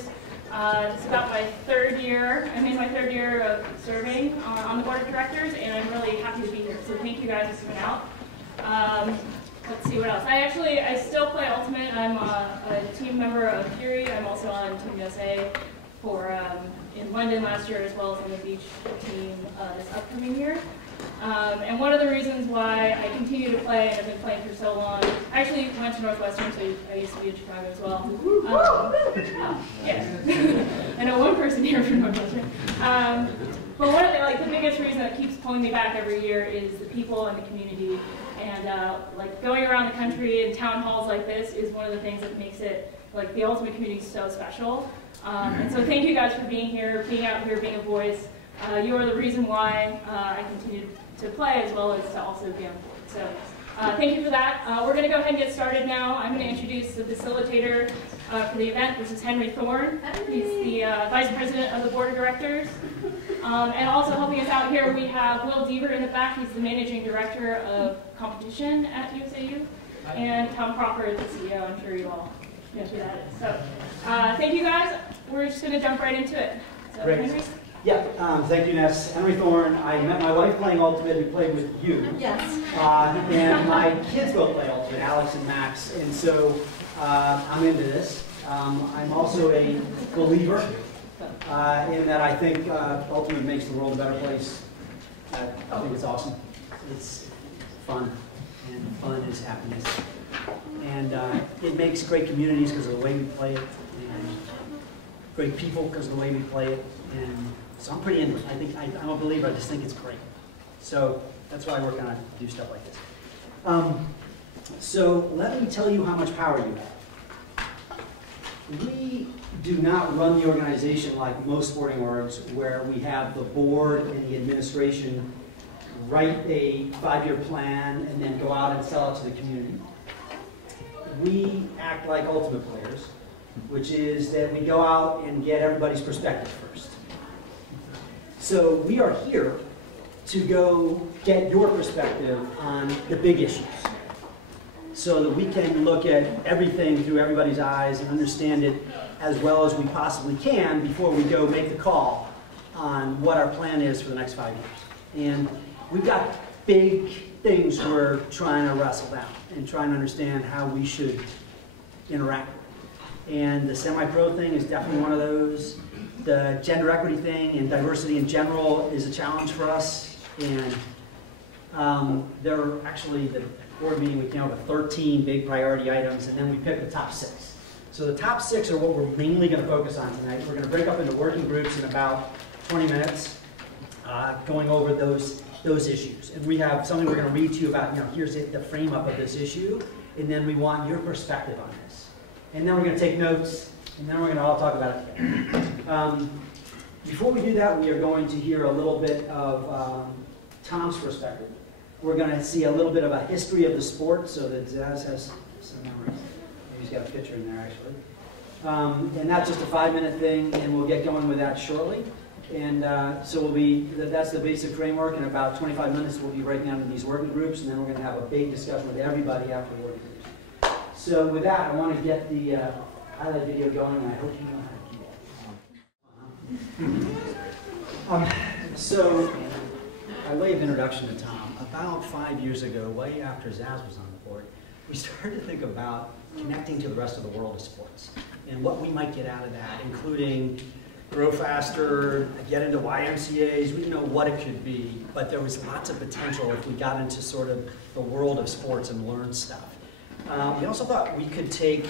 directors. It's about my third year. I'm in my third year of serving on the board of directors, and I'm really happy to be here. So thank you guys for coming out. Let's see what else. I still play Ultimate. I'm a team member of Fury. I'm also on Team USA for in London last year, as well as on the beach team this upcoming year. And one of the reasons why I continue to play, and I've been playing for so long, I actually went to Northwestern, so I used to be in Chicago as well. Yeah. I know one person here from Northwestern. But one of the biggest reason that keeps pulling me back every year is the people and the community. And going around the country in town halls like this is one of the things that makes it, the Ultimate community so special. And so thank you guys for being here, being out here, being a voice. You are the reason why I continue to play, as well as to also be on board. So thank you for that. We're going to go ahead and get started now. I'm going to introduce the facilitator for the event. This is Henry Thorne. He's the Vice President of the Board of Directors. And also helping us out here, we have Will Deaver in the back. He's the Managing Director of Competition at USAU. And Tom Crawford, the CEO. I'm sure you all know who that is. So thank you guys. We're just going to jump right into it. So, great. Henry? Yeah, thank you, Ness. Henry Thorne. I met my wife playing Ultimate, who played with you. Yes. And my kids both play Ultimate, Alex and Max. And so I'm into this. I'm also a believer in that I think Ultimate makes the world a better place. I think it's awesome. It's fun, and fun is happiness. And it makes great communities because of the way we play it, and great people because of the way we play it. And so I'm pretty into it. I think I'm a believer. I just think it's great. So that's why I work on it, do stuff like this. So let me tell you how much power you have. We do not run the organization like most sporting orgs, where we have the board and the administration write a 5-year plan and then go out and sell it to the community. We act like Ultimate players, which is that we go out and get everybody's perspective first. So we are here to go get your perspective on the big issues, so that we can look at everything through everybody's eyes and understand it as well as we possibly can before we go make the call on what our plan is for the next 5 years. And we've got big things we're trying to wrestle down and trying to understand how we should interact with. And the semi-pro thing is definitely one of those. The gender equity thing and diversity in general is a challenge for us. And there are actually, the board meeting, we came up with 13 big priority items, and then we picked the top 6. So the top 6 are what we're mainly going to focus on tonight. We're going to break up into working groups in about 20 minutes, going over those issues. And we have something we're going to read to you about, here's the frame up of this issue, and then we want your perspective on this. And then we're going to take notes, and then we're going to all talk about it together. Before we do that, we are going to hear a little bit of Tom's perspective. We're going to see a little bit of a history of the sport, so that Zaz has some memories. He's got a picture in there, actually. And that's just a 5-minute thing, and we'll get going with that shortly. And so that's the basic framework. In about 25 minutes, we'll be breaking down into these working groups, and then we're going to have a big discussion with everybody after the working groups. So with that, I want to get the highlight video going, and I hope you know how to keep it. So, by way of introduction to Tom, about 5 years ago, way after Zaz was on the board, we started to think about connecting to the rest of the world of sports and what we might get out of that, including grow faster, get into YMCAs. We didn't know what it could be, but there was lots of potential if we got into sort of the world of sports and learned stuff. We also thought we could take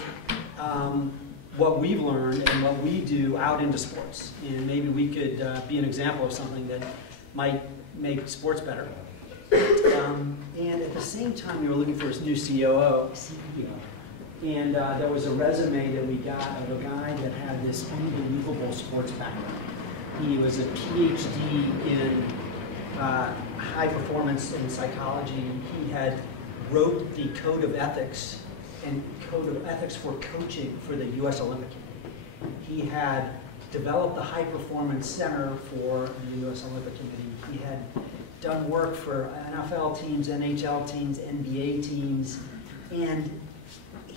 what we've learned and what we do out into sports, and maybe we could be an example of something that might make sports better. And at the same time, we were looking for this new CEO. And there was a resume that we got of a guy that had this unbelievable sports background. He was a PhD in high performance in psychology. He had wrote the Code of Ethics and Code of Ethics for coaching for the U.S. Olympic Committee. He had developed the High Performance Center for the U.S. Olympic Committee. He had done work for NFL teams, NHL teams, NBA teams, and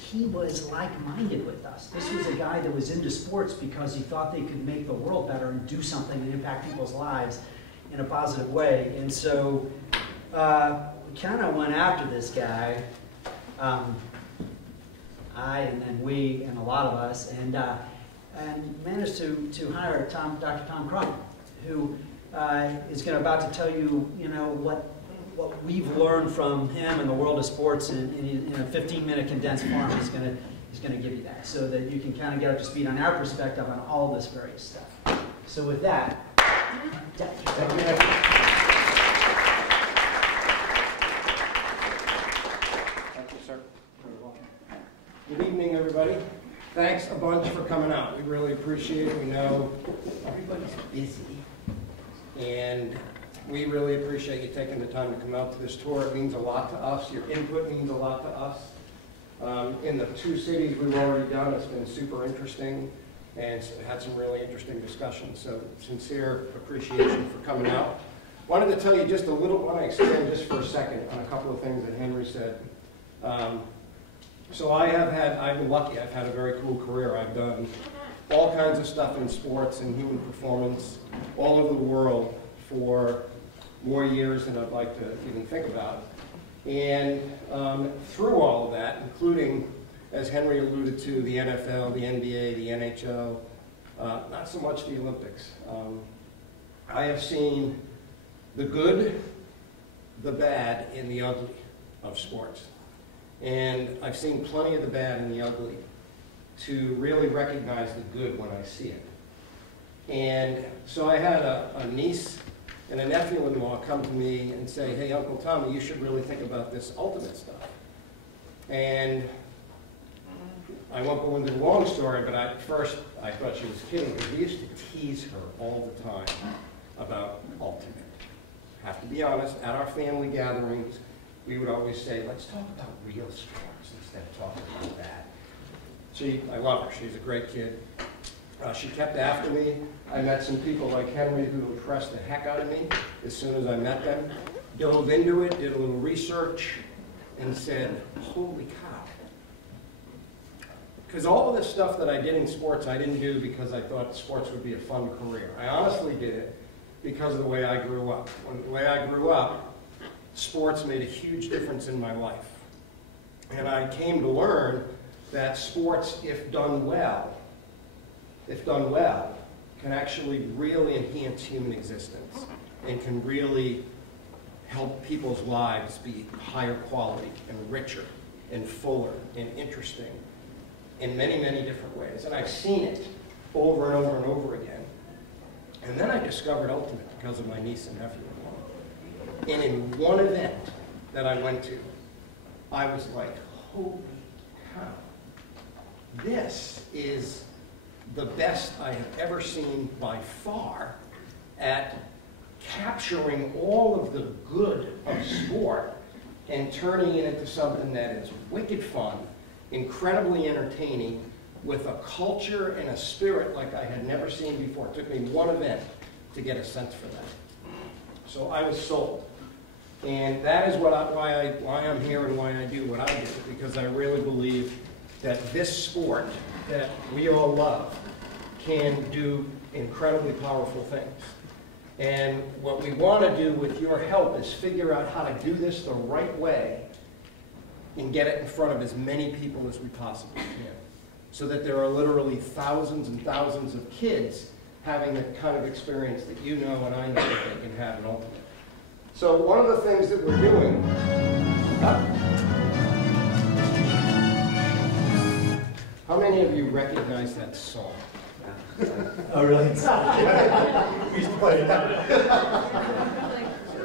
he was like-minded with us. This was a guy that was into sports because he thought they could make the world better and do something and impact people's lives in a positive way. And so we kind of went after this guy, I and then we and a lot of us, and managed to hire Dr. Tom Crump, who is about to tell you, what we've learned from him in the world of sports in a 15-minute condensed form. He's going to give you that, so that you can kind of get up to speed on our perspective on all this various stuff. So with that, Thank you, sir. Good evening, everybody. Thanks a bunch for coming out. We really appreciate it. We know everybody's busy, and we really appreciate you taking the time to come out to this tour. It means a lot to us. Your input means a lot to us. In the 2 cities we've already done, it's been super interesting and had some really interesting discussions. So sincere appreciation for coming out. Wanted to tell you just a little, want to expand just for a second on a couple of things that Henry said. So I've been lucky. I've had a very cool career. I've done all kinds of stuff in sports and human performance all over the world for more years than I'd like to even think about. And through all of that, including, as Henry alluded to, the NFL, the NBA, the NHL, not so much the Olympics. I have seen the good, the bad, and the ugly of sports. And I've seen plenty of the bad and the ugly to really recognize the good when I see it. And so I had a niece and a nephew-in-law come to me and say, hey, Uncle Tommy, you should really think about this ultimate stuff. And I won't go into the long story, but at first I thought she was kidding, because we used to tease her all the time about ultimate. Have to be honest, at our family gatherings, we would always say, let's talk about real sports instead of talking about that. I love her. She's a great kid. She kept after me. I met some people like Henry who impressed the heck out of me as soon as I met them. Dove into it, did a little research, and said, holy cow. Because all of this stuff that I did in sports, I didn't do because I thought sports would be a fun career. I honestly did it because of the way I grew up. The way I grew up, sports made a huge difference in my life. And I came to learn that sports, if done well, can actually really enhance human existence and can really help people's lives be higher quality and richer and fuller and interesting in many, many different ways. And I've seen it over and over and over again. And then I discovered Ultimate because of my niece and nephew-in-law. And in one event that I went to, I was like, holy cow. This is the best I have ever seen by far at capturing all of the good of sport and turning it into something that is wicked fun, incredibly entertaining, with a culture and a spirit like I had never seen before. It took me one event to get a sense for that. So I was sold. And that is why I'm here and why I do what I do, because I really believe that this sport that we all love can do incredibly powerful things. And what we want to do with your help is figure out how to do this the right way and get it in front of as many people as we possibly can, so that there are literally thousands and thousands of kids having the kind of experience that you know and I know that they can have in Ultimate. So one of the things that we're doing, how many of you recognize that song? Oh, really? We used to play it.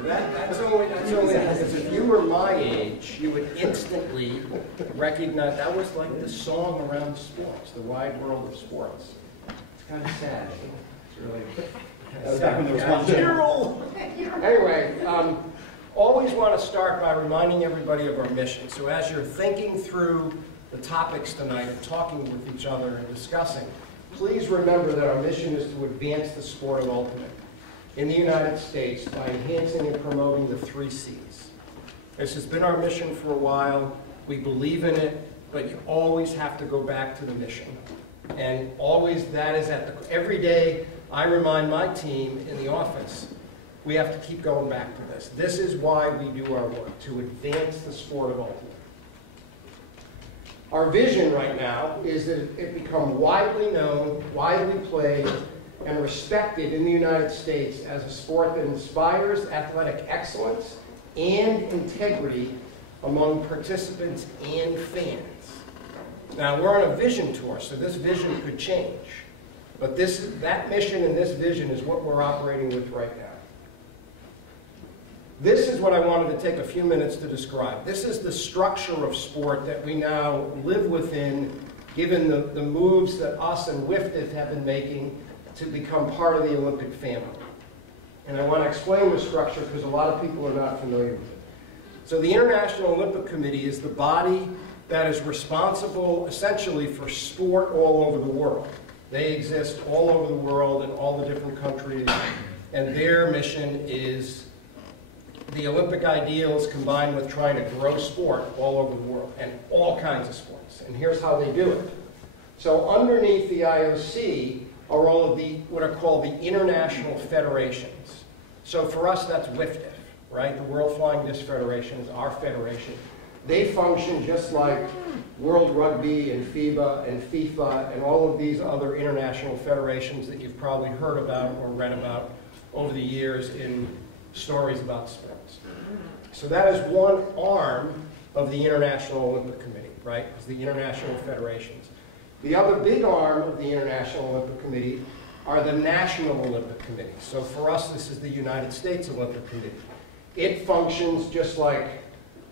That's only because if you were my age, you would instantly recognize that was like the song around sports, the wide world of sports. It's kind of sad. It's really. That was back when there was one general. Anyway, always want to start by reminding everybody of our mission. So as you're thinking through the topics tonight and talking with each other and discussing, please remember that our mission is to advance the sport of Ultimate in the United States by enhancing and promoting the 3 C's. This has been our mission for a while. We believe in it. but you always have to go back to the mission. And always that is at the, every day I remind my team in the office, we have to keep going back to this. This is why we do our work, to advance the sport of ultimate. Our vision right now is that it become widely known, widely played, and respected in the United States as a sport that inspires athletic excellence and integrity among participants and fans. Now, we're on a vision tour, so this vision could change. But that mission and this vision is what we're operating with right now. This is what I wanted to take a few minutes to describe. This is the structure of sport that we now live within, given the moves that us and WIFTF have been making to become part of the Olympic family. And I want to explain the structure because a lot of people are not familiar with it. So the International Olympic Committee is the body that is responsible essentially for sport all over the world. They exist all over the world in all the different countries, and their mission is the Olympic ideals combined with trying to grow sport all over the world, and all kinds of sports. And here's how they do it. So underneath the IOC are all of the, what are called the international federations. So for us, that's WIFTF, right? The World Flying Disc Federation is our federation. They function just like World Rugby and FIBA and FIFA and all of these other international federations that you've probably heard about or read about over the years in stories about sports. So that is one arm of the International Olympic Committee, right? It's the international federations. The other big arm of the International Olympic Committee are the National Olympic Committees. So for us, this is the United States Olympic Committee. It functions just like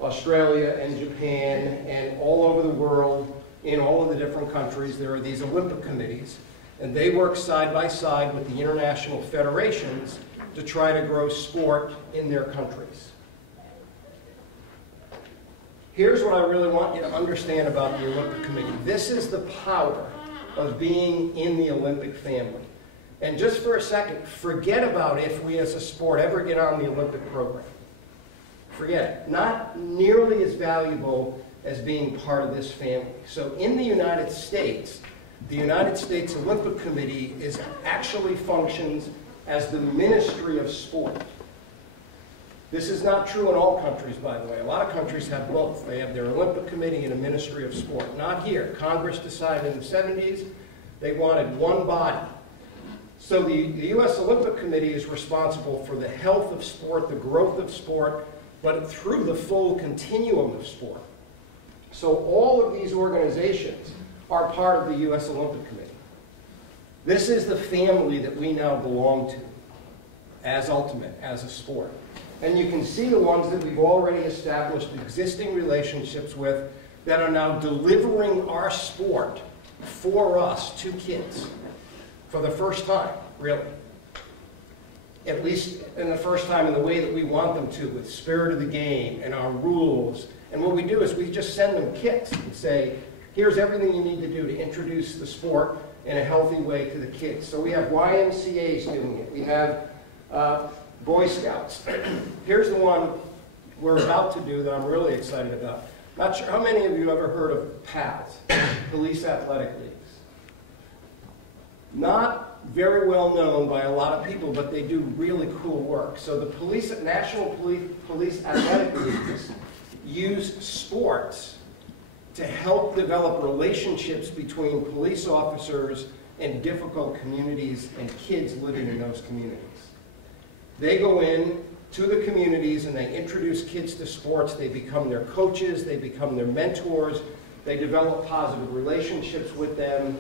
Australia and Japan and all over the world, in all of the different countries. There are these Olympic committees, and they work side by side with the international federations to try to grow sport in their countries. Here's what I really want you to understand about the Olympic Committee. This is the power of being in the Olympic family. And just for a second, forget about if we as a sport ever get on the Olympic program. Forget it. Not nearly as valuable as being part of this family. So in the United States Olympic Committee actually functions as the Ministry of Sport. This is not true in all countries, by the way. A lot of countries have both. They have their Olympic Committee and a Ministry of Sport. Not here. Congress decided in the 70s they wanted one body. So the U.S. Olympic Committee is responsible for the health of sport, the growth of sport, but through the full continuum of sport. So all of these organizations are part of the U.S. Olympic Committee. This is the family that we now belong to as ultimate, as a sport. And you can see the ones that we've already established existing relationships with that are now delivering our sport for us to kids for the first time, really. At least in the first time in the way that we want them to, with spirit of the game and our rules. And what we do is we just send them kits and say, here's everything you need to do to introduce the sport in a healthy way to the kids. So we have YMCAs doing it. We have Boy Scouts. Here's the one we're about to do that I'm really excited about. Not sure how many of you ever heard of PALs, Police Athletic Leagues. Not very well known by a lot of people, but they do really cool work. So the National Police Athletic Leagues use sports to help develop relationships between police officers and difficult communities and kids living in those communities. They go in to the communities and they introduce kids to sports. They become their coaches, they become their mentors, they develop positive relationships with them.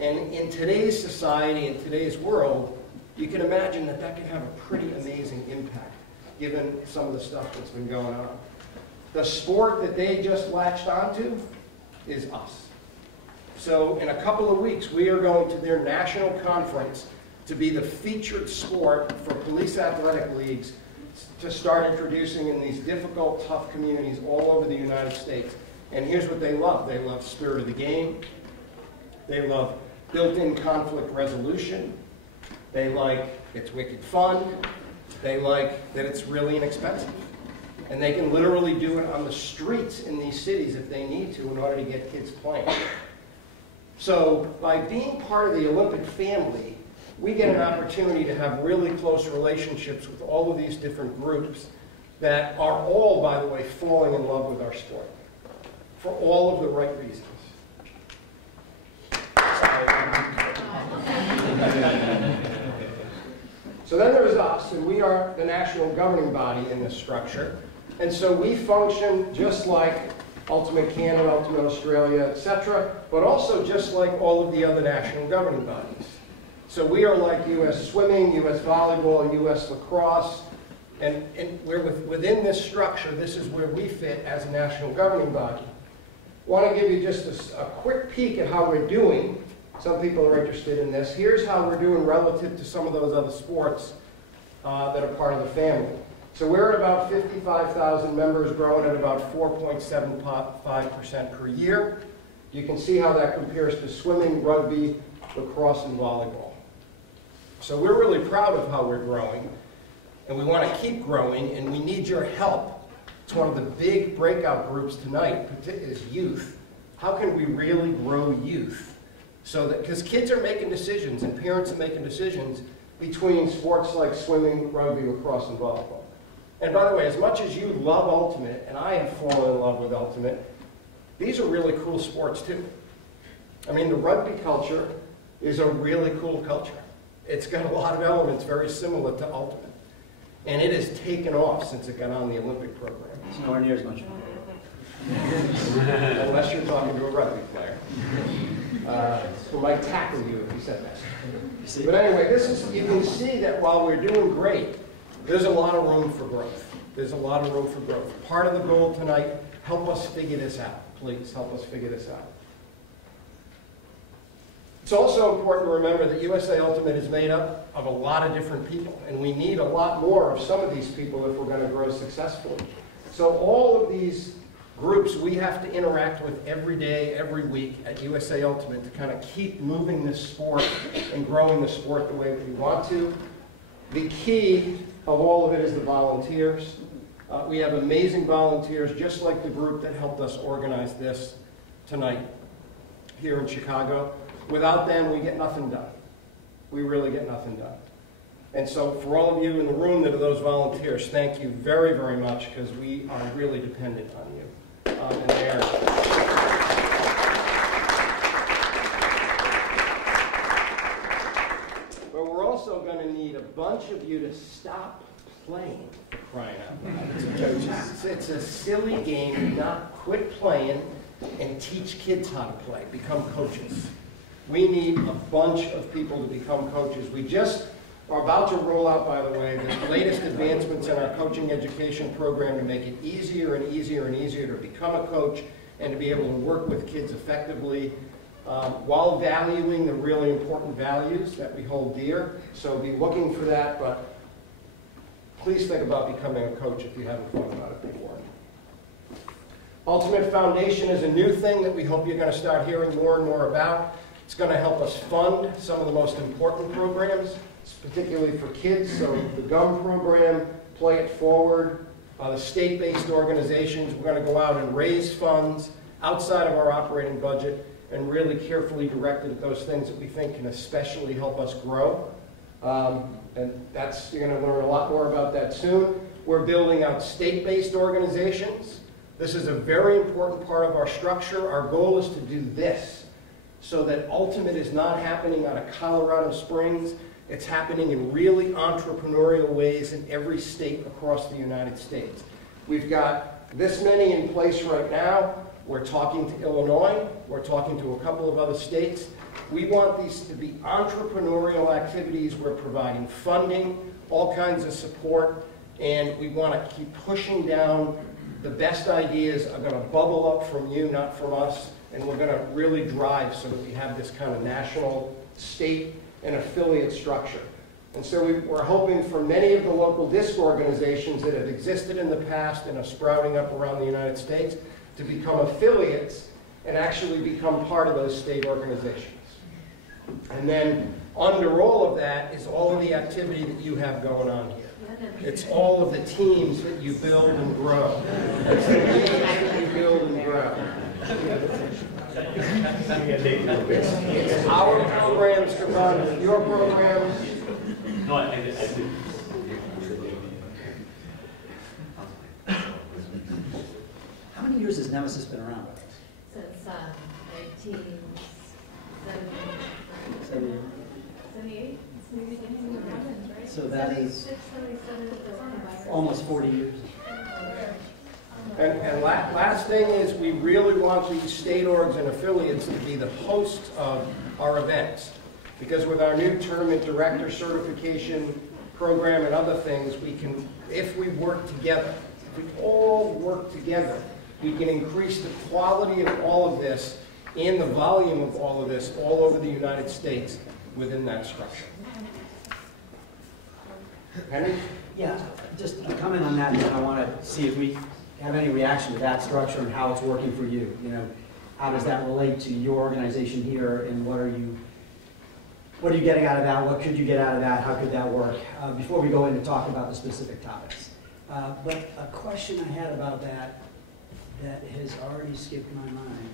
And in today's society, in today's world, you can imagine that that can have a pretty amazing impact, given some of the stuff that's been going on. The sport that they just latched onto is us. So in a couple of weeks, we are going to their national conference to be the featured sport for police athletic leagues to start introducing in these difficult, tough communities all over the United States. And here's what they love. They love spirit of the game. They love built-in conflict resolution. They like it's wicked fun. They like that it's really inexpensive. And they can literally do it on the streets in these cities if they need to in order to get kids playing. So by being part of the Olympic family, we get an opportunity to have really close relationships with all of these different groups that are all, by the way, falling in love with our sport for all of the right reasons. So then there's us, and we are the national governing body in this structure. And so we function just like Ultimate Canada, Ultimate Australia, etc., but also just like all of the other national governing bodies. So we are like U.S. swimming, U.S. volleyball, U.S. lacrosse, and we're within this structure. This is where we fit as a national governing body. I want to give you just a quick peek at how we're doing. Some people are interested in this. Here's how we're doing relative to some of those other sports that are part of the family. So we're at about 55,000 members, growing at about 4.75% per year. You can see how that compares to swimming, rugby, lacrosse, and volleyball. So we're really proud of how we're growing, and we want to keep growing, and we need your help. It's one of the big breakout groups tonight is youth. How can we really grow youth? So that, because kids are making decisions, and parents are making decisions between sports like swimming, rugby, lacrosse, and volleyball. And by the way, as much as you love Ultimate, and I have fallen in love with Ultimate, these are really cool sports too. I mean, the rugby culture is a really cool culture. It's got a lot of elements very similar to Ultimate. And it has taken off since it got on the Olympic program. It's nowhere near as much fun. Unless you're talking to a rugby player. Who might tackle you if you said that. But anyway, you can see that while we're doing great, there's a lot of room for growth. There's a lot of room for growth. Part of the goal tonight, help us figure this out. Please, help us figure this out. It's also important to remember that USA Ultimate is made up of a lot of different people, and we need a lot more of some of these people if we're going to grow successfully. So all of these groups we have to interact with every day, every week at USA Ultimate to kind of keep moving this sport and growing the sport the way that we want to. The key of all of it is the volunteers. We have amazing volunteers, just like the group that helped us organize this tonight here in Chicago. Without them, we get nothing done. We really get nothing done. And so for all of you in the room that are those volunteers, thank you very, very much, because we are really dependent on you. But we're also going to need a bunch of you to stop playing, for crying out loud. It's a silly game. Do not quit playing and teach kids how to play. Become coaches. We need a bunch of people to become coaches. We just are about to roll out, by the way, the latest advancements in our coaching education program to make it easier and easier and easier to become a coach and to be able to work with kids effectively while valuing the really important values that we hold dear. So be looking for that, but please think about becoming a coach if you haven't thought about it before. Ultimate Foundation is a new thing that we hope you're going to start hearing more and more about. It's going to help us fund some of the most important programs, particularly for kids. So the GUM program, Play It Forward, the state-based organizations. We're going to go out and raise funds outside of our operating budget and really carefully direct it at those things that we think can especially help us grow. And you're going to learn a lot more about that soon. We're building out state-based organizations. This is a very important part of our structure. Our goal is to do this so that Ultimate is not happening out of Colorado Springs. It's happening in really entrepreneurial ways in every state across the United States. We've got this many in place right now. We're talking to Illinois. We're talking to a couple of other states. We want these to be entrepreneurial activities. We're providing funding, all kinds of support, and we want to keep pushing down. The best ideas are going to bubble up from you, not from us, and we're going to really drive so that we have this kind of national, state, and affiliate structure. And so we're hoping for many of the local disc organizations that have existed in the past and are sprouting up around the United States to become affiliates and actually become part of those state organizations. And then under all of that is all of the activity that you have going on here. It's all of the teams that you build and grow. It's the teams that you build and grow. Our programs combined with your programs. No, I did. How many years has Nemesis been around? Since 1978. So that is 76, almost 40 years. And last thing is, we really want these state orgs and affiliates to be the hosts of our events. Because with our new tournament director certification program and other things, we can, if we work together, if we all work together, we can increase the quality of all of this and the volume of all of this all over the United States within that structure. Henry? Yeah, just a comment on that, and then I want to see if we have any reaction to that structure and how it's working for you. You know, how does that relate to your organization here, and what are you getting out of that? What could you get out of that? How could that work? Before we go into talk about the specific topics. But a question I had about that has already skipped my mind.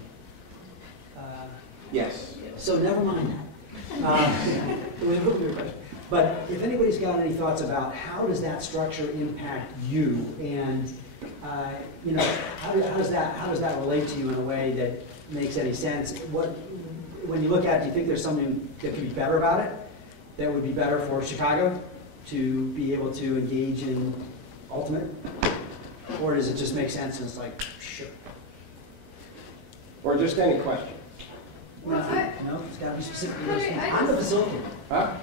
Yes. So never mind that. It was a really weird question. But if anybody's got any thoughts about how does that structure impact you, and you know, how does that relate to you in a way that makes any sense? When you look at it, do you think there's something that could be better about it, that would be better for Chicago to be able to engage in Ultimate? Or does it just make sense and it's like, sure? Or just any question? No, it's got to be specific. Honey, I'm the facilitator. Huh?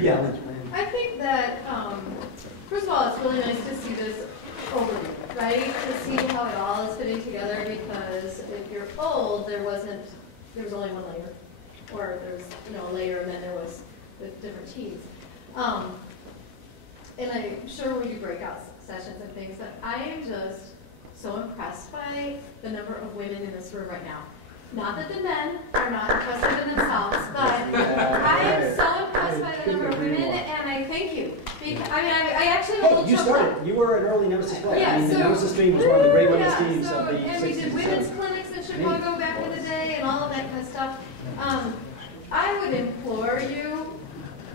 Yeah. I think that, first of all, it's really nice to see this overview, right? To see how it all is fitting together, because if you're old, there was only one layer. Or there's, a layer, and then there was the different teams. And I'm sure we do breakout sessions and things, but I am just so impressed by the number of women in this room right now. Not that the men are not impressive in themselves, but I am so impressed by the number of women, and I thank you. Because, I actually Hey, you started. You were an early Nemesis player. Yeah, the Nemesis team was one of the great women's teams of the 60s. And we did women's clinics in Chicago back in the day, and all of that kind of stuff. I would implore you,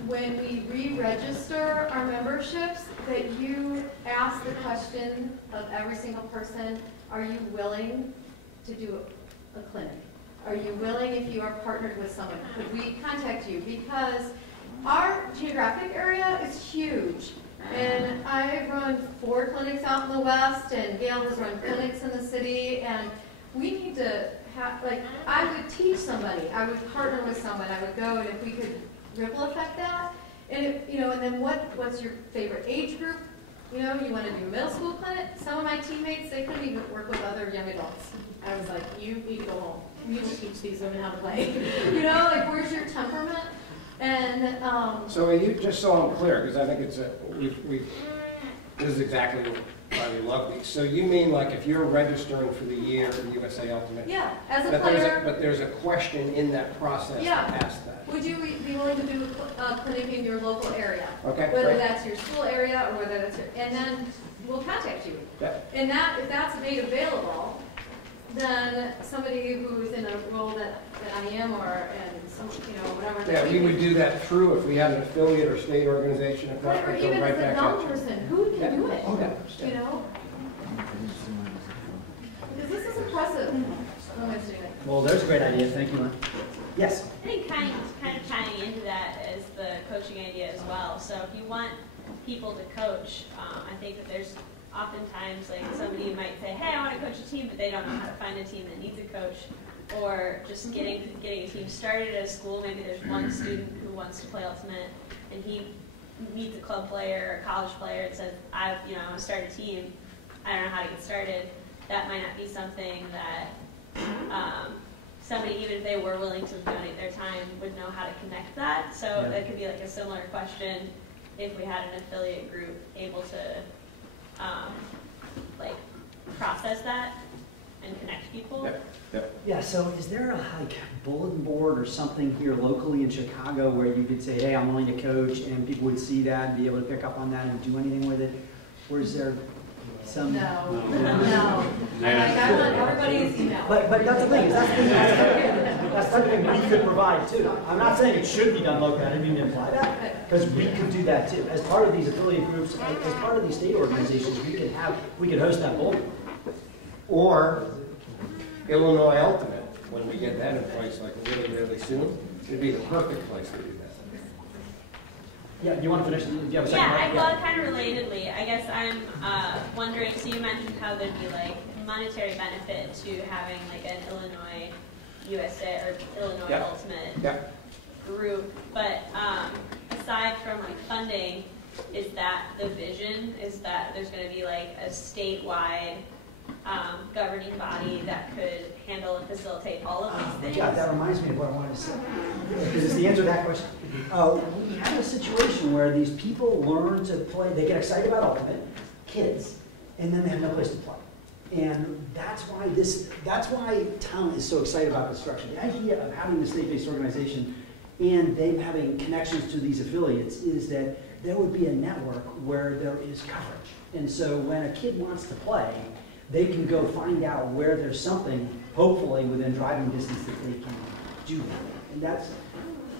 when we re-register our memberships, that you ask the question of every single person, are you willing to do a clinic? Are you willing, if you are partnered with someone, could we contact you? Because our geographic area is huge. And I've run 4 clinics out in the West, and Gail has run clinics in the city, and we need to have, I would teach somebody, I would partner with someone, I would go, and if we could ripple effect that, and and then what's your favorite age group? You want to do a middle school clinic? Some of my teammates, they couldn't even work with other young adults. I was like, you need to go home. You will teach these women how to play. Where's your temperament? And So you, just so I'm clear, because I think it's this is exactly why we love these. So you mean if you're registering for the year in USA Ultimate? yeah, as a player. But there's a question in that process that asks that. Would you be willing to do a clinic in your local area? Okay. Whether great. that's your school area or whether that's and then we'll contact you. Yep. And if that's made available, then somebody who's in a role that I am, whatever. Yeah, we would do that through if we had an affiliate or state organization. If not, Or we'd go even right as a back young at you. person, who can do it? Oh, yeah. Because this is impressive on Wednesday night. Well, there's a great idea. Thank you, Lynn. Yes? I think kind of tying into that is the coaching idea as well. So if you want people to coach, I think that there's oftentimes somebody might say, hey, I want to coach a team, but they don't know how to find a team that needs a coach. Or just getting a team started at a school. Maybe there's one student who wants to play Ultimate, and he meets a club player or a college player and says, I want to start a team. I don't know how to get started. That might not be something that somebody, even if they were willing to donate their time, would know how to connect that. So that could be a similar question if we had an affiliate group able to process that. and connect people. Yep. Yeah, so is there a like bulletin board or something here locally in Chicago where you could say, hey, I'm willing to coach, and people would see that and be able to pick up on that and do anything with it? Or is there some? No. Like, I want everybody's email. But that's the thing, that's something we could provide too. I'm not saying it should be done locally, I didn't mean to imply that, because we could do that too. As part of these affiliate groups, as part of these state organizations, we could host that bulletin. Or Illinois Ultimate, when we get that in place, like really soon, it'd be the perfect place to do that. Yeah, do you want to finish? Do you have a second? Yeah, well, kind of relatedly, I guess I'm wondering, so you mentioned how there'd be like monetary benefit to having like an Illinois USA or Illinois Ultimate group, but aside from like funding, is that the vision? Is that there's going to be like a statewide governing body that could handle and facilitate all of these things? Yeah, that reminds me of what I wanted to say. Because it's the answer to that question. We have a situation where these people learn to play, they get excited about Ultimate, kids, and then they have no place to play. And that's why town is so excited about this structure. The idea of having the state-based organization and them having connections to these affiliates is that there would be a network where there is coverage. And so when a kid wants to play, they can go find out where there's something, hopefully within driving distance, that they can do that. And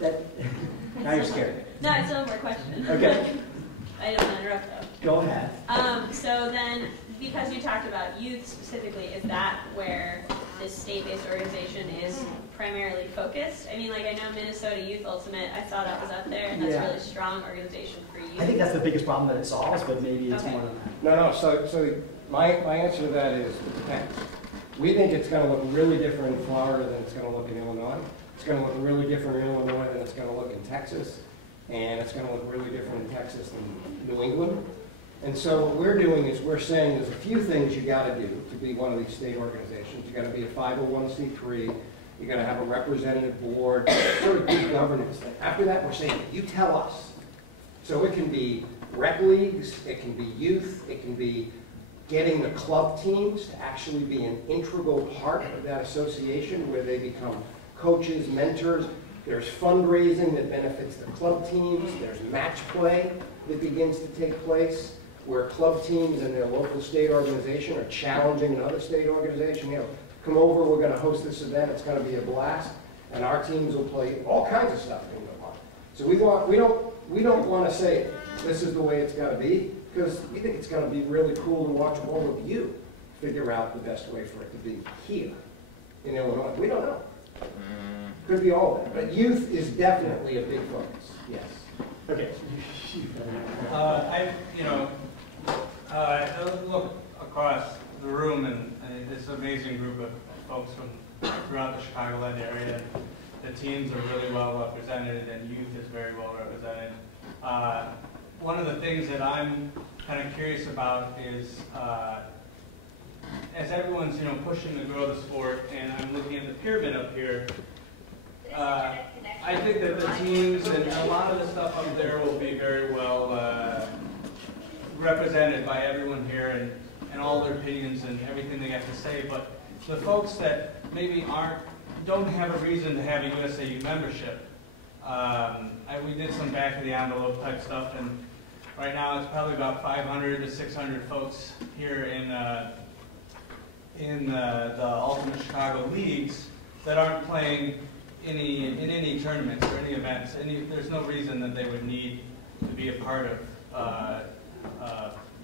that. Now you're scared. No, it's still one more question. Okay. I don't want to interrupt though. Go ahead. So then, because you talked about youth specifically, is that where this state-based organization is primarily focused? I mean, like I know Minnesota Youth Ultimate, I saw that was out there, and that's a really strong organization for youth. I think that's the biggest problem that it solves, but maybe it's more than that. No, so my answer to that is, it depends. We think it's going to look really different in Florida than it's going to look in Illinois. It's going to look really different in Illinois than it's going to look in Texas. And it's going to look really different in Texas than New England. And so what we're doing is we're saying there's a few things you got to do to be one of these state organizations. You got to be a 501c3. You got to have a representative board, sort of good governance. After that, we're saying, you tell us. So it can be rec leagues, it can be youth, it can be getting the club teams to actually be an integral part of that association where they become coaches, mentors. There's fundraising that benefits the club teams. There's match play that begins to take place where club teams and their local state organization are challenging another state organization. You know, come over, we're going to host this event. It's going to be a blast. And our teams will play all kinds of stuff in the month. So we don't want to say this is the way it's got to be, because we think it's going to be really cool to watch all of you figure out the best way for it to be here in Illinois. We don't know. Could be all of it. But youth is definitely a big focus. Yes. Okay. I look across the room and this amazing group of folks from throughout the Chicagoland area. The teams are really well represented and youth is very well represented. One of the things that I'm kind of curious about is as everyone's pushing to grow the sport, and I'm looking at the pyramid up here, I think that the teams and a lot of the stuff up there will be very well represented by everyone here and all their opinions and everything they have to say. But the folks that maybe don't have a reason to have a USAU membership, we did some back of the envelope type stuff, and right now it's probably about 500 to 600 folks here in the Ultimate Chicago leagues that aren't playing in any tournaments or any events. There's no reason that they would need to be a part of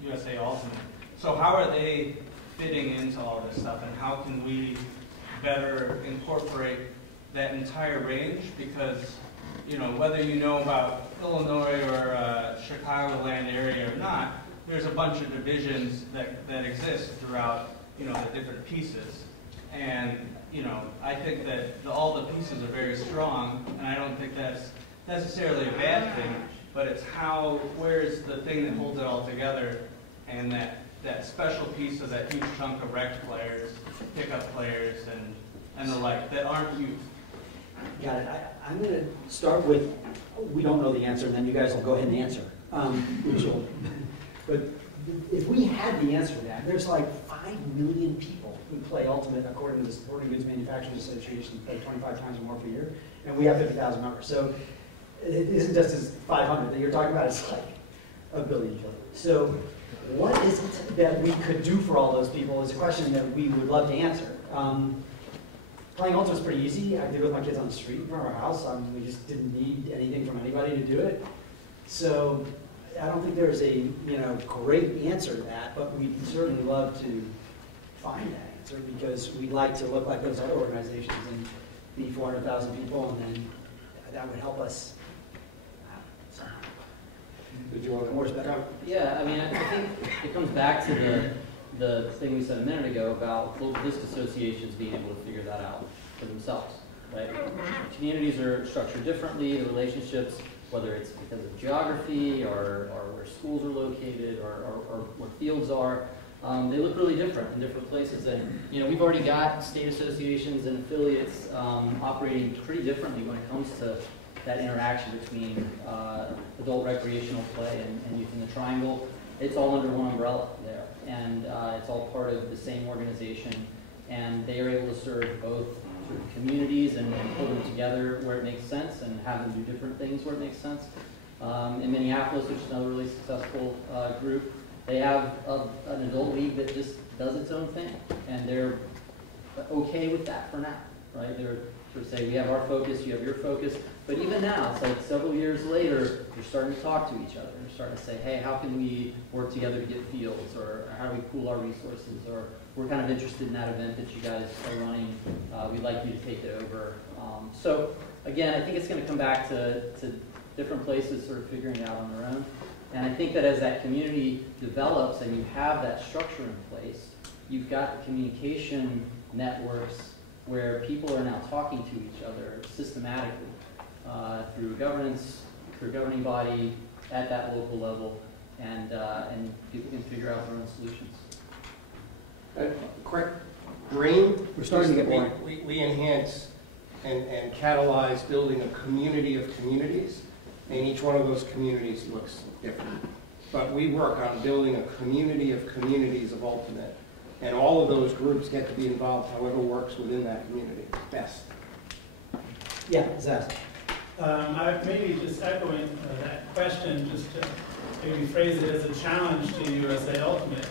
USA Ultimate. So how are they fitting into all this stuff, and how can we better incorporate that entire range? Because whether you know about Illinois or Chicagoland area or not, there's a bunch of divisions that exist throughout the different pieces. And I think that all the pieces are very strong, and I don't think that's necessarily a bad thing, but it's where's the thing that holds it all together, and that special piece of that huge chunk of rec players, pickup players, and the like, that aren't youth. Got it. I'm going to start with, we don't know the answer, and then you guys will go ahead and answer. But if we had the answer to that, there's like 5 million people who play Ultimate, according to the Sporting Goods Manufacturers Association, play 25 times or more per year, and we have 50,000 members. So it isn't just as 500 that you're talking about, it's like a billion. So what is it that we could do for all those people is a question that we would love to answer. Playing Ultimate is pretty easy. I did it with my kids on the street in front of our house. We just didn't need anything from anybody to do it. So I don't think there's a great answer to that, but we'd certainly love to find that answer because we'd like to look like those other organizations and be 400,000 people, and then that would help us somehow. Did you want to more better? Yeah, I mean, I think it comes back to the thing we said a minute ago about local disc associations being able to figure that out for themselves, right? Communities are structured differently, the relationships, whether it's because of geography or where schools are located or where fields are, they look really different in different places. And we've already got state associations and affiliates operating pretty differently when it comes to that interaction between adult recreational play and youth in the triangle. It's all under one umbrella there, and it's all part of the same organization, and they are able to serve both sort of communities and pull them together where it makes sense and have them do different things where it makes sense. In Minneapolis, which is another really successful group, they have an adult league that just does its own thing, and they're okay with that for now, right? They're sort of say, we have our focus, you have your focus, but even now, it's like several years later, they're starting to talk to each other. They're starting to say, hey, how can we work together to get fields, or how do we pool our resources, or we're kind of interested in that event that you guys are running. We'd like you to take it over. So again, I think it's going to come back to different places sort of figuring it out on their own. And I think that as that community develops and you have that structure in place, you've got the communication networks where people are now talking to each other systematically through governance, through a governing body at that local level, and people can figure out their own solutions. Quick dream. We're starting to get boring. We enhance and catalyze building a community of communities, and each one of those communities looks different. But we work on building a community of communities of Ultimate, and all of those groups get to be involved however works within that community best. Yeah, Zaz. Maybe just echoing that question, just to maybe phrase it as a challenge to USA Ultimate.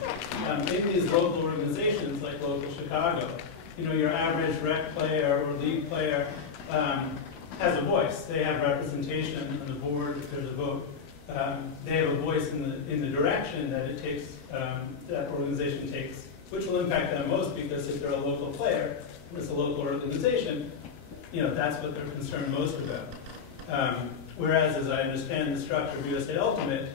In these local organizations like Local Chicago, your average rec player or league player has a voice. They have representation on the board if there's a vote. They have a voice in the direction that it takes, that organization takes, which will impact them most because if they're a local player, and it's a local organization, that's what they're concerned most about. Whereas, as I understand the structure of USA Ultimate,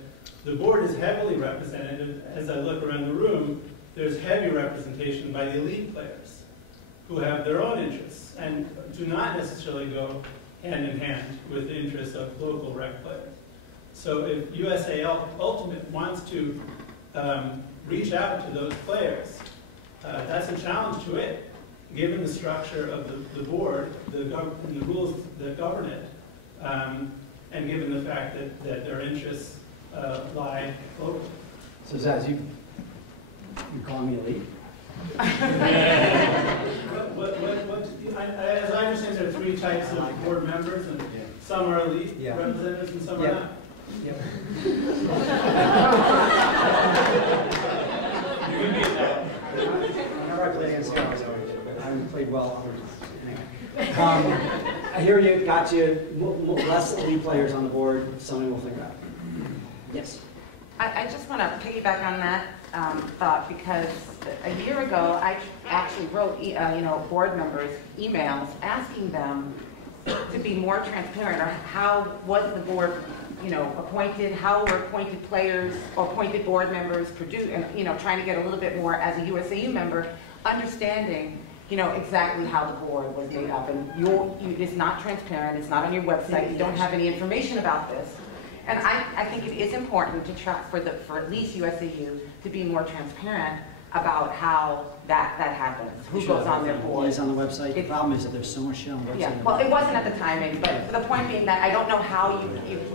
the board is heavily represented. As I look around the room, there's heavy representation by the elite players who have their own interests and do not necessarily go hand in hand with the interests of local rec players. So if USA Ultimate wants to reach out to those players, that's a challenge to it, given the structure of the board, the rules that govern it, and given the fact that their interests lie locally. So Zaz, you calling me elite? As I understand, there are three types of board members, and some are elite representatives and some are not. Yep. Whenever I played against guys, I played well. Anyway. I hear you, got you. Less elite players on the board, something we'll think about. Yes. I just want to piggyback on that thought, because a year ago I actually wrote board members emails asking them to be more transparent on how was the board appointed, how were appointed players or appointed board members produced, and trying to get a little bit more as a USAU member, understanding exactly how the board was made up. And it's not transparent, it's not on your website, you don't have any information about this. And I think it is important to try for at least USAU to be more transparent about how that happens. Who goes on their board? It's on the website. The problem is that there's so much shit on the website. Yeah, well, it wasn't at the time, maybe, but the point being that I don't know how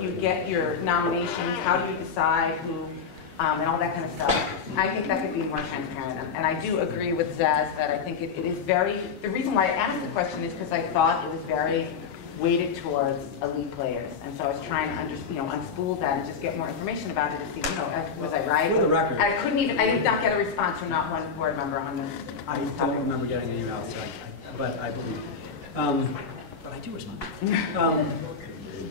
you get your nominations. How do you decide who and all that kind of stuff. I think that could be more transparent. And I do agree with Zaz that I think it is very, the reason why I asked the question is because I thought it was very weighted towards elite players. And so I was trying to unspool that and just get more information about it and see, was I right? For the record. I did not get a response from not one board member on this. I don't remember getting an email, but I believe. But I do respond.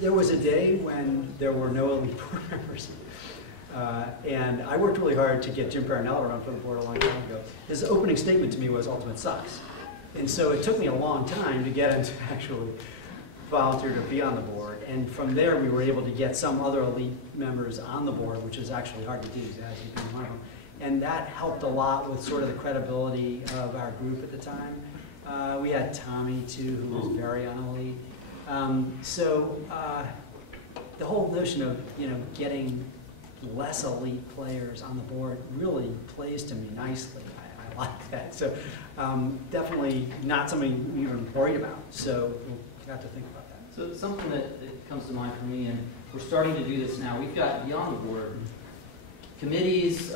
There was a day when there were no elite board members. And I worked really hard to get Jim Parinella around for the board a long time ago. His opening statement to me was Ultimate sucks. And so it took me a long time to get him to actually volunteer to be on the board. And from there, we were able to get some other elite members on the board, which is actually hard to do, as you've been one of them. And that helped a lot with sort of the credibility of our group at the time. We had Tommy, too, who was very unelite. The whole notion of, getting less elite players on the board really plays to me nicely. I like that. So definitely not something we even worried about. So we'll have to think about that. So something that comes to mind for me, and we're starting to do this now, we've got beyond the board committees,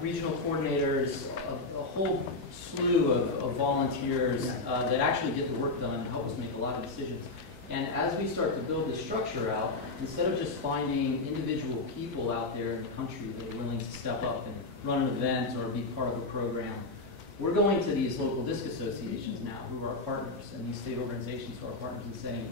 regional coordinators, a whole slew of volunteers that actually get the work done and help us make a lot of decisions. And as we start to build this structure out, instead of just finding individual people out there in the country that are willing to step up and run an event or be part of a program, we're going to these local disc associations now who are our partners, and these state organizations who are our partners, and saying,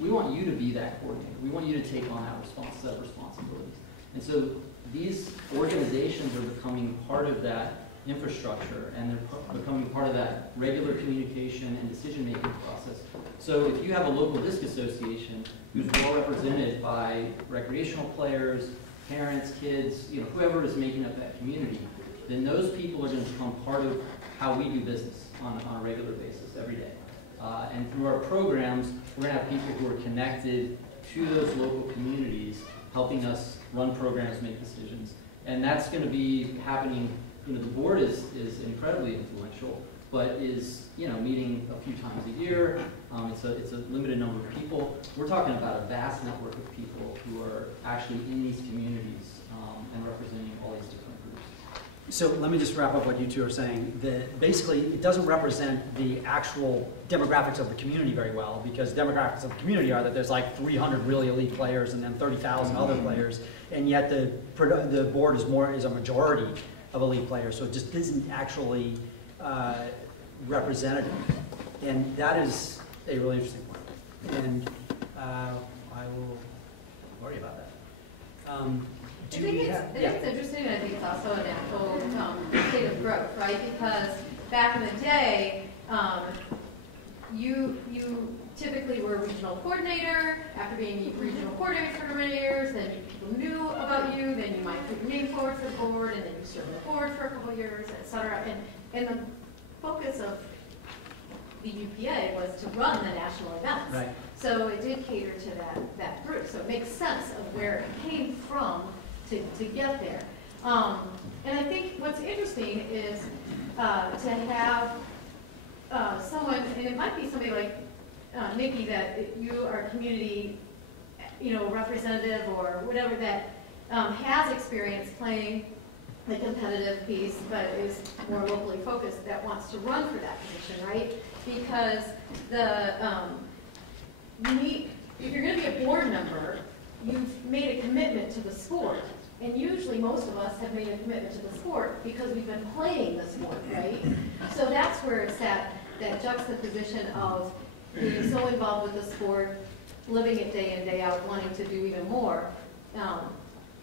we want you to be that coordinator. We want you to take on that set of responsibilities. And so these organizations are becoming part of that infrastructure, and they're becoming part of that regular communication and decision-making process. So if you have a local disc association who's well represented by recreational players, parents, kids, whoever is making up that community, then those people are going to become part of how we do business on a regular basis every day. And through our programs, we're going to have people who are connected to those local communities, helping us run programs, make decisions. And that's going to be happening. The board is incredibly influential, but is meeting a few times a year. It's a limited number of people. We're talking about a vast network of people who are actually in these communities and representing all these different groups. So let me just wrap up what you two are saying. Basically, it doesn't represent the actual demographics of the community very well, because demographics of the community are that there's like 300 really elite players and then 30,000 other players, and yet the board is a majority of elite players, so it just isn't actually representative. And that is a really interesting point. And I will worry about that. I think it's interesting, and I think it's also a natural state of growth, right? Because back in the day, you typically were a regional coordinator. After being regional coordinator for many years, then people knew about you. Then you might put your name forward for the board, and then you served on the board for a couple of years, et cetera. And the focus of the UPA was to run the national events. Right. So it did cater to that group. So it makes sense of where it came from to get there. And I think what's interesting is to have someone, and it might be somebody like Nikki, that you are community, representative or whatever, that has experience playing the competitive piece, but is more locally focused, that wants to run for that position, right? Because if you're going to be a board member, you've made a commitment to the sport. And usually most of us have made a commitment to the sport because we've been playing the sport, right? So that's where it's that juxtaposition of being so involved with the sport, living it day in, day out, wanting to do even more,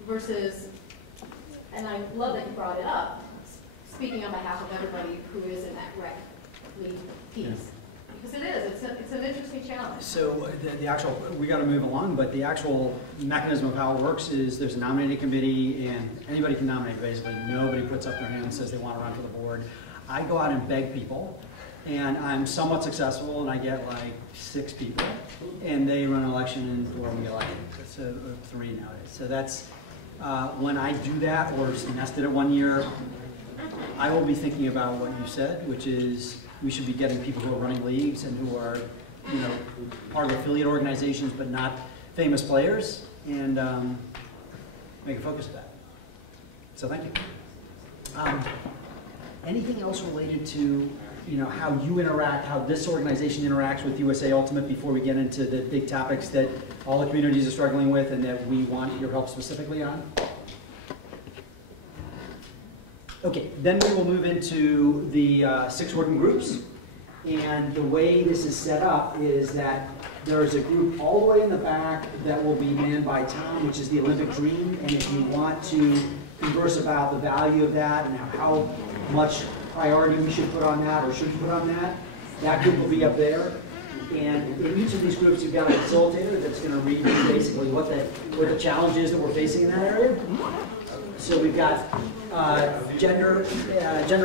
versus, and I love that you brought it up, speaking on behalf of everybody who is in that rec league piece. Yeah. Because it is, it's an interesting challenge. So we got to move along, but the actual mechanism of how it works is there's a nominating committee, and anybody can nominate, basically. Nobody puts up their hand and says they want to run for the board. I go out and beg people, and I'm somewhat successful, and I get like 6 people, and they run an election, and 4 we get elected. It's 3 nowadays. So that's, when I do that, or nested it 1 year, I will be thinking about what you said, which is, we should be getting people who are running leagues and who are, part of affiliate organizations but not famous players, and make a focus of that. So thank you. Anything else related to how you interact, how this organization interacts with USA Ultimate before we get into the big topics that all the communities are struggling with and that we want your help specifically on? Okay, then we will move into the 6 working groups. And the way this is set up is that there's a group all the way in the back that will be manned by Tom, which is the Olympic Dream. And if you want to converse about the value of that and how much priority we should put on that or should put on that, that group will be up there. And in each of these groups, you've got a facilitator that's going to read basically what the challenge is that we're facing in that area. So we've got gender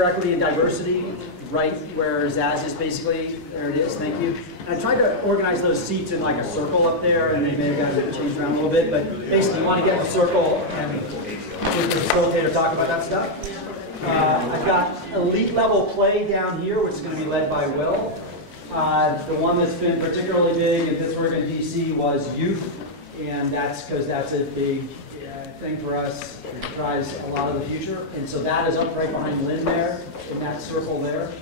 equity and diversity, right where Zaz is basically. There it is, thank you. And I tried to organize those seats in like a circle up there, and they may have got changed around a little bit, but basically you want to get in the circle and with the facilitator talk about that stuff. I've got elite level play down here, which is going to be led by Will. The one that's been particularly big in Pittsburgh and DC was youth, and that's because that's a big thing for us. It drives a lot of the future, and so that is up right behind Lynn there, in that circle there.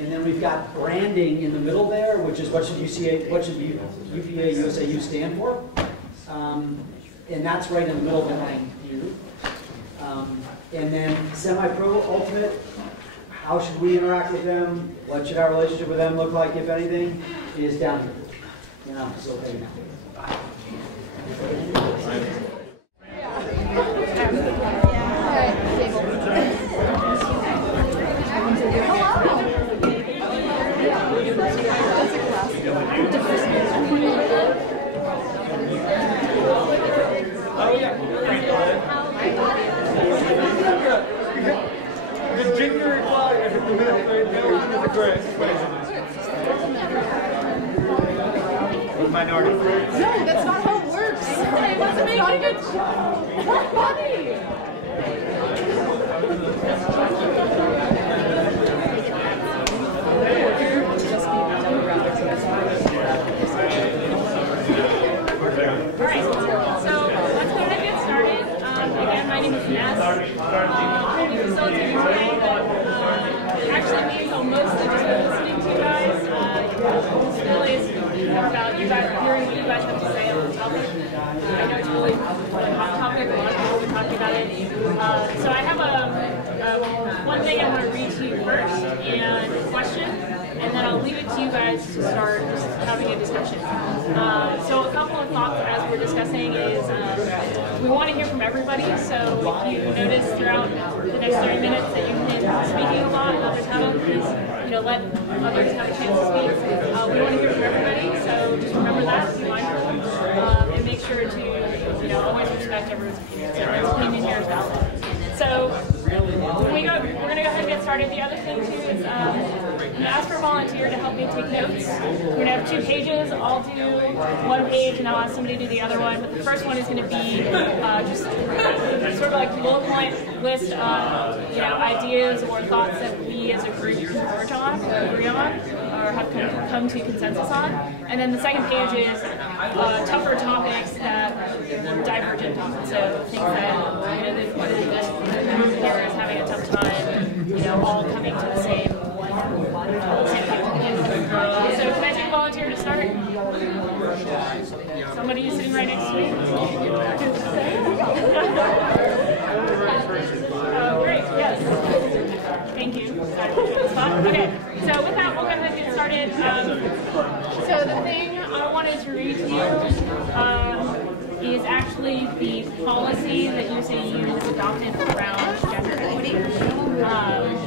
And then we've got branding in the middle there, which is what should UPA USAU stand for? And that's right in the middle behind you. And then semi-pro ultimate, how should we interact with them? What should our relationship with them look like, if anything, is down here. And I'm facilitating now. Bye. The gender equality minority. No, that's not how it works. It wasn't making a good job. That's funny. Alright, so let's go ahead and get started. Again, my name is Ness. I'll be facilitating today, but actually means I'll mostly just be listening to you guys. This really is more about you guys hearing what you guys have to say on the topic. I know it's really a hot topic, a lot of people are talking about it. So I have one thing I want to read to you first, and a question, and then I'll leave it to you guys to start just having a discussion. So a couple of thoughts as we're discussing is we want to hear from everybody, so if you notice throughout the next 30 minutes that you've been speaking a lot and others haven't, please let others have a chance to speak. We want to hear from everybody, so just remember that, be mindful, and make sure to always respect everyone's opinion. So everyone's opinion here is valid. So we're going to go ahead and get started. The other thing too is I'm going to ask for a volunteer to help me take notes. We're going to have 2 pages. I'll do one page and I'll ask somebody to do the other one. But the first one is going to be just sort of like bullet point list of ideas or thoughts that we as a group converge on, or agree on, or have come to consensus on. And then the second page is tougher topics that are divergent on. So things that the group here is having a tough time, all coming to the same conclusion. So can I take a volunteer to start? Somebody sitting right next to me. Great, yes. Thank you. Okay, so with that, we'll go ahead and get started. So the thing I wanted to read to you is actually the policy that USAU has adopted around gender equity.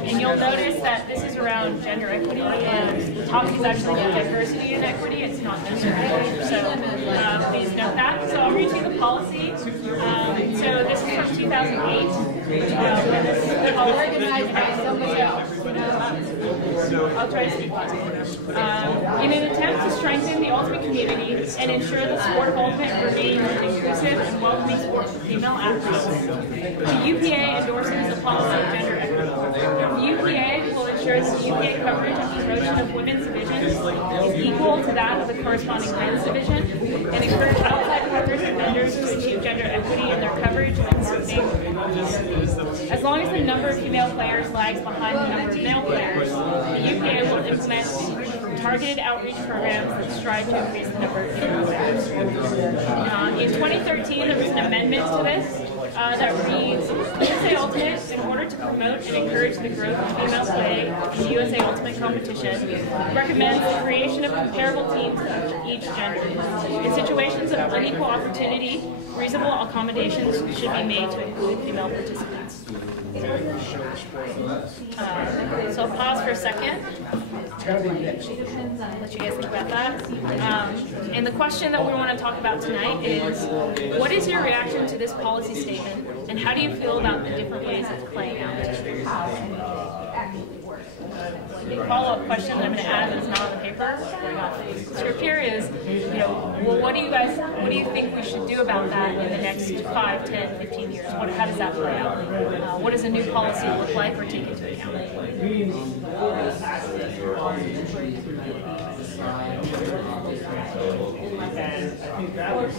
And you'll notice that this is around gender equity, and the topic is actually diversity and equity. It's not gender equity, so please note that. So I'll read you the policy. So this is from 2008. When this policy organized by somebody else. I'll try to speak in an attempt to strengthen the ultimate community and ensure the sport of ultimate remains an inclusive and welcoming sport for female athletes, the UPA endorses the policy of gender equity. The UPA will ensure that the UPA coverage and promotion of women's divisions is equal to that of the corresponding men's division, and encourage outside partners and vendors to achieve gender equity in their coverage and scrutiny. As long as the number of female players lags behind the number of male players, the UPA will implement targeted outreach programs that strive to increase the number of female players. In 2013, there was an amendment to this that reads, USA Ultimate, in order to promote and encourage the growth of female play in the USA Ultimate competition, recommends the creation of comparable teams of each gender. In situations of unequal opportunity, reasonable accommodations should be made to include female participants. So I'll pause for a second. Let you guys think about that. And the question that we want to talk about tonight is, what is your reaction to this policy statement, and how do you feel about the different ways it's playing out? The follow-up question that I'm going to add that's not on the paper, going off the script here is, well, what do you think we should do about that in the next 5, 10, 15 years? How does that play out? What does a new policy look like or take into account? And I think that was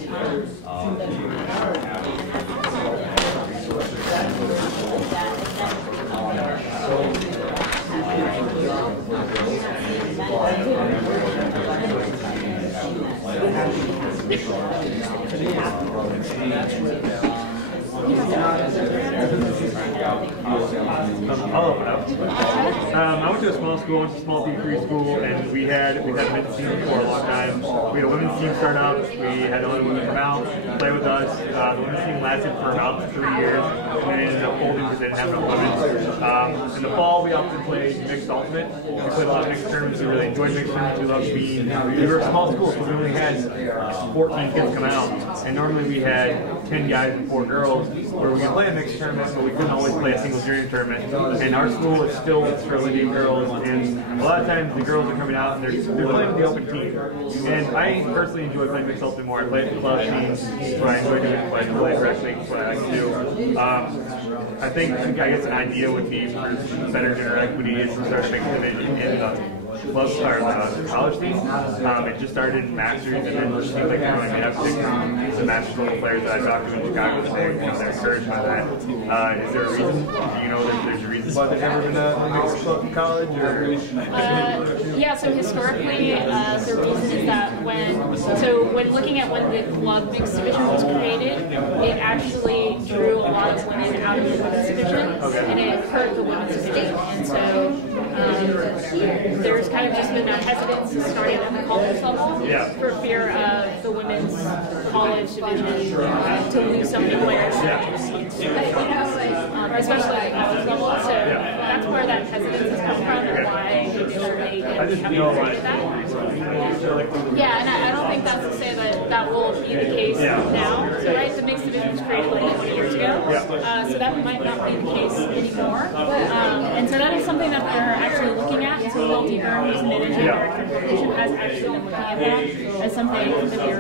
I went to a small school, went to a small D3 school, and we had men's team for a long time. We had a women's team start up. We had other women come out, play with us. The women's team lasted for about 3 years, and then ended up folding because they didn't have enough women. In the fall, we often played mixed ultimate. We played a lot of mixed tournaments. We really enjoyed mixed tournaments. We loved being. We were a small school, so we only had 14 kids come out, and normally we had 10 guys and 4 girls, where we could play a mixed tournament, but we couldn't always play a single junior tournament. And our school is still for lady girls, and a lot of times the girls are coming out and they're playing with the open team. And I personally enjoy playing mixed ultimate more. I play at the club teams, what I enjoy doing, what I play wrestling, what I like to do. I guess an idea would be for better gender equity is to start a mixed division in club or college team. It just started in Masters, and then it seems like they're going to have the Masters level players that I talked to in Chicago today. They're encouraged by that. Is there a reason? Do you know that there's a reason why there's never been a mixed club in college? Or? Yeah. So historically, the reason is that when looking at when the club mixed division was created, it actually drew a lot of women out of the women's division, and it hurt the women's division. And so there's kind of just been that hesitance to start at the college level for fear of the women's college division to lose so many players, especially at the college level. So that's where that hesitance has come from, and why they haven't created that. Yeah, and I don't think that's to say that that will be the case now. So the mixed division was created like 20 years ago, so that might not be the case anymore. And so that is something that they're actually looking at. So Will Deeper, who's managing director of division, has actually been looking at that as something that they're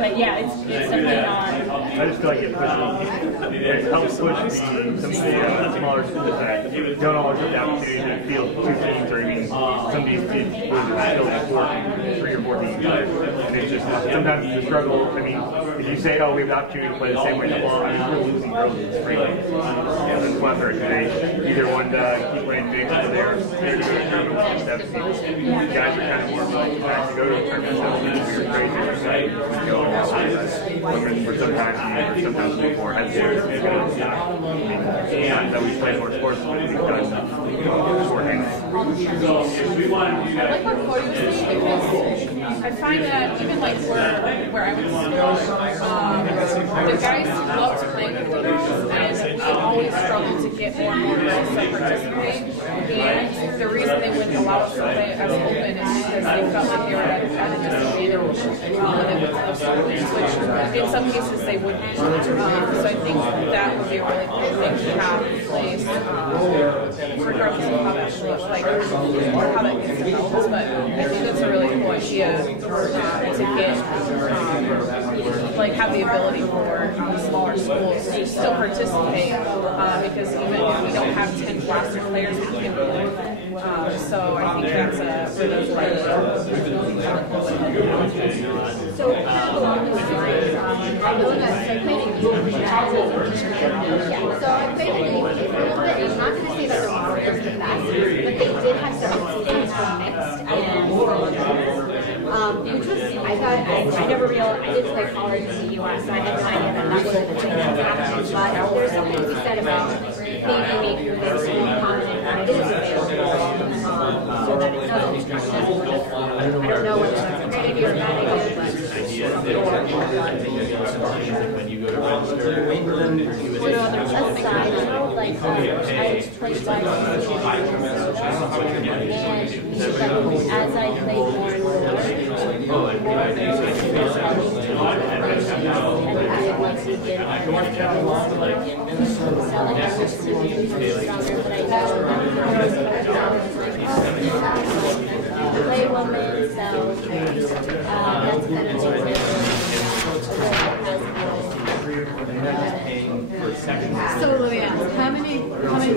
but yeah, it's definitely not. I just feel like it helps push some of the smaller schools that don't always get the opportunity to field 2 teams, or even some of these teams still 3 or 4 teams. And it's just sometimes it's a struggle. I mean, if you say, oh, we have the opportunity to play the same way in the fall, I mean, we're losing girls in the spring. That's one for today. Either one to keep playing big, or they're doing a tournament with 17. Guys are kind of more willing to actually go to a tournament. So we're crazy. Go and for sometimes before hesitant because that we play more sports because I like what Cody was saying because I find that even like where I went to school, the guys love to play with the girls, and we always struggle to get more and more girls to participate. And the reason they wouldn't allow us to play as open is because they felt like they were at a disadvantage when they went to those schools, which in some cases they wouldn't. So I think that would be a really cool thing to have in place, regardless of how that looks like or how that gets developed. But I think that's a really cool idea to get like have the ability for smaller schools to still participate because even if we don't have 10 blaster players, we can play. So I think that's a really cool idea. So along those lines, I know that planning is so class, but they did have certain seasons for mixed and which was, I thought, I never realized, I didn't play college in the U.S., so I had no idea that that was a thing that was happening, but there's something to be said about maybe making this more prominent when it is available, so that it doesn't, I don't know whether that's a great idea or a bad idea, but aside, like, I played by and as I played more and more play women, so that's kind So let me ask, how many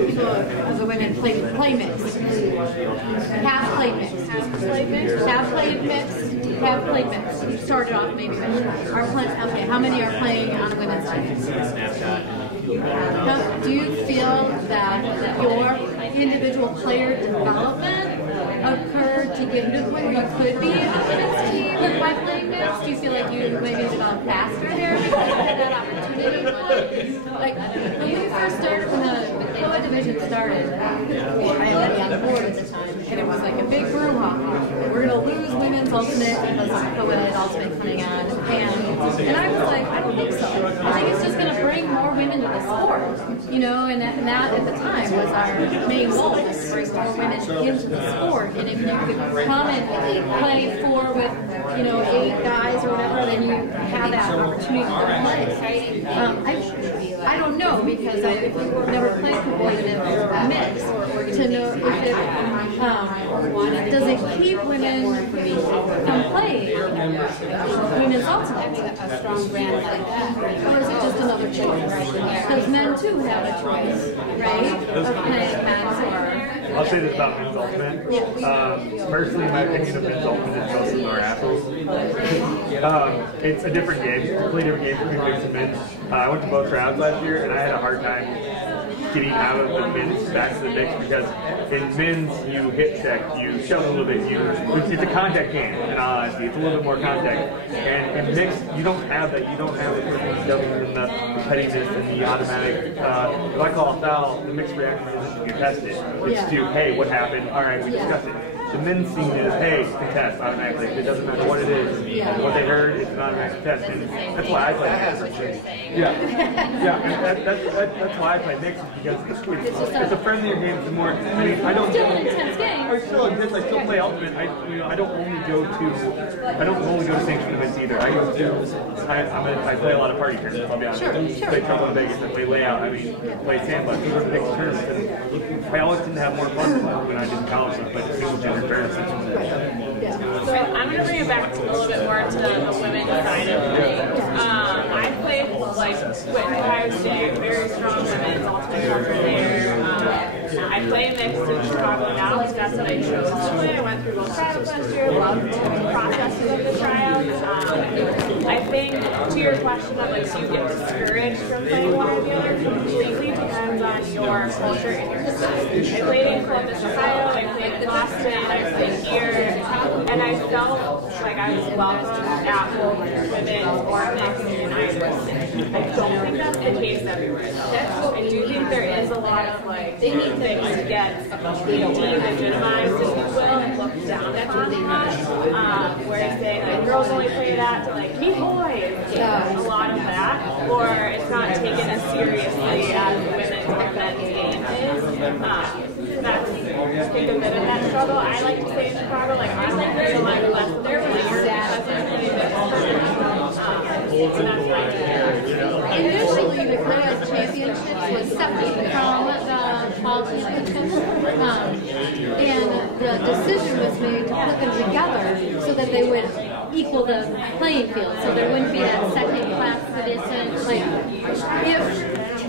people of the women play mixed? Have played mixed. Have played mixed. You started off maybe are playing. Okay, how many are playing on a women's team? Do you feel that your individual player development occurred to get to the point where you could be on a women's team by playing mixed? Do you feel like you maybe developed faster there because you had that opportunity? Like when we first started, when the co-ed division started, I was on the board at the time, and it was like a big brouhaha. We're going to lose women's ultimate because co-ed ultimate coming on, and I was like, I don't think so. I think it's just going to bring more women to the sport, you know, and that at the time was our main goal, was to bring more women into the sport. And if you could come and play 4 with, 8 guys or whatever, then you have that opportunity to play. I don't know, because I've never played football in a mix to know if it does it keep women from playing women's ultimate, a strong brand like that, or is it just another choice? Because men too have a choice, right, of playing men's or. I'll say this about men's ultimate. Personally, my opinion of men's ultimate is most lower athletes. It's a different game. It's a completely different game between mixed and men's. I went to both rounds last year, and I had a hard time getting out of the men's back to the mix because in men's you hip check, you shove a little bit, it's a contact game. In all honesty, it's a little bit more contact. And in mixed, you don't have that. You don't have the person shoving in the pettiness and the automatic. If I call a foul, the mixed reaction isn't to contest it. It's to, hey, what happened? All right, we discussed it. The men's scene is, hey, contest automatically. It doesn't matter what it is. What they heard, it's an automatic contest. And that's why I play mixed. That's why I play mixed, because it's a friendlier game. It's more. I mean, I don't. Still an intense game. I still intense. I still play ultimate. I don't only go to sanctioned events either. I go to. I play a lot of party tournaments. I'll be honest. I play Trouble in Vegas. I play layout. Play sandbox. These are big tournaments. And I always tend to have more fun when I did in college. I played single gender. So I'm going to bring it back a little bit more to the women's side of things. I played with Ohio State, very strong women's ultimate culture there. I play mixed in Chicago now because that's what I chose to play. I went through both tryouts last year, loved the processes of the tryouts. I think to your question of do you get discouraged from playing one or the other, completely depends on your culture and your style. I played in Columbus, Ohio. I played in Boston. I played here, and I felt like I was welcome at both women's or mixed, and I don't think that's the case everywhere, though. I do think there is a lot of things to get de-legitimized, if you will, and looked down upon, where you say girls only play that to me boys, a lot of that, or it's not taken as seriously as women's or men's game is. That's take a bit of that struggle. I like to say in Chicago, I like to feel less of their players because they're really so that's right. Initially, the co-ed championships was separate from the fall championships, and the decision was made to put them together so that they would equal the playing field, so there wouldn't be that second class citizen.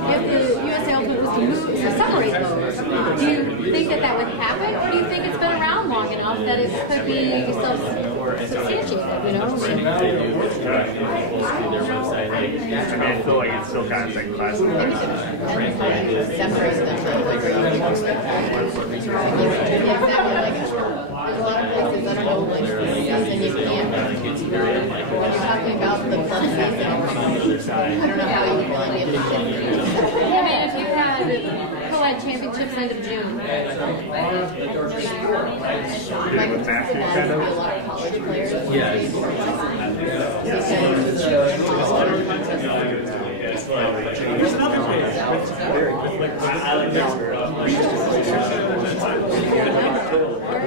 If the USA Ultimate was to move to separate those, do you think that would happen, or do you think it's been around long enough that it could be still substantiated, you know? I feel like it's still kind of second class. Separate them. There's a lot of places that are no like season you can't. When you're talking about the fun season, I don't know how you can really get the Yeah, I mean, if you had co-ed championships end of June. Like in terms of balls, there'll be a lot of college players. Yes. There's another way.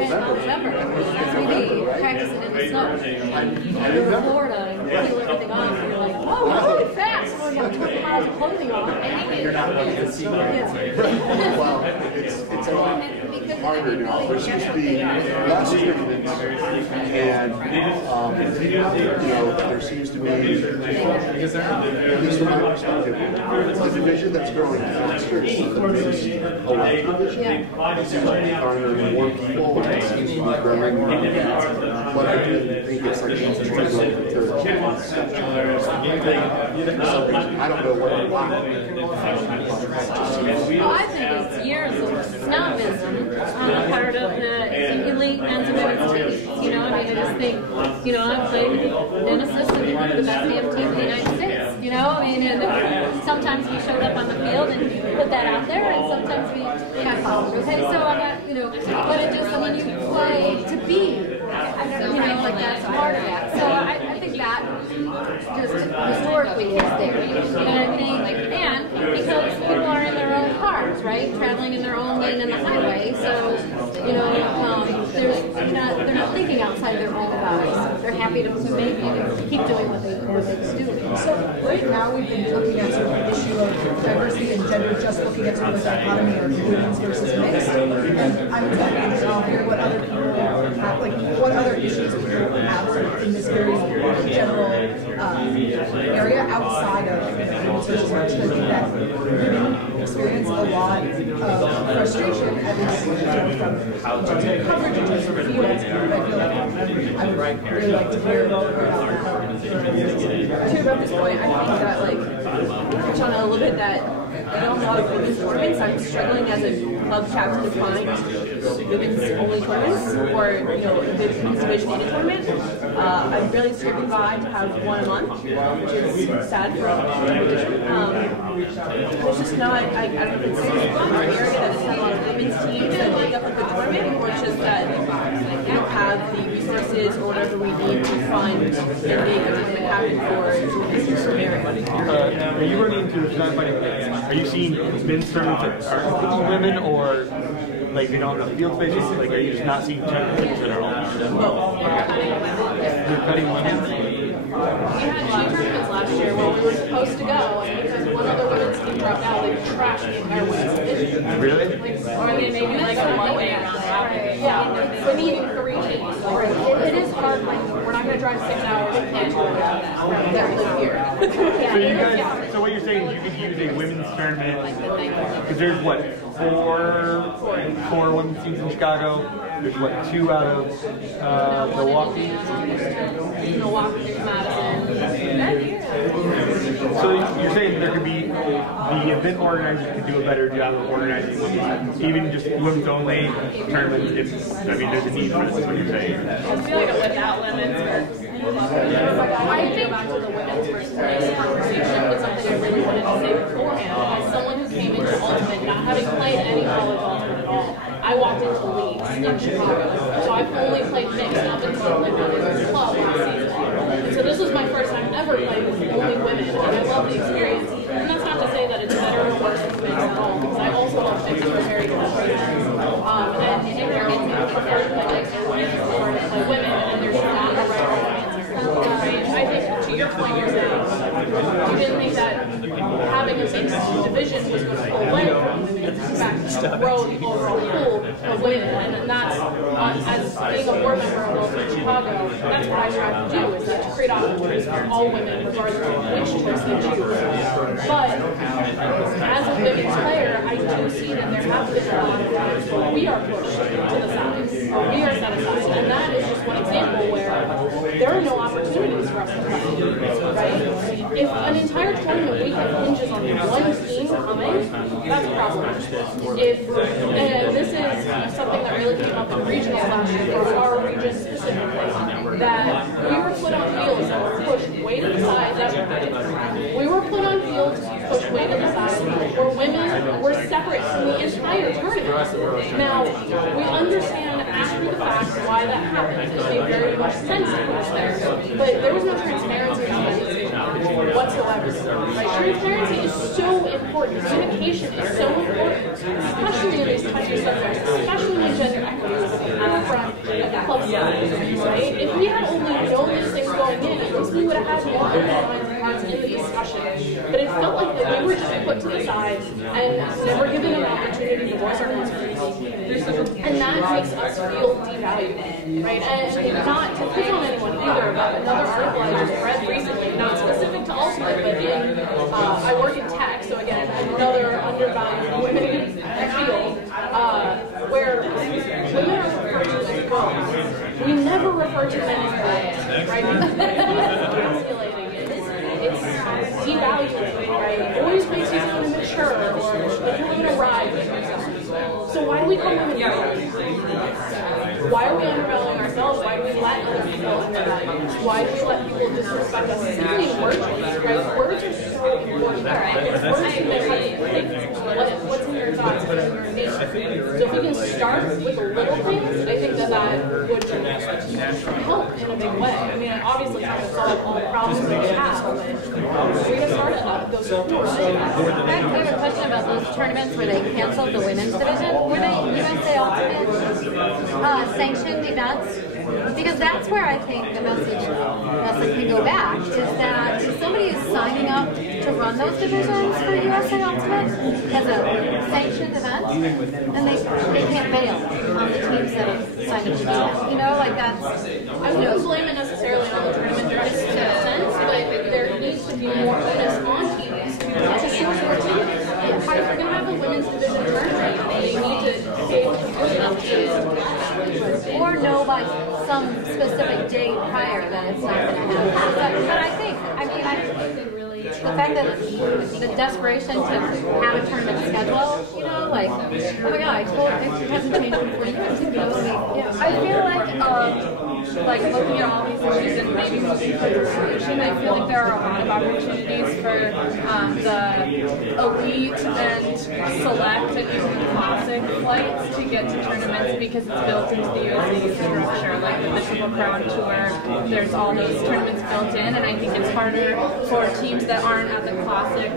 November, maybe practice it in the snow. You're in Florida and you peel everything off and you're like, whoa, really fast. Oh, you got 20 miles of clothing on. You're not going to see it. Well, it's a lot harder now. There seems to be less tournaments, and there seems to be, at least from my perspective, the division that's growing faster is the elite division. Are more people, and it seems to be growing. But I do think it's like something to I don't know what Well, I think it's years of snobism on the part of the elite men's and women's teams. You know, I mean, I just think, I've played an assistant in the best damn team in the United States. You know, I mean, and sometimes we showed up on the field and put that out there, and sometimes we kind of followed. Okay, so I'm not, but it just, I mean, you play to be. Like that's part of that. So I think that just historically is there. And I think, and because people are in their own cars, right? Traveling in their own lane in the highway. So, they're not thinking outside their own box. They're happy to maybe keep doing what they do. So right now we've been looking at sort of the issue of diversity and gender, just looking at sort of the dichotomy of women's versus mixed. And I'm talking to hear what other people have, like what other issues people have sort of in this very general area outside of women's versus mixed. I think that women experience a lot of frustration, at least from coverage in terms of fields. But I feel like I would really like to hear about that. Too, about this point, I think that, touch on it a little bit, that in a lot of women's tournaments, I'm struggling as a club captain to find women's only tournaments, or, women's division any tournament. I'm really scraping by to have one a month, which is sad for competition. There's just not, I don't know if it's an area that has had a lot of women's teams that make up a good tournament, or it's just that we don't have the resources or whatever we need to find and make a tournament happen for this area. Are you running into are you seeing men's tournaments that are picking women, or they don't have field spaces? Are you just not seeing tournaments at all? You're cutting women? We had 2 tournaments last year where we were supposed to go, and because one other women's team dropped out, they trashed the entire women's division. Really? Or they maybe a one-way around. Yeah, but needing 3 teams. It is hard. We're not going to drive 6 hours to play that live here. So what you're saying is you could use a women's tournament, because there's four women's teams in Chicago. There's 2 out of Milwaukee. Milwaukee, there's Madison. So you're saying there could be the event organizers could do a better job of organizing even just women's only tournaments. There's a need for this. Is what you're saying? I feel like without limits. I think back to the women's versus men's conversation was something I really wanted to say beforehand. As someone who came into Ultimate not having played any college Ultimate at all, I walked into leagues in Chicago. So I've only played mixed up until I got into the club last season. And so this was my first time ever playing with only women, and I love the experience. And that's not to say that it's better or worse than mixed at all, because I also love mixed for very good reasons. And if there is no play mixed or play women, and there's not a right answer. I think, to your point, you're saying you didn't think that having a mixed division was going to pull away from, in fact, grow the overall pool of women. And that's, as being a board member of Local Chicago, that's what I strive to do, is that to create opportunities for all women, regardless of which choice they choose. But as a women's player, I do see that there have been a lot of times where we are pushed to the side, or we are set aside. And that is just one example where right? If an entire tournament weekend hinges on one team coming, that's a problem. And this is something that really came up in regionals last year, or our region specifically, that we were put on fields that were pushed way to the side. We were put on fields pushed way to the side, where women were separate from the entire tournament. Now, we understand after the fact why that happened. It made very much sense to put us there. But there was no transparency whatsoever. Right? Transparency is so important. Communication is so important, especially in these types of subjects, especially when gender equity is at the front at the club level. Right? If we had only known these things going in, at least we would have had more parts in the discussion. But it felt like that we were just put to the side and never given an opportunity to voice our concerns. And that makes us feel devalued, right? And not to pick on anyone either, but another article I just read recently, not specific to Ultimate, but in, I work in tech, so again, another undervalued women field, where women are referred to as girls. We never refer to men as girls, right? It's devaluing, right? Always makes you sound immature or like you're going to ride with yourself. So why do we call women girls? Why are we undervaluing ourselves? Why do we let other people undervalue? Why do we let people disrespect us? Simply word choice, right? Words are so important. Words can make what's in your thoughts, what's in your name. So if we can start with the little things, I think that would help in a big way. I mean, obviously it's not going to solve all the problems that we have, but we can start at those core things. I have a question about those tournaments where they canceled the women's division. Were they USA Ultimate sanctioned events? Because that's where I think the message can go back, is that if somebody is signing up to run those divisions for USA Ultimate as a sanctioned event, and they can't bail on the teams that have signed up to do that. You know, like that's... I wouldn't blame it necessarily on the tournament, there is a sense, but there needs to be more onus on teams to source more teams. If we're going to have a women's division tournament, they need to be able to do enough or know by some specific date prior that it's not going to happen. But I think, the fact that the desperation to have a tournament schedule, you know, like, oh my god, it hasn't changed before you guys, you know, yeah, I feel like looking at all these issues and maybe moving to the solution, I feel like there are a lot of opportunities for the elite and select and even classic flights to get to tournaments because it's built into the USA's structure, like the Triple Crown Tour, there's all those tournaments built in, and I think it's harder for teams that aren't at the classic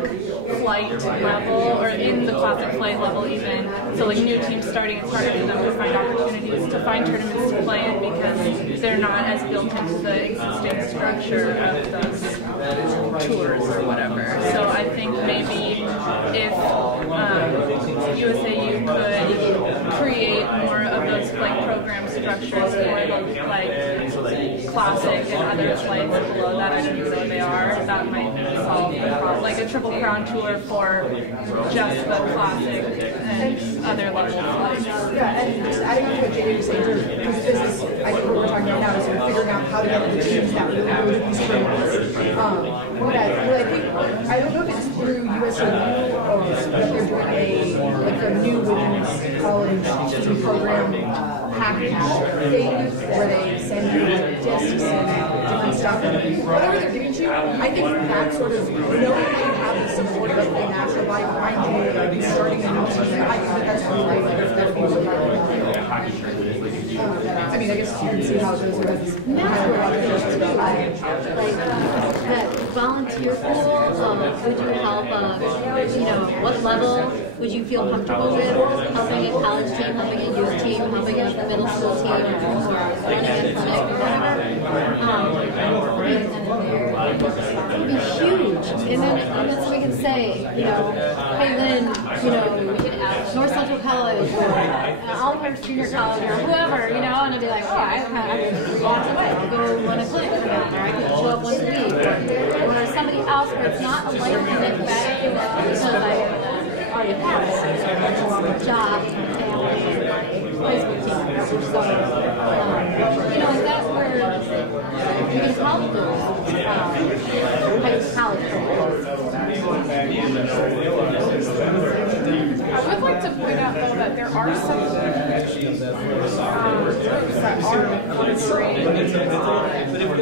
flight level or in the classic flight level even, so like new teams starting, it's harder for them to find opportunities to find tournaments to play in because they're not as built into the existing structure of those tours or whatever. So I think maybe if USAU could create more of those flight program structures for like classic and other flights below that, I don't even know what they are, that might solve the problem. Like a Triple Crown Tour for just the classic and other level flights. Yeah, and just adding on to what Jamie was saying, because this is, I think what we're talking about now is sort of figuring out how to get the teams that really go to these tournaments. What I think, I don't know if it's through USAU or if they're doing a new women's college team program package thing where they send you discs and different stuff. Whatever they're giving you, I think that sort of knowing that you have the support of the national body behind you, like starting a new team, I think that's really like that would be I mean, I guess you can see how it goes with that volunteer pool, would you help, you know, what level would you feel comfortable with helping a college team, helping a youth team, helping a middle school team, or running a clinic or whatever? It would be huge. And then so we can say, you know, hey Lynn, you know, North Central College or Elmhurst Junior College or whoever, you know, and it'd be like, oh, I have 3 blocks away. I could go run a clinic for that, or I could show up once a week, or somebody else where it's not a life commitment because I already have a job, family, high school team. So, you know, that's where we can help those college football. I would like to point out, though, that there are some groups that are monitoring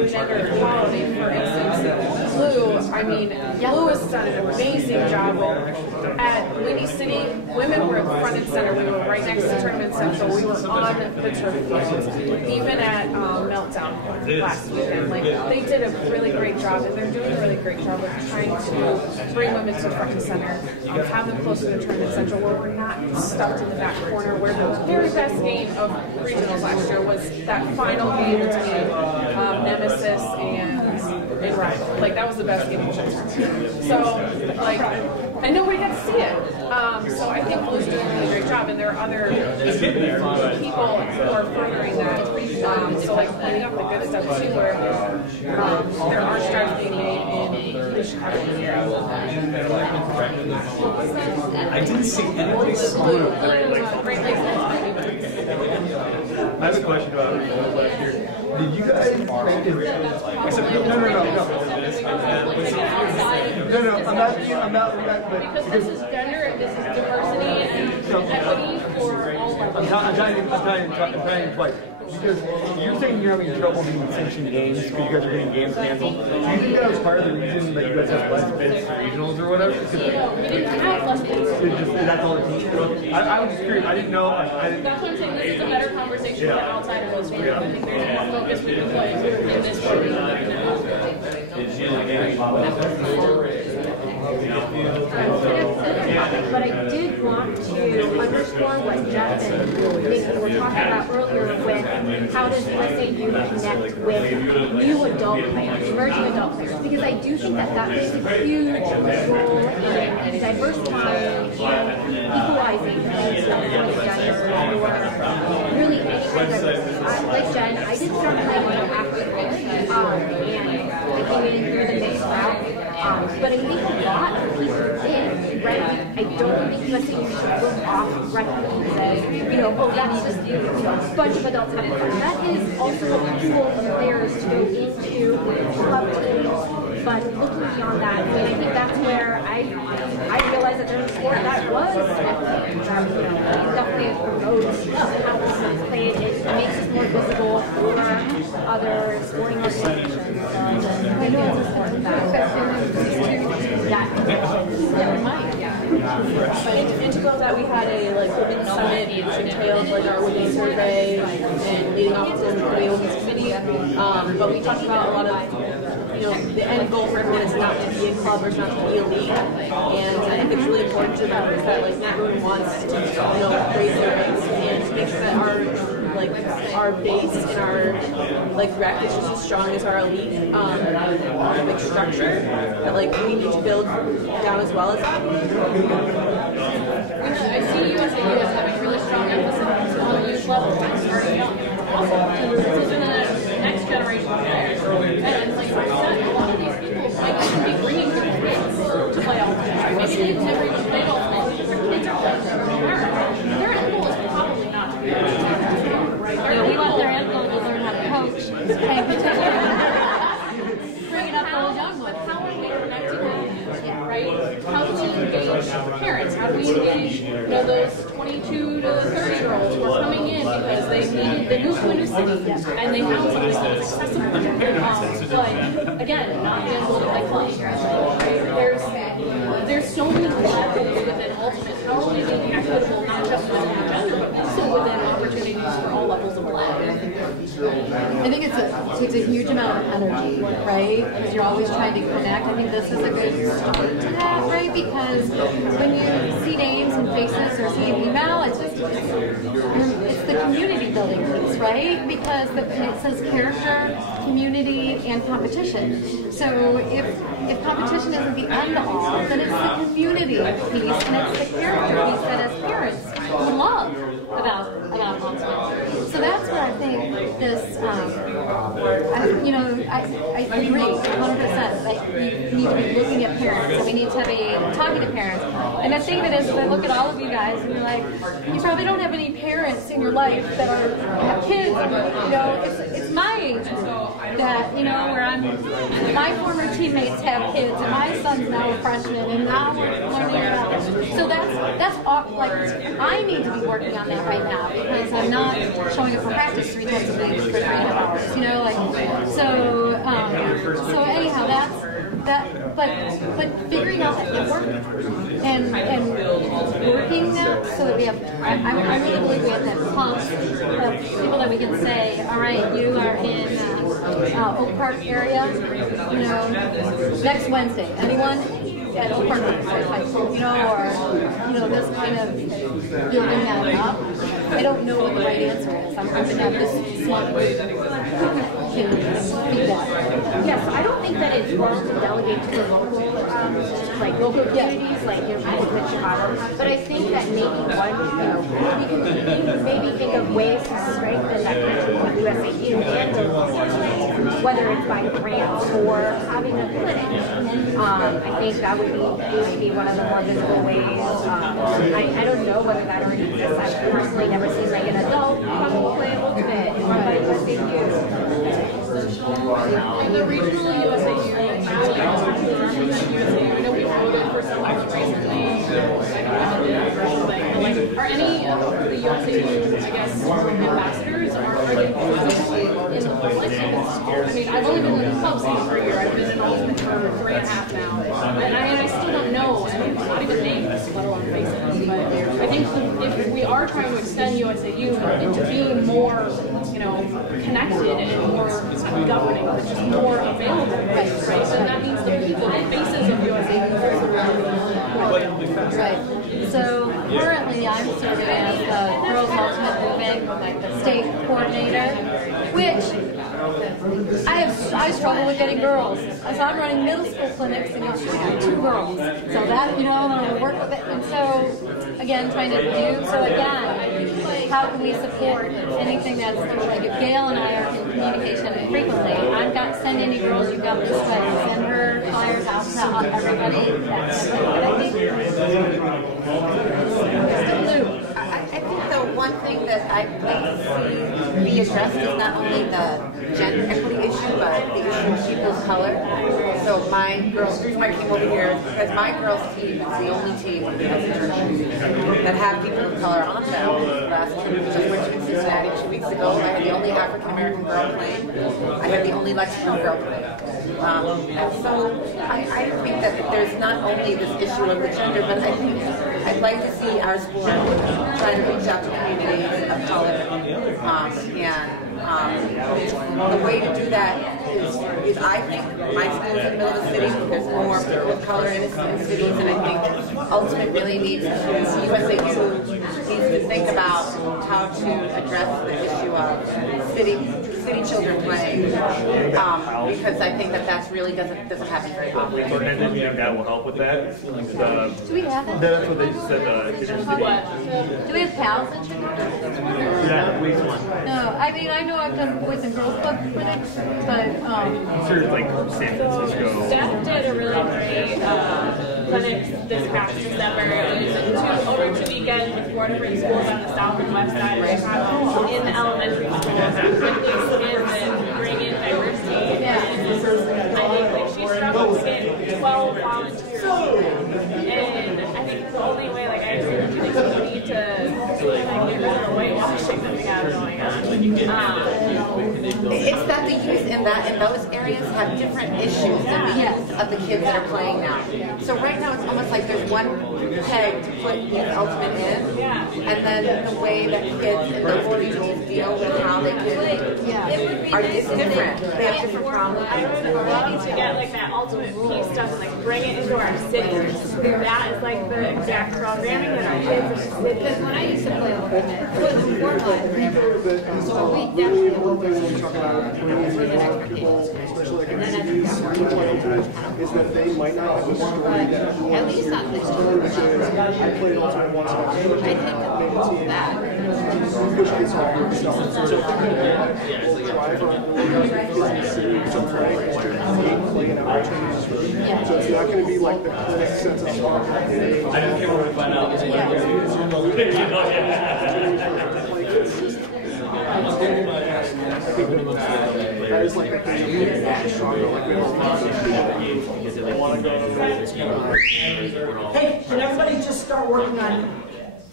gender equality. For instance, Blue, Blue has done an amazing job at Windy City. Women were front and center. We were right next to Tournament Central. We were on the turf field. Even at Meltdown last weekend. Like, they did a really great job, and they're doing a really great job of trying to bring women to front and center, have them close to the Tournament Central, where we're not stuck in the back corner, where the very best game of regionals last year was that final game between Nemesis and Rival. Like, that was the best game of the tournament. So, like, and nobody got to see it. So I think Blue's doing a really great job, and there are other people who are furthering that. So, like, putting up the good stuff too, where there are strides being made in the Chicago area. I didn't see anybody Blue, Great Lakes. I have a question about last year. Did you guys think no, I'm not because this is gender and this is diversity and equity for all levels. I'm trying twice. Because you're saying you're having trouble being sanctioned games because you guys are getting games canceled. Do you think that was part of the reason that you guys have less bids for regionals or whatever? We didn't have less bids. That's all it takes. I was just curious. I didn't know. That's what I'm saying. This is a better conversation than outside of those games. I think there's more focus we can put in this program right now. But I did want to underscore what Jeff and Nikki were talking about earlier with how does USAU connect with new adult players, emerging adult players, because I do think that plays a huge role in diversifying and equalizing genders or really any kind of like Jen, I did start playing after college, and I came in through the mixed route. But I think a lot of people did, right? I don't think USAU should look off recognize that, oh, that's just a bunch of adults having fun. That is also a pool of players to go into club teams, but looking beyond that, and I think that's where I realized that there's a sport that was definitely promotes how it's played. It makes us more visible for other sporting organizations. I know it's just And to go with that, we had a women's summit which entailed our women's survey and leading off to the women's committee. But we talked about a lot of the end goal for everyone is not to be a club or not to be a league. And I think it's really important to remember that everyone wants to raise their ranks and make sure that our base and our rec is just as strong as our elite structure that we need to build down as well as that. I see USAU as having really strong emphasis on the youth level and starting young. This is in the next generation of players. And like I said, a lot of these people might even be bringing their kids to play ultimate. Maybe they've never even played ultimate. Their kids are playing their parents. Their end goal is probably not to be able to we want their end goal to learn how to coach. Bring it up those young ones. How are we connecting with right? How do we engage parents? How do we engage those 22 to 30-year-olds who are coming in because they moved to a new city and they found something that's accessible to them. But again, not being able to play club. There's so many levels within Ultimate. How are we being equitable not just within gender, but also within opportunities for all levels of life? I think it takes a huge amount of energy, right? Because you're always trying to connect. I think this is a good start to that, right? Because when you see names and faces or see an email, it's the community building piece, right? Because it says character, community, and competition. So if competition isn't the end all, then it's the community piece and it's the character piece that as parents love about Ultimate. So that's where I think this I agree 100% that you need to be looking at parents, and we need to be talking to parents. And the thing of it is, I look at all of you guys, and you're like, you probably don't have any parents in your life that have kids. It's my age that, where my former teammates have kids, and my son's now a freshman, and now we're learning about it. So that's like, I need to be working on that right now, because I'm not showing up for practice 3 times a week for 3.5 hours, so anyhow, that, but figuring out that network and working that so that we have, I really believe we have that pump of people that we can say, all right, you are in Oak Park area, next Wednesday, anyone? At Oak Park, or this kind of building that up. I don't know what the right answer is. I'm hoping that this smart group can be that. Yes, I don't think that it's wrong to delegate to the local communities, like with Chicago. But I think that maybe we can maybe think of ways to strengthen that connection with USAU and the whether it's by grants or having a clinic. I think that would be one of the more visible ways. I don't know whether that already exists. I've personally never seen an adult play ultimate run by USAU. And the regional USAU, I know we voted for someone recently. Are any of the USAU, I guess, ambassadors, are they in the public? I've only been in the club scene for a year. I've been in ultimate for 3.5 now. And I still don't know, not even names, let alone faces. But I think if we are trying to extend USAU into being more, connected and more governing, just more available, right? So that means the people, the faces of USAU. Right. So currently I'm serving as the Girls Ultimate Movement, the state coordinator, which I struggle with getting girls. So I'm running middle school clinics and I have 2 girls. So that, I'm going to work with it. And so, again, trying to do, how can we support anything that's, like if Gail and I are in communication frequently, I've got, send any girls you've got this way, send her flyers out to everybody. I think the one thing that I'd like to see be addressed is not only the gender equity issue, but the issue of people of color. So my girls, the reason I came over here is because my girls' team is the only team that have people of color on them. Last two weeks, I went to Cincinnati 2 weeks ago. I had the only African American girl playing. I had the only Latino girl playing. And so I think that there's not only this issue of the gender, but I think I'd like to see our sport try to reach out to communities of color. The way to do that is I think my school is in the middle of the city. There's more people of color in cities, and I think Ultimate really needs to, USAU needs to think about how to address the issue of city children playing, because I think that really doesn't happen very often. And then you think that will help with that? Do we have it? That's what they just said. Do we have pals in Chicago? Yeah, at least one. No, I know I've done Boys and Girls Club clinics, but sort of like San Francisco. Steph did a really great clinic this past December. It was over 2 weekends with 4 different schools on the south and west side of Chicago in the elementary schools. And bring in diversity. Yeah. I think she struggled to get 12 volunteers. And I think the only way, I agree with you, we need to get rid of the whitewashing that we have going on. It's that the youth in those areas have different issues than the youth of the kids that are playing now. So right now it's almost like there's one peg to put Youth Ultimate in, and then the way that kids in those regions deal with how they can it's different. They have different problems. I would love to get that ultimate piece stuff and bring it into our cities. That is the exact programming that our kids in the city. Because when I used to play ultimate, it wasn't formalized. So we definitely talk about for the next people, especially is that they might not have a story at least not this which is I played ultimate once and I made a team. push this off yourself. So if they're going to drive around the city to practice to play an opportunities for them. So it's not going to be like the clinic sets a spark on the day. I just can't wait to find out. That is like a thing that struggle. Like we have a lot of people that want to go to Hey, can everybody just start working on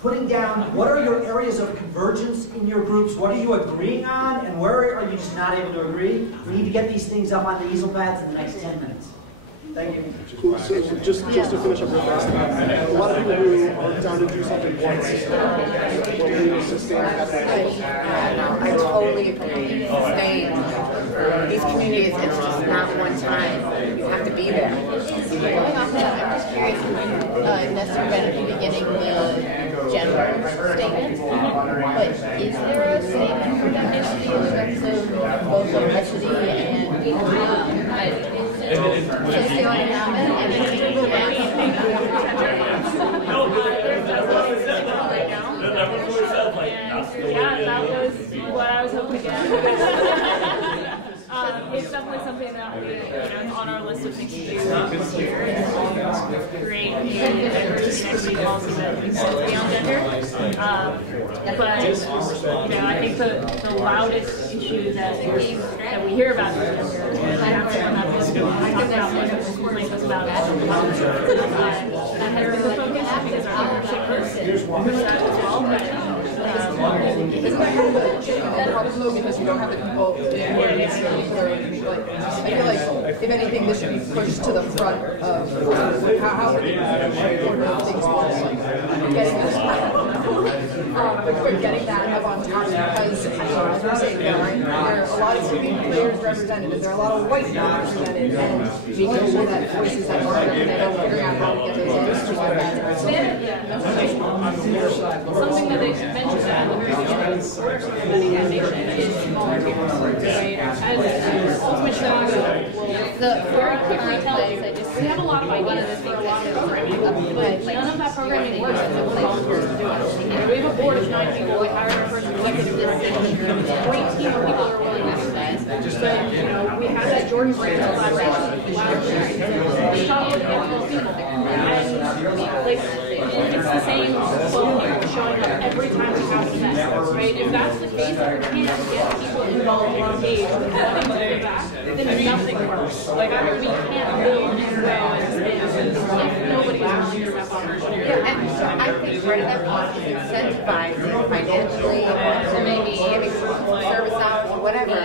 putting down what are your areas of convergence in your groups? What are you agreeing on, and where are you just not able to agree? We need to get these things up on the easel pads in the next 10 minutes. Thank you. Cool. So just to finish up real fast, a lot of people who are down to do something once will leave a sustainable I totally agree. Staying these communities, it's just not one time. You have to be there. Going off of that, I'm just curious, Nestor read at the beginning the gender statement, but is there a statement for diversity in terms of both diversity and socioeconomic and yeah, that was what I was hoping to get. It's definitely something that we, on our list of things to do this year is create diversity and equity policy that extends beyond gender. But I think the loudest issue that we hear about is gender. And hetero focus because our leadership push that as well. Isn't that kind of a chicken and egg though, because you don't have the people who are like, I feel like if anything this should be pushed to the front of how we're things work, getting that up on top because as we're saying there, right? There are a lot of Cuban players represented, there are a lot of white people represented, and making sure that voices that aren't represented are figuring out how to get those voices to get that. Something that they mentioned at the very beginning of implementing that nation is volunteers. Ultimate Chicago will very quickly tell you that we have a lot of ideas for a lot of programming, but none of that programming works until we're volunteers to do it. We have a board of 9 people, we hired our first executive this great team of people who are willing to do that. So, we had that Jordan Brand collaboration last year. We shot with 12 people. And it's the same 12 people showing up every time we have an event, right? If that's the case, if we can't get people involved and engaged with nothing to give back, then nothing works. Like, we can't build and grow and expand if nobody's willing to step up. Yeah, and so I think part of that process is incentivizing financially or maybe giving service hours or whatever.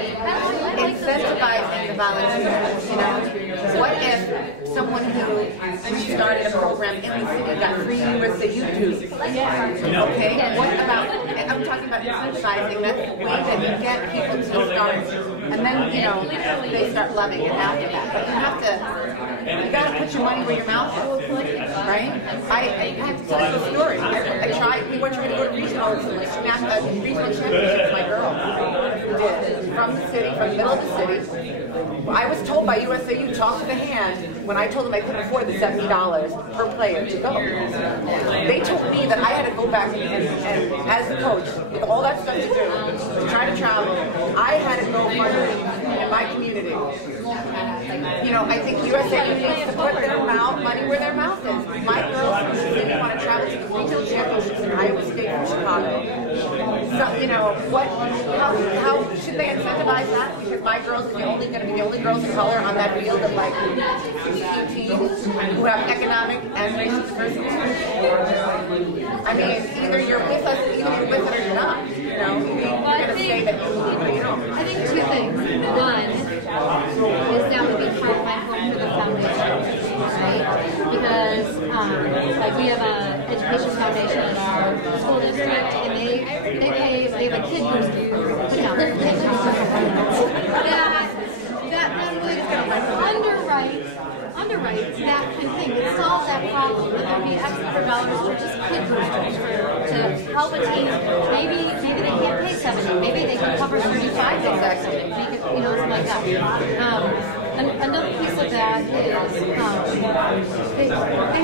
Incentivizing the volunteers, What if someone who started a program in the city got free with the YouTube? Okay, what about, I'm talking about incentivizing, that's the way that you get people to start, and then, they start loving it after that. But you got to put your money where your mouth is, right? I have to tell you a story. I tried, we were trying to go to regional championship with my girl. We did, from the city, from the middle of the city. I was told by USAU, talk to the hand, when I told them I couldn't afford the $70 per player to go. They told me that I had to go back and as a coach, with all that stuff to do, to try to travel, I had to go fundraising in my community. I think USAU needs to put their money where their mouth is. My girls from the city want to travel to the regional championships in Iowa State from Chicago. So, how should they incentivize that? Because my girls are going to be the only girls of color on that field of like 16 teams who have economic and racial diversity. I mean, either you're with us, either you're with it or you're not. You're going to say that you believe it or you don't. I think two things. One is that would be for the foundation, right? Because we have an education foundation in our school district, and they have a kid who's put out that really just underwrites that kind of thing. It solves that problem. That there'd be extra dollars for just kid boosters to help a team. Maybe they can't pay 70. Maybe they can cover 35 exactly. Make it, something like that. Another piece of that is they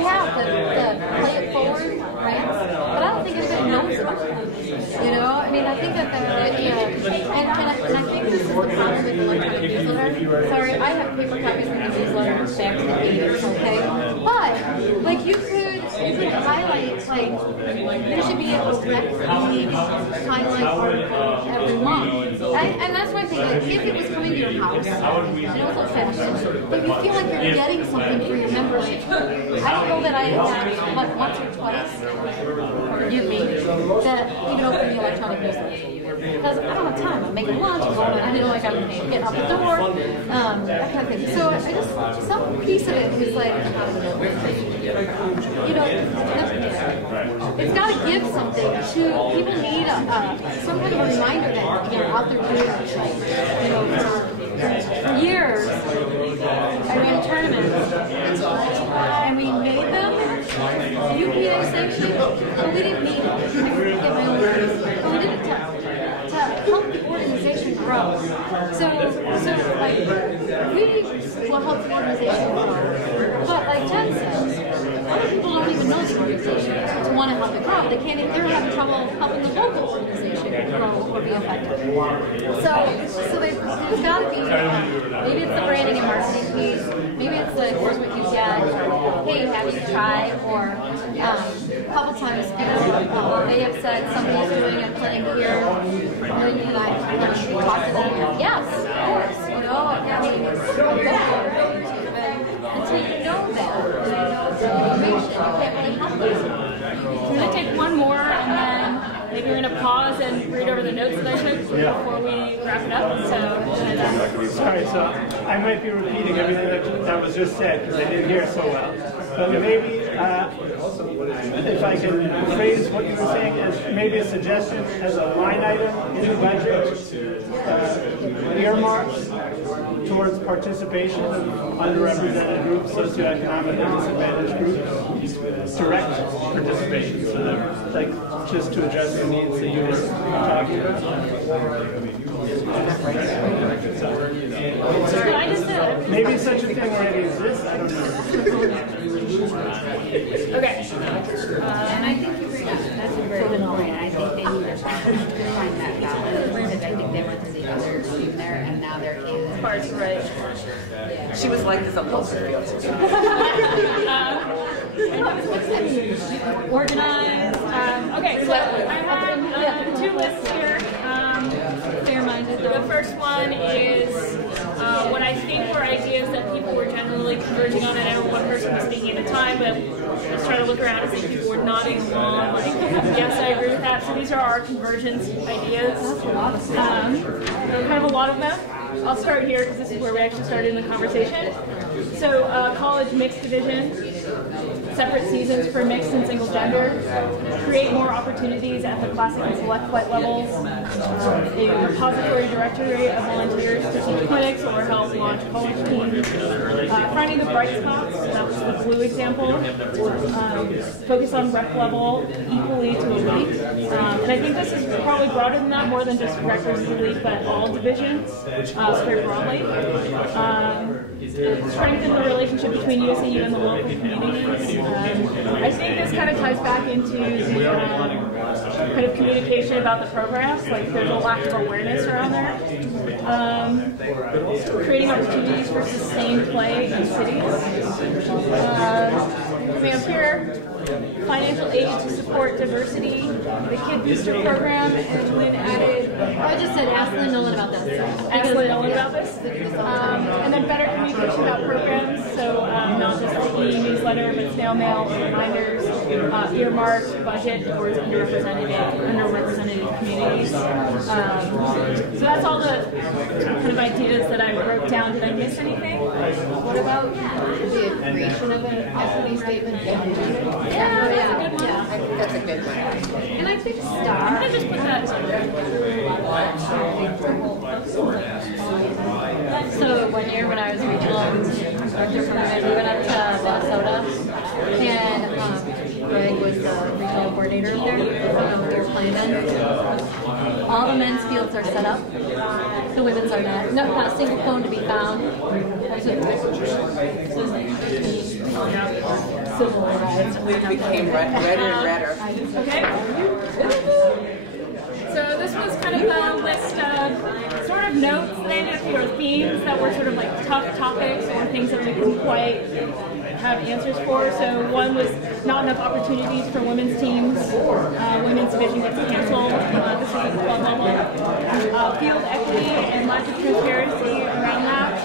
have the play it forward grants, but I don't think anybody knows about them. I think paper copies from the newsletter back to the pages, okay? But, like, you could highlight, like, there should be a rec league highlight article every month. And that's why I think, like, if it was coming to your house, I know it's old-fashioned, but you feel like you're getting something for your membership. I don't know that I have, like, once or twice, or you, me, that even open the electronic newsletter. Because I don't have time. I'm making lunch, I'm going, I know, like, I'm getting out the door, that kind of thing. So I just, some piece of it is like, you know, it's got to give something to, people need some kind of a reminder that you're out there doing it. Like, you know, for years, I ran tournaments, and we made them UPA sanctioned, but we didn't need it. I forget my own words, but we did it to help the organization grow. So like, we will help the organization grow. But like Jen says, other people don't even know the organization to want to help it grow. They can't even, they're having trouble helping the local organization grow or be effective. So there's got to be, maybe it's the branding and marketing piece, maybe it's the here's what you get, or hey, have you tried, or a couple times people may have said somebody's doing a clinic here, and then can I talk to them? Yes, of course, you know, I mean, until you know that, information, you can't really help them. I'm going to take one more, and then maybe we're going to pause and read over the notes that I took before we wrap it up. So, sorry, so I might be repeating everything that was just said because I didn't hear so well. But maybe if I can phrase what you were saying as maybe a suggestion as a line item in the budget, earmarks towards participation of underrepresented groups, socioeconomically disadvantaged groups, direct participation, so that, like, just to address the needs that you were talking about. Maybe such a thing already exists, I don't know. Okay. And I think you bring up, that's a very good point. I think they need to find that balance, because I think they went to the other team there, and now they're in. Parts, right. She was like this on poster fields. Organized. Okay, so I have two lists here. Fair-minded. The first one is what I think were ideas that people were generally converging on. I know one person was speaking at a time, but let's try to look around and see people were nodding along. Like, yes, I agree with that. So these are our convergence ideas. Kind of a lot of them. I'll start here because this is where we actually started in the conversation. So college mixed division, separate seasons for mixed and single gender, create more opportunities at the classic and select flight levels, a repository directory of volunteers to teach clinics or help launch college teams, finding the bright spots, that was the blue example, focus on rec level equally to elite, and I think this is probably broader than that, more than just rec versus elite, but all divisions, very broadly. Strengthen the relationship between USAU and the local communities. I think this kind of ties back into the kind of communication about the programs, like there's a lack of awareness around there. Creating opportunities for sustained play in cities. Coming up here, financial aid to support diversity, the Kid Booster Program, and Lynn added... I just said ask Lynn Nolan about this. Ask Lynn Nolan about this. And then better communication about programs, so not just the e-newsletter, but snail mail, reminders, earmarked budget towards underrepresented communities. So that's all the kind of ideas that I wrote down. Did I miss anything? What about the creation of an equity statement? Yeah, that's a good one. Yeah, I think that's a good one. And I think I'm going to just put that. So 1 year when I was regional director for men, we went up to Minnesota, and Greg was the regional coordinator there. We were playing men. All the men's fields are set up. The women's are not. Not a single cone to be found. Civil rights. We became redder and redder. Okay. So So this was kind of a list of sort of notes that I ended up or themes that were sort of like tough topics or things that we couldn't quite have answers for. So one was not enough opportunities for women's teams. Women's division gets canceled. This was at the club level. Field equity and lack of transparency around that.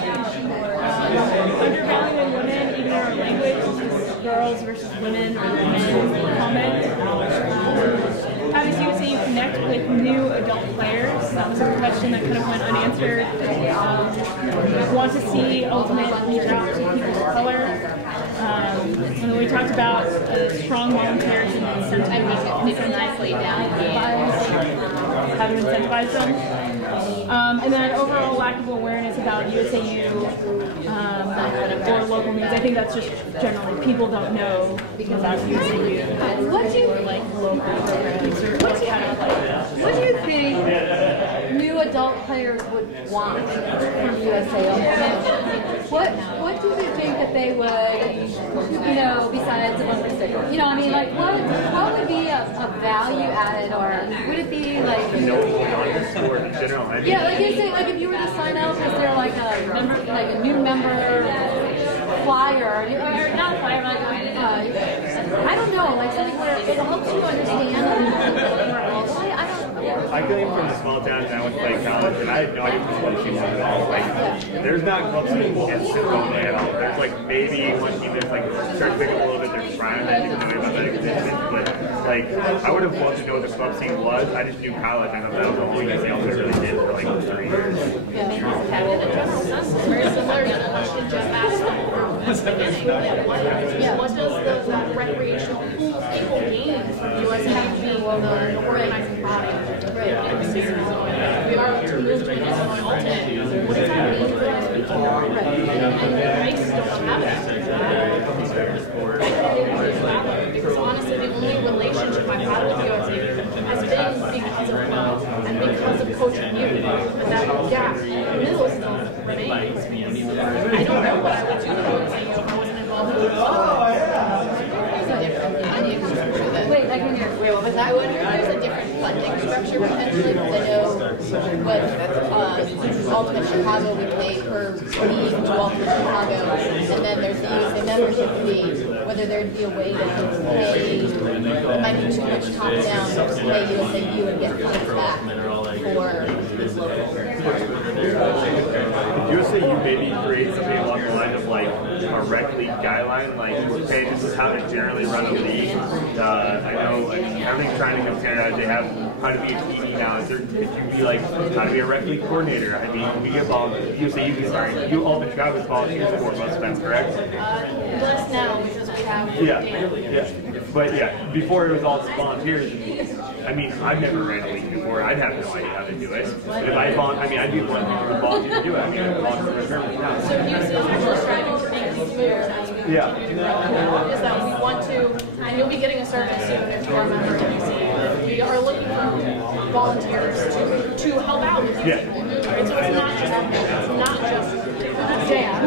Undervaluing women, even in our language, girls versus women or men comment. How does USA connect with new adult players? That was a question that kind of went unanswered. Want to see Ultimate reach out to people of color. And we talked about strong volunteers and incentivize how to incentivize them. And then overall lack of awareness about USAU or local news. I think that's just generally people don't know about USAU. What do you like local programs or kind of like. What do you think new adult players would want from USA? What do you think that they would, besides a bumper sticker? I mean, like, what would be a value added, or would it be like, sport in general? I mean, yeah, like you say, like if you were to sign up, is there like a member, like a new member flyer, or not flyer, like I don't know, like something where it helps you understand. I came from a small town and I went to play college, and I had no idea what club teams were at all. Like, there's not club teams in Cincinnati at all. There's like maybe one team that's like starting to pick up a little bit. They're trying to know about that existence, but like I would have loved to know what the club scene was. I just knew college. I know that was the only thing I really did for like 3 years. Very similar to the question Jeff asked what does the recreational pool people gain from USA being the organizing body? We are tools to this on Ultimate. What does that mean for us people? And race don't have that. Because honestly, the only relationship I've had with USA has been because of club and because of coaching you. But that gap in the middle still remains. I don't know what I would do with USA if I wasn't involved with Wait, I can hear. But I wonder if there's a different funding structure potentially. Because I know what Ultimate Chicago we pay per league to Ultimate Chicago, and then there's the membership fee. Whether there'd be a way to pay, it might be too much top down to pay USAU and get funds back If USAU maybe create something along the line of like a rec league guideline, like, hey, this is how to generally run a league. I know, everything's trying to compare as they have how to be a PD now. Is there, could you be like how to be a rec league coordinator? I mean, we get volunteers. You all the Chicago with volunteers for most of them, correct? less now because we have Yeah. But yeah, before it was all just volunteers. I mean, I've never ran a league before. I'd have no idea how to do it. But if I'd be one who would volunteer to do it. I mean, I'd volunteer for sure now. So UC is actually striving to make these fair as we is that we want to, and you'll be getting a survey soon if you are a member of UC. We are looking for volunteers to help out with Yeah. And so it's not just Dan.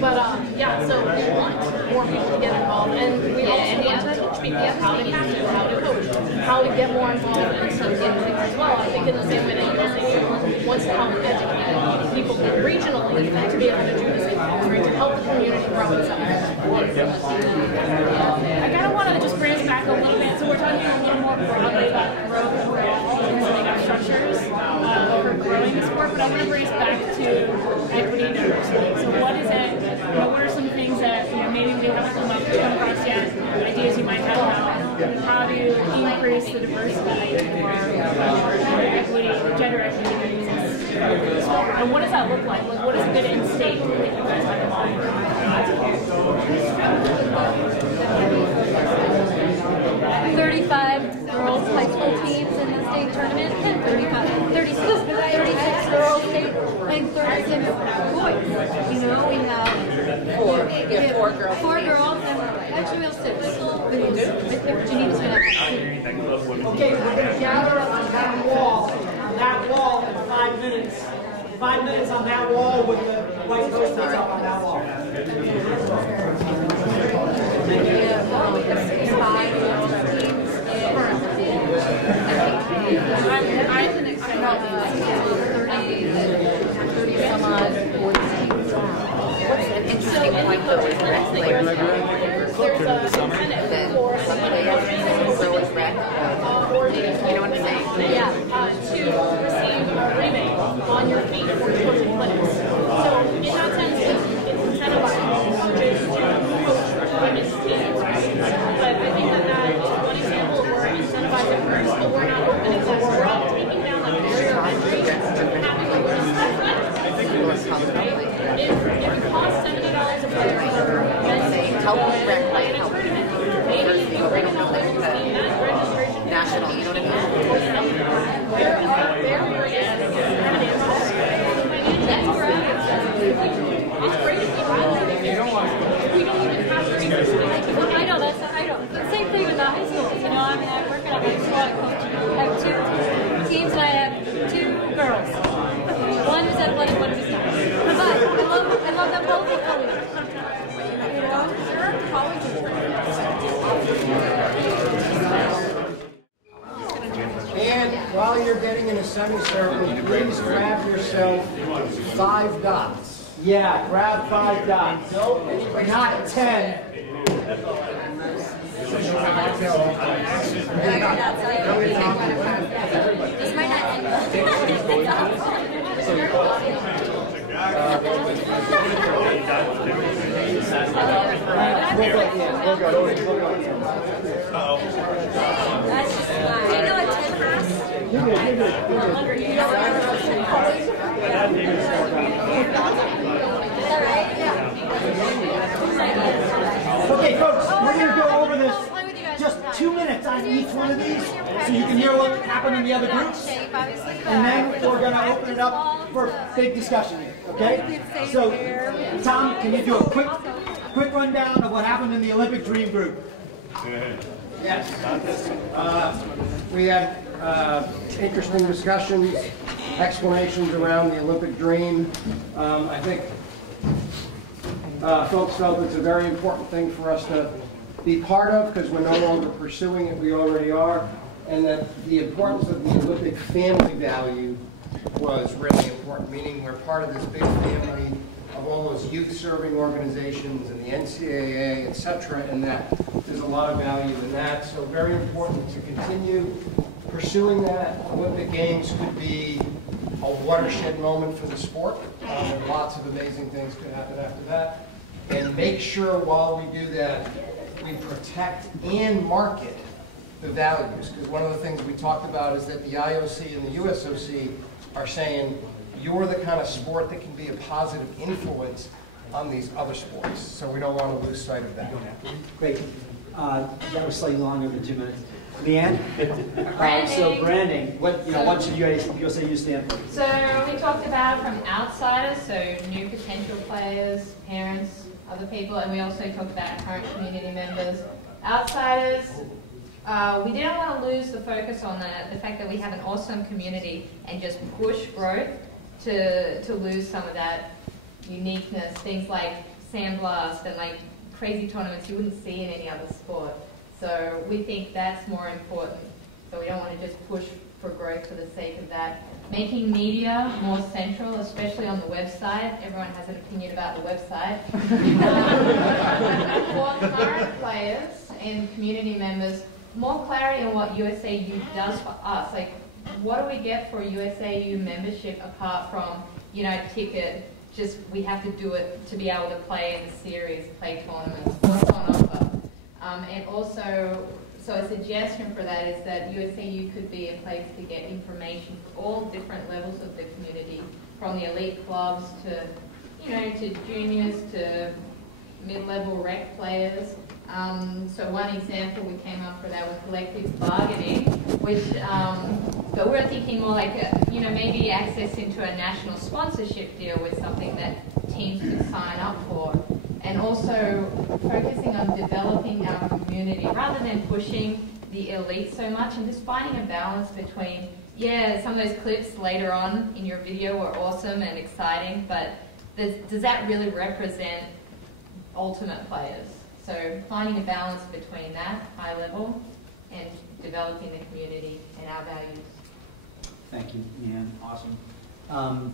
But yeah, so we want more people to get involved, and we also want to teach people how to captain, how to coach, how to get more involved in some things as well. I think in the same way that USA wants to help educate people regionally to be able to do the same thing, right? To help the community grow itself. I kind of want to just bring us back a little bit. So we're talking a little more broadly about growth overall and setting up structures over growing the sport, but I want to bring us back to equity and diversity. So what is it? What are some things that maybe we haven't come across yet? Ideas you might have about how to increase the diversity or equity, gender equity in the sport? And what does that look like? Like, what is a good end state that you guys have in mind? 35 girls high school teams in the state tournament, and 36 girls state, and 36 boys. We have four girls. Four girls, and actually we have 6. Geneva's going to have Okay, we're going to gather on that wall. That wall in 5 minutes. 5 minutes on that wall with the white posters up on that wall. we have 5 teams. turning point though is rec players. There's an incentive for Some players grow as rec. You know what I'm saying? yeah, to receive a rebate on your fee for tourism clinics. So in that sense, it's incentivizing coaches to coach women's teams. But I think that is one example where we're incentivizing first, but we're not opening that. We're not taking down the barrier of entry and having a women's clinic. Right? If it costs $70 a player for men's Help with rec play, help. maybe if you bring in a players team, that registration National, you know what I mean? there are barriers. It's great if you highlight it. We don't even have to well, I know, that's, I know. The same thing with the high schools, you know, I mean, I work at a high school, I have 2 teams and I have 2 girls. One is athletic, one is not. But I love them both equally. You know, there are colleges. And while you're getting in a semicircle, please grab yourself 5 dots. Yeah, grab 5 dots. Not 10. This might not end Okay, folks, we're going to go over this just 2 minutes on each one of these so you can hear what happened in the other groups. And then we're going to open it up for big discussion here, okay? So, Tom, can you do a quick rundown of what happened in the Olympic Dream Group? Yes. We had interesting discussions, explanations around the Olympic dream. I think folks felt it's a very important thing for us to be part of because we're no longer pursuing it, we already are, and that the importance of the Olympic family value was really important, meaning we're part of this big family of almost youth-serving organizations and the NCAA, etc., and that there's a lot of value in that. So very important to continue pursuing that. Olympic Games could be a watershed moment for the sport. And lots of amazing things could happen after that. And make sure while we do that, we protect and market the values. Because one of the things we talked about is that the IOC and the USOC are saying, you're the kind of sport that can be a positive influence on these other sports. So we don't want to lose sight of that. Great. That was slightly longer than 2 minutes. Leanne? So branding, what should you guys USA stand for? So we talked about from outsiders, so new potential players, parents, other people, and we also talked about current community members. Outsiders, we didn't want to lose the focus on the fact that we have an awesome community and just push growth to lose some of that uniqueness, things like sandblast and like crazy tournaments you wouldn't see in any other sport. So we think that's more important. So we don't want to just push for growth for the sake of that. Making media more central, especially on the website. Everyone has an opinion about the website. For current players and community members, more clarity on what USAU does for us. Like, what do we get for USAU membership apart from, ticket? Just we have to do it to be able to play in the series, play tournaments. What's on offer? And also, so a suggestion for that is that USAU could be a place to get information for all different levels of the community, from the elite clubs to, to juniors to mid-level rec players. So one example we came up for that was collective bargaining, which, but we're thinking more like, maybe access into a national sponsorship deal with something that teams could sign up for. And also focusing on developing our community rather than pushing the elite so much, and just finding a balance between, some of those clips later on in your video were awesome and exciting, but does that really represent ultimate players? So finding a balance between that high level and developing the community and our values. Thank you, Leanne. Awesome.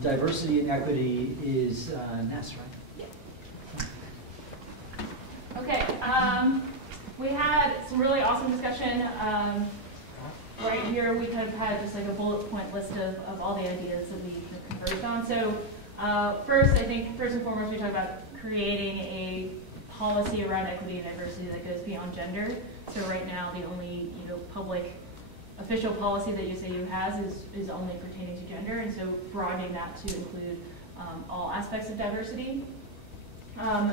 Diversity and equity is Ness, right? Okay, we had some really awesome discussion. Right here, we kind of had just like a bullet point list of all the ideas that we converged on. So first and foremost, we talked about creating a policy around equity and diversity that goes beyond gender. So right now, the only public official policy that USAU has is only pertaining to gender, and so broadening that to include all aspects of diversity.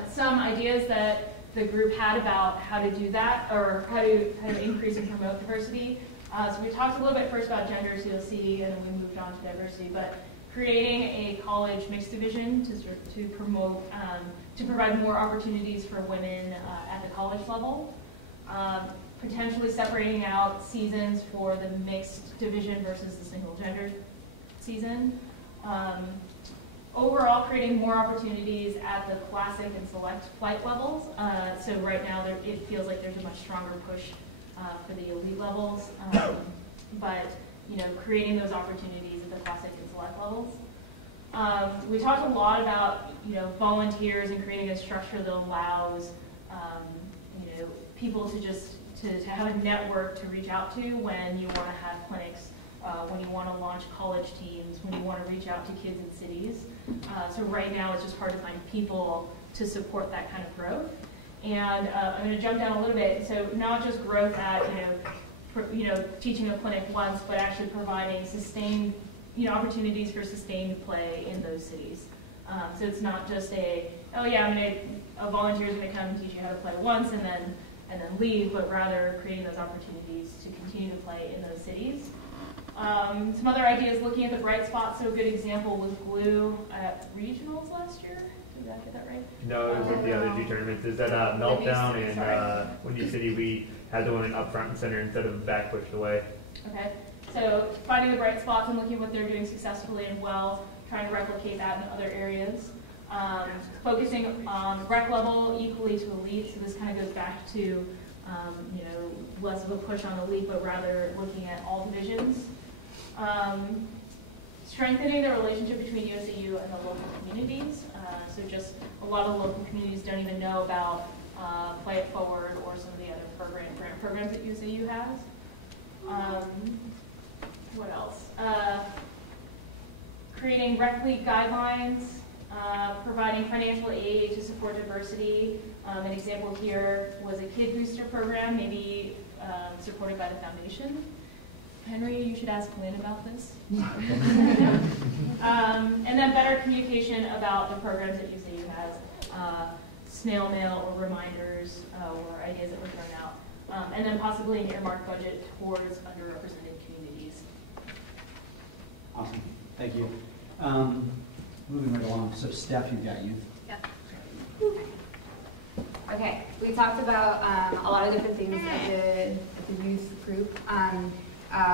Some ideas that the group had about how to do that, or how to increase and promote diversity. So we talked a little bit first about gender, so you'll see, and then we moved on to diversity, but creating a college mixed division to promote, to provide more opportunities for women at the college level. Potentially separating out seasons for the mixed division versus the single gender season. Overall, creating more opportunities at the classic and select flight levels. So right now, it feels like there's a much stronger push for the elite levels, but creating those opportunities at the classic and select levels. We talked a lot about volunteers and creating a structure that allows people to have a network to reach out to when you want to have clinics, when you want to launch college teams, when you want to reach out to kids in cities. So right now it's just hard to find people to support that kind of growth. And I'm going to jump down a little bit. So not just growth at teaching a clinic once, but actually providing sustained opportunities for sustained play in those cities. So it's not just a volunteer is going to come and teach you how to play once and then leave, but rather creating those opportunities to continue to play in those cities. Some other ideas, looking at the bright spots. So a good example was glue at regionals last year. Did I get that right? No, it was with the other two tournaments. Is that Meltdown and Windy City, we had the women up front and center instead of back pushed away. Okay, so finding the bright spots and looking at what they're doing successfully and well, trying to replicate that in other areas. Focusing on rec level equally to elite, so this kind of goes back to less of a push on elite, but rather looking at all divisions. Strengthening the relationship between USAU and the local communities. So just a lot of local communities don't even know about Play It Forward or some of the other grant programs that USAU has. What else? Creating rec league guidelines, providing financial aid to support diversity. An example here was a kid booster program, maybe supported by the foundation. Henry, you should ask Lynn about this. And then better communication about the programs that USAU has, snail mail or reminders or ideas that were thrown out. And then possibly an earmarked budget towards underrepresented communities. Awesome, thank you. Moving right along, so Steph, you've got youth. Yeah. Okay, we talked about a lot of different things at the youth group.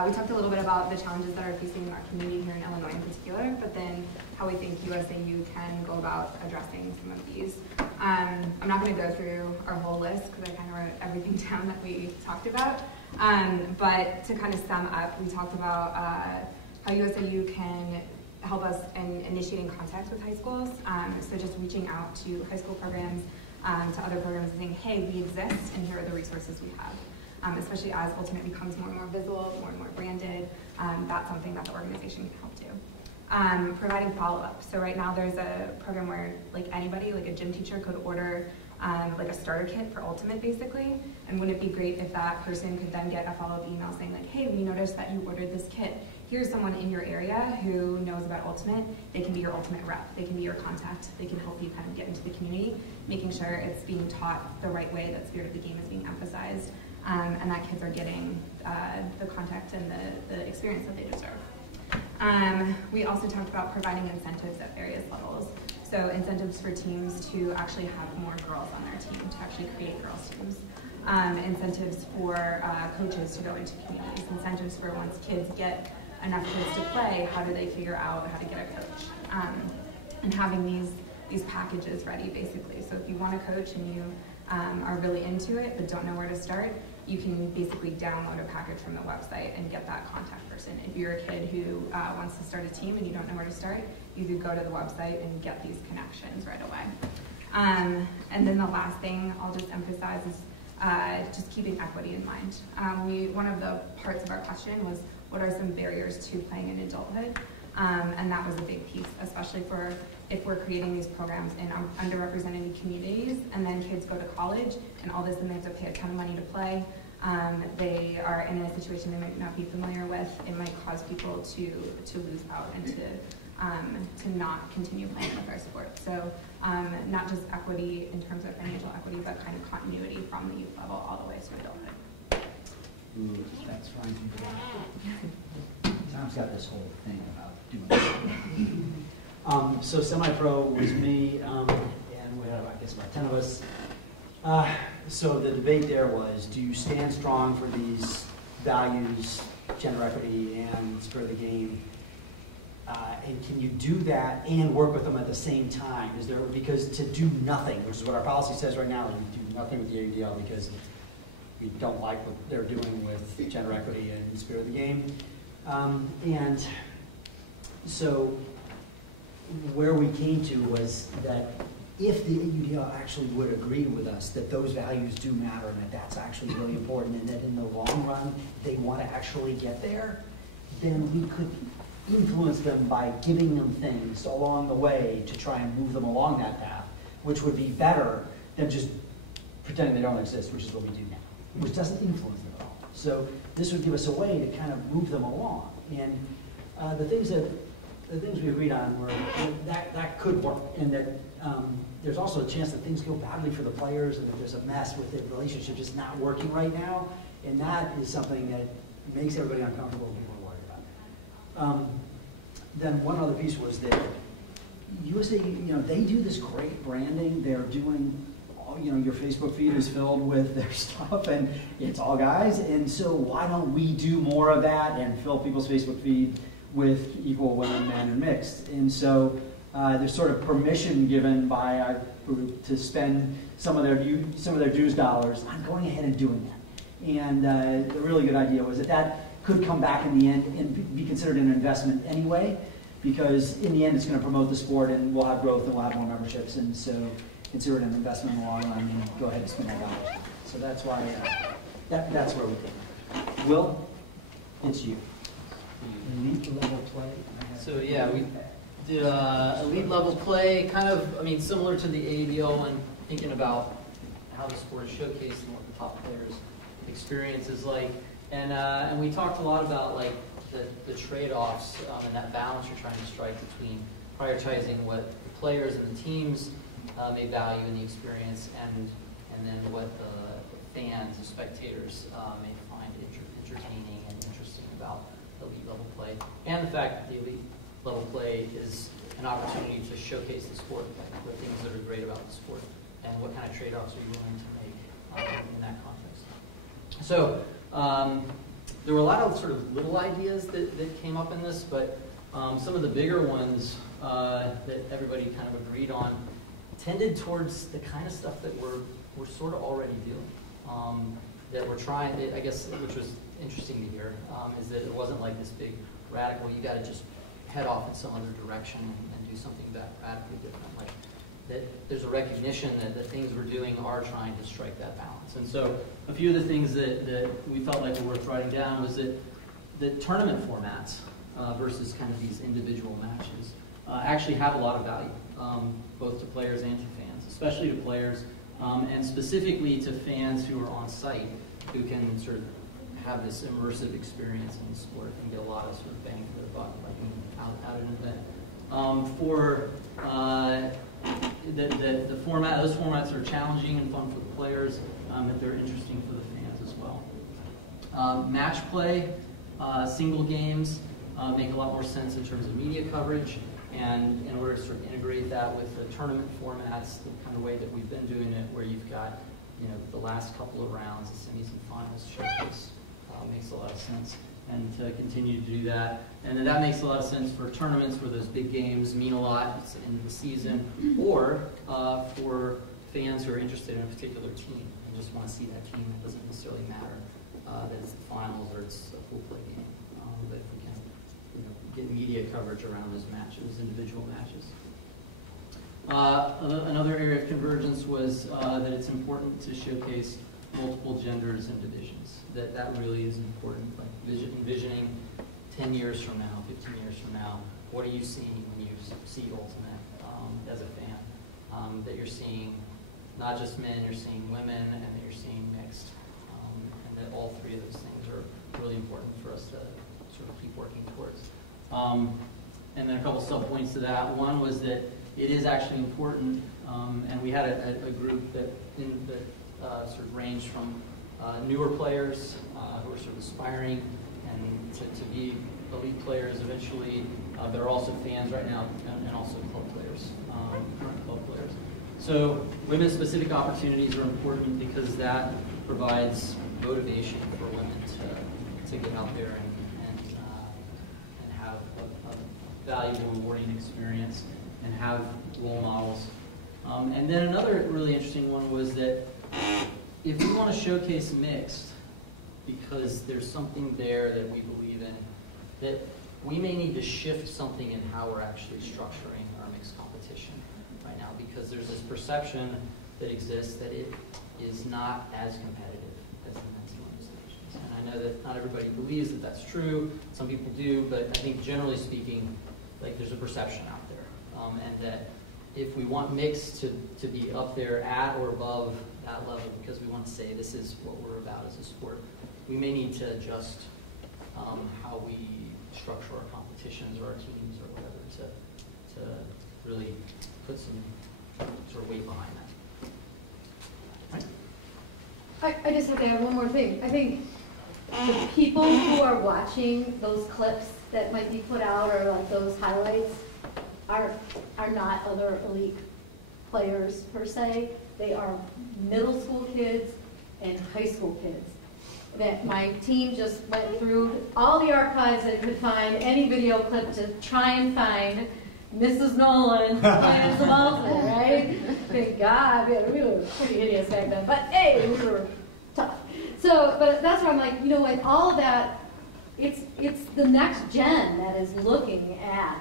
We talked a little bit about the challenges that are facing our community here in Illinois in particular, but then how we think USAU can go about addressing some of these. I'm not going to go through our whole list because I kind of wrote everything down that we talked about. But to kind of sum up, we talked about how USAU can help us in initiating contact with high schools. So just reaching out to high school programs, to other programs and saying, hey, we exist and here are the resources we have. Especially as Ultimate becomes more and more visible, more and more branded, that's something that the organization can help do. Providing follow-up. So right now there's a program where like anybody, like a gym teacher could order like a starter kit for Ultimate basically, and wouldn't it be great if that person could then get a follow-up email saying like, hey, we noticed that you ordered this kit. Here's someone in your area who knows about Ultimate. They can be your Ultimate rep. They can be your contact. They can help you kind of get into the community, making sure it's being taught the right way, that spirit of the game is being emphasized, and that kids are getting the contact and the experience that they deserve. We also talked about providing incentives at various levels. So incentives for teams to actually have more girls on their team, to actually create girls' teams. Incentives for coaches to go into communities. Incentives for once kids get enough kids to play, how do they figure out how to get a coach? And having these packages ready, basically. So if you want to coach and you are really into it but don't know where to start, you can basically download a package from the website and get that contact person. If you're a kid who wants to start a team and you don't know where to start, you could go to the website and get these connections right away. And then the last thing I'll just emphasize is just keeping equity in mind. One of the parts of our question was, what are some barriers to playing in adulthood? And that was a big piece, especially for if we're creating these programs in underrepresented communities, and then kids go to college, and all of a sudden they have to pay a ton of money to play. They are in a situation they might not be familiar with. It might cause people to lose out and to not continue playing with our sport. So not just equity in terms of financial equity, but kind of continuity from the youth level all the way to adulthood. Ooh, that's right. Tom's got this whole thing about doing that. So semi-pro was me, and we had, I guess, about 10 of us. So the debate there was, do you stand strong for these values, gender equity, and spirit of the game? And can you do that and work with them at the same time? Because to do nothing, which is what our policy says right now, you do nothing with the AUDL because we don't like what they're doing with gender equity and spirit of the game. And so where we came to was that if the AUDL actually would agree with us that those values do matter and that that's actually really important and that in the long run they want to actually get there, then we could influence them by giving them things along the way to try and move them along that path, which would be better than just pretending they don't exist, which is what we do now, which doesn't influence them at all. So this would give us a way to kind of move them along. And the things we agreed on were that could work, and that there's also a chance that things go badly for the players and that there's a mess with the relationship just not working right now, and that is something that makes everybody uncomfortable and people are worried about. Then one other piece was that USA, they do this great branding. They're doing, your Facebook feed is filled with their stuff, and it's all guys. And so why don't we do more of that and fill people's Facebook feed with equal women, men, and mixed? And so there's sort of permission given by our group to spend some of their dues dollars on going ahead and doing that. And the really good idea was that could come back in the end and be considered an investment anyway, because in the end it's going to promote the sport and we'll have growth and we'll have more memberships, and so consider it an investment in the long run and go ahead and spend that dollars. So that's why that's where we take it. Will, it's you. Elite level play. So yeah, we did elite level play, kind of, similar to the ADO, and thinking about how the sport is showcased and what the top players' experience is like. And we talked a lot about like the trade-offs and that balance you're trying to strike between prioritizing what the players and the teams may value in the experience, and then what the fans, the spectators may find entertaining and interesting about elite level play, and the fact that the elite level play is an opportunity to showcase the sport, the things that are great about the sport, and what kind of trade-offs are you willing to make in that context. So there were a lot of sort of little ideas that came up in this, but some of the bigger ones that everybody kind of agreed on tended towards the kind of stuff that we're sort of already doing. That we're trying, I guess, which was interesting to hear, is that it wasn't like this big radical, you got to just head off in some other direction and do something radically different. Like that there's a recognition that the things we're doing are trying to strike that balance. And so a few of the things that we felt like were worth writing down was that the tournament formats versus kind of these individual matches actually have a lot of value, both to players and to fans, especially to players, and specifically to fans who are on site, who can sort of have this immersive experience in the sport and get a lot of sort of bang for their buck, like out at an event. The format, those formats are challenging and fun for the players, that they're interesting for the fans as well. Match play, single games make a lot more sense in terms of media coverage, and in order to sort of integrate that with the tournament formats, the kind of way that we've been doing it, where you've got the last couple of rounds, the semis and finals showcase, makes a lot of sense. And to continue to do that. And then that makes a lot of sense for tournaments where those big games mean a lot in the season, or for fans who are interested in a particular team and just want to see that team. It doesn't necessarily matter that it's the finals or it's a full play game. But if we can get media coverage around those matches, individual matches. Another area of convergence was that it's important to showcase multiple genders and divisions. That really is important. Like envisioning 10 years from now, 15 years from now, what are you seeing when you see Ultimate as a fan? That you're seeing not just men, you're seeing women, and that you're seeing mixed. And that all three of those things are really important for us to sort of keep working towards. And then a couple sub-points to that. One was that it is actually important, and we had a group that sort of ranged from newer players who are sort of aspiring and to be elite players eventually. They're also fans right now, and also club players, current club players. So women-specific opportunities are important because that provides motivation for women to get out there and have a valuable and rewarding experience and have role models. And then another really interesting one was that if we want to showcase mixed, because there's something there that we believe in, that we may need to shift something in how we're actually structuring our mixed competition right now, because there's this perception that exists that it is not as competitive as the men's and women's divisions. And I know that not everybody believes that that's true. Some people do, but I think generally speaking, like there's a perception out there. And that if we want mixed to be up there at or above that level, because we want to say this is what we're about as a sport, we may need to adjust how we structure our competitions or our teams or whatever to really put some sort of weight behind that. I just have to add one more thing. I think the people who are watching those clips that might be put out or like those highlights are not other elite players per se. They are middle school kids and high school kids. That my team just went through all the archives that could find, any video clip to try and find Mrs. Nolan playing some ultimate, right? Thank God, we were pretty hideous back then, but hey, we were tough. So, but that's where I'm like, you know, like all of that, it's the next gen that is looking at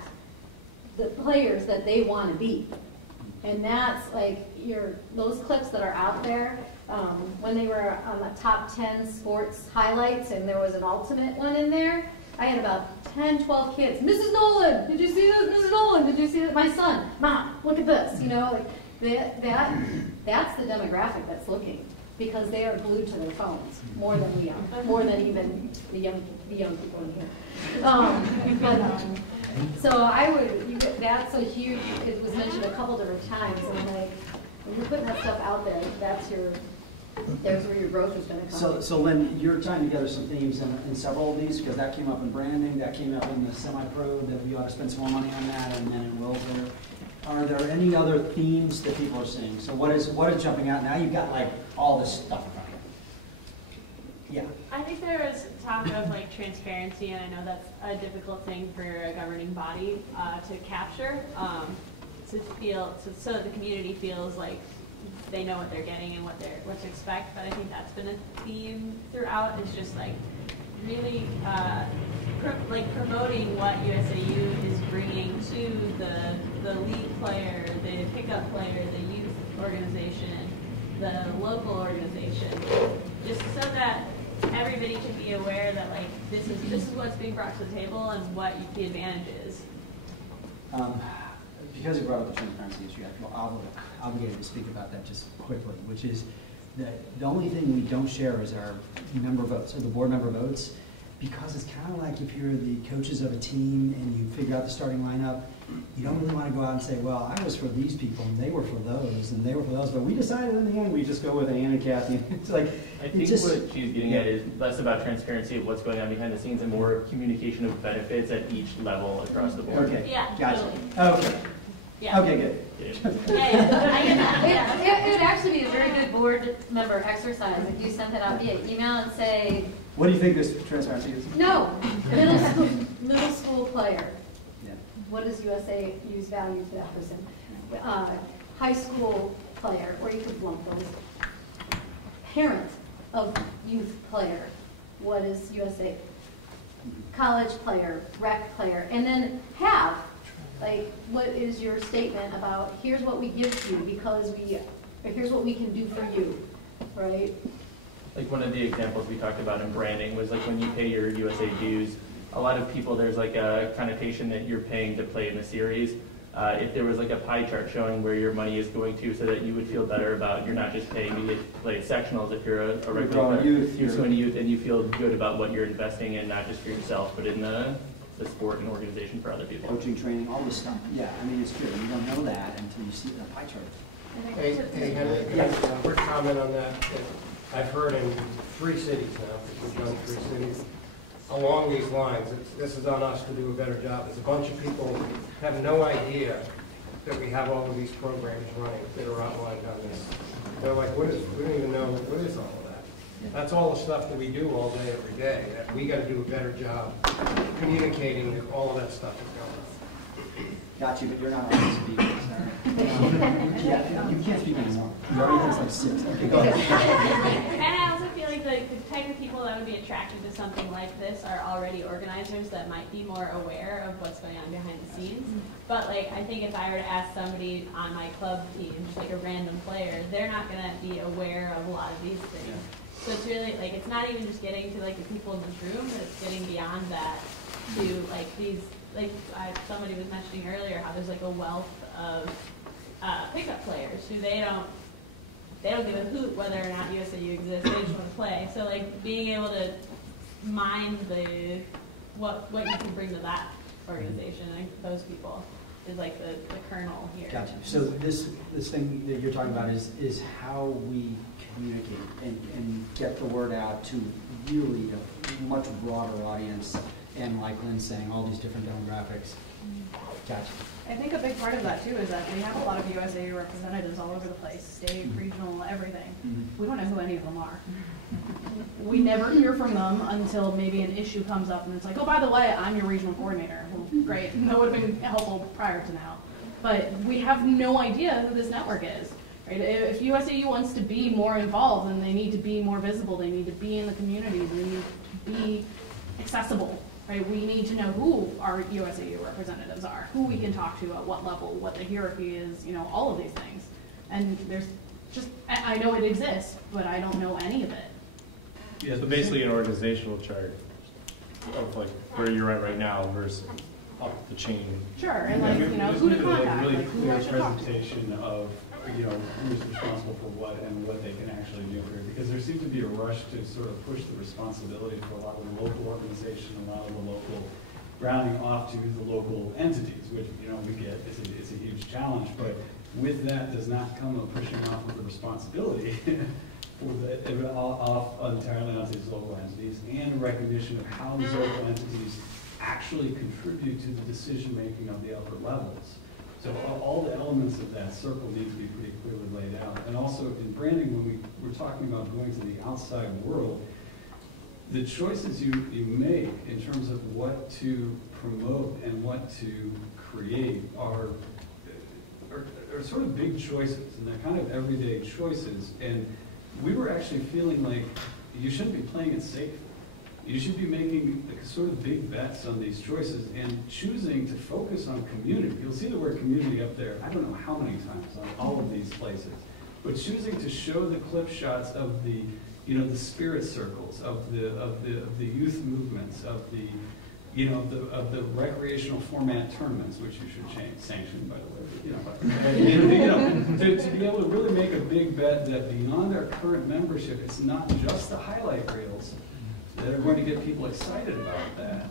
the players that they want to beat. And that's like those clips that are out there, when they were on the top 10 sports highlights and there was an ultimate one in there, I had about 10, 12 kids. Mrs. Nolan, did you see this? Mrs. Nolan, did you see that? My son, Mom, look at this. You know, like that's the demographic that's looking, because they are glued to their phones more than we are, more than even the young people in here. So that's a huge, it was mentioned a couple different times, and I'm like, when you're putting that stuff out there, there's where your growth is going to come. So Lynn, you're tying together some themes in several of these, because that came up in branding, that came up in the semi-pro, that we ought to spend some more money on that, and then in welfare. Are there any other themes that people are seeing? So what is jumping out now? You've got like all this stuff. Yeah. I think there was talk of like transparency, and I know that's a difficult thing for a governing body to capture, so that the community feels like they know what they're getting and what to expect. But I think that's been a theme throughout, is just like really promoting what USAU is bringing to the league player, the pickup player, the youth organization, the local organization, just so that everybody can be aware that like this is what's being brought to the table and what the advantage is. Because you brought up the transparency issue, I feel obligated to speak about that just quickly, which is that the only thing we don't share is our member votes, or the board member votes, because it's kind of like if you're the coaches of a team and you figure out the starting lineup, you don't really want to go out and say, well, I was for these people and they were for those and they were for those, but we decided in the end we just go with Ann and Kathy. It's like, I think what she's getting at is less about transparency of what's going on behind the scenes and more communication of benefits at each level across the board. Okay, yeah, gotcha. Totally. Okay. Yeah. Okay, good. It would actually be a very good board member exercise if you sent it out via email and say, what do you think this transparency is? No, middle school player. Yeah. What does USAU's value to that person? High school player, or you could lump those. Parent of youth player, what is USA? College player, rec player, and then have Like, what is your statement about, here's what we give to you because or here's what we can do for you, right? Like one of the examples we talked about in branding was like when you pay your USA dues, a lot of people, there's like a connotation that you're paying to play in the series. If there was like a pie chart showing where your money is going to, so that you would feel better about, you're not just paying to get to play sectionals if you're a regular player. You're going to youth and you feel good about what you're investing in, not just for yourself, but in the sport and organization for other people. Coaching, training, all this stuff. Yeah, I mean, it's true. You don't know that until you see the pie chart. Hey, Henry, can I have a quick comment on that? I've heard in 3 cities now, because we've done 3 cities, along these lines, this is on us to do a better job. There's a bunch of people who have no idea that we have all of these programs running that are outlined on this. They're like, we don't even know, what is all of that? That's all the stuff that we do all day, every day. That we got to do a better job communicating that all of that stuff is going on. Got you, but you're not on the speaker, sorry. You can't speak anymore. You already have like 6. Okay, go ahead. And I also feel like the type of people that would be attracted to something like this are already organizers that might be more aware of what's going on behind the scenes. But like, I think if I were to ask somebody on my club team, just like a random player, they're not going to be aware of a lot of these things. So it's really like, it's not even just getting to like the people in this room, but it's getting beyond that to like these, like somebody was mentioning earlier how there's like a wealth of pickup players who they don't give a hoot whether or not USAU exists, they just want to play. So like being able to mine what you can bring to that organization and those people is like the kernel here. Gotcha. So this thing that you're talking about is how we communicate and get the word out to really a much broader audience, and like Lynn's saying, all these different demographics. Gotcha. I think a big part of that too is that we have a lot of USAU representatives all over the place, state, regional, everything. We don't know who any of them are. We never hear from them until maybe an issue comes up and it's like, oh, by the way, I'm your regional coordinator. Well, great, that would have been helpful prior to now. But we have no idea who this network is. Right? If USAU wants to be more involved, then they need to be more visible. They need to be in the community. They need to be accessible. Right? We need to know who our USAU representatives are, who we can talk to at what level, what the hierarchy is, all of these things. And there's just, I know it exists, but I don't know any of it. Yeah, so basically an organizational chart of like where you're at right now versus up the chain. Sure, and like, who to contact, really like who clear I should talk to. presentation of, who's responsible for what and what they can actually do here. Because there seems to be a rush to sort of push the responsibility for a lot of the local organization, a lot of the local grounding off to the local entities, which, we get, it's a huge challenge. But with that does not come a pushing off of the responsibility off entirely onto these local entities, and a recognition of how these local entities actually contribute to the decision-making of the upper levels. So all the elements of that circle need to be pretty clearly laid out. And also in branding, when we're talking about going to the outside world, the choices you make in terms of what to promote and what to create are sort of big choices, and they're kind of everyday choices. And we were actually feeling like you shouldn't be playing it safe. You should be making sort of big bets on these choices and choosing to focus on community. You'll see the word community up there, I don't know how many times on all of these places. But choosing to show the clip shots of the, the spirit circles, of the youth movements, of the, of the recreational format tournaments, which you should sanction, by the way. To be able to really make a big bet that beyond our current membership, it's not just the highlight reels that are going to get people excited about that,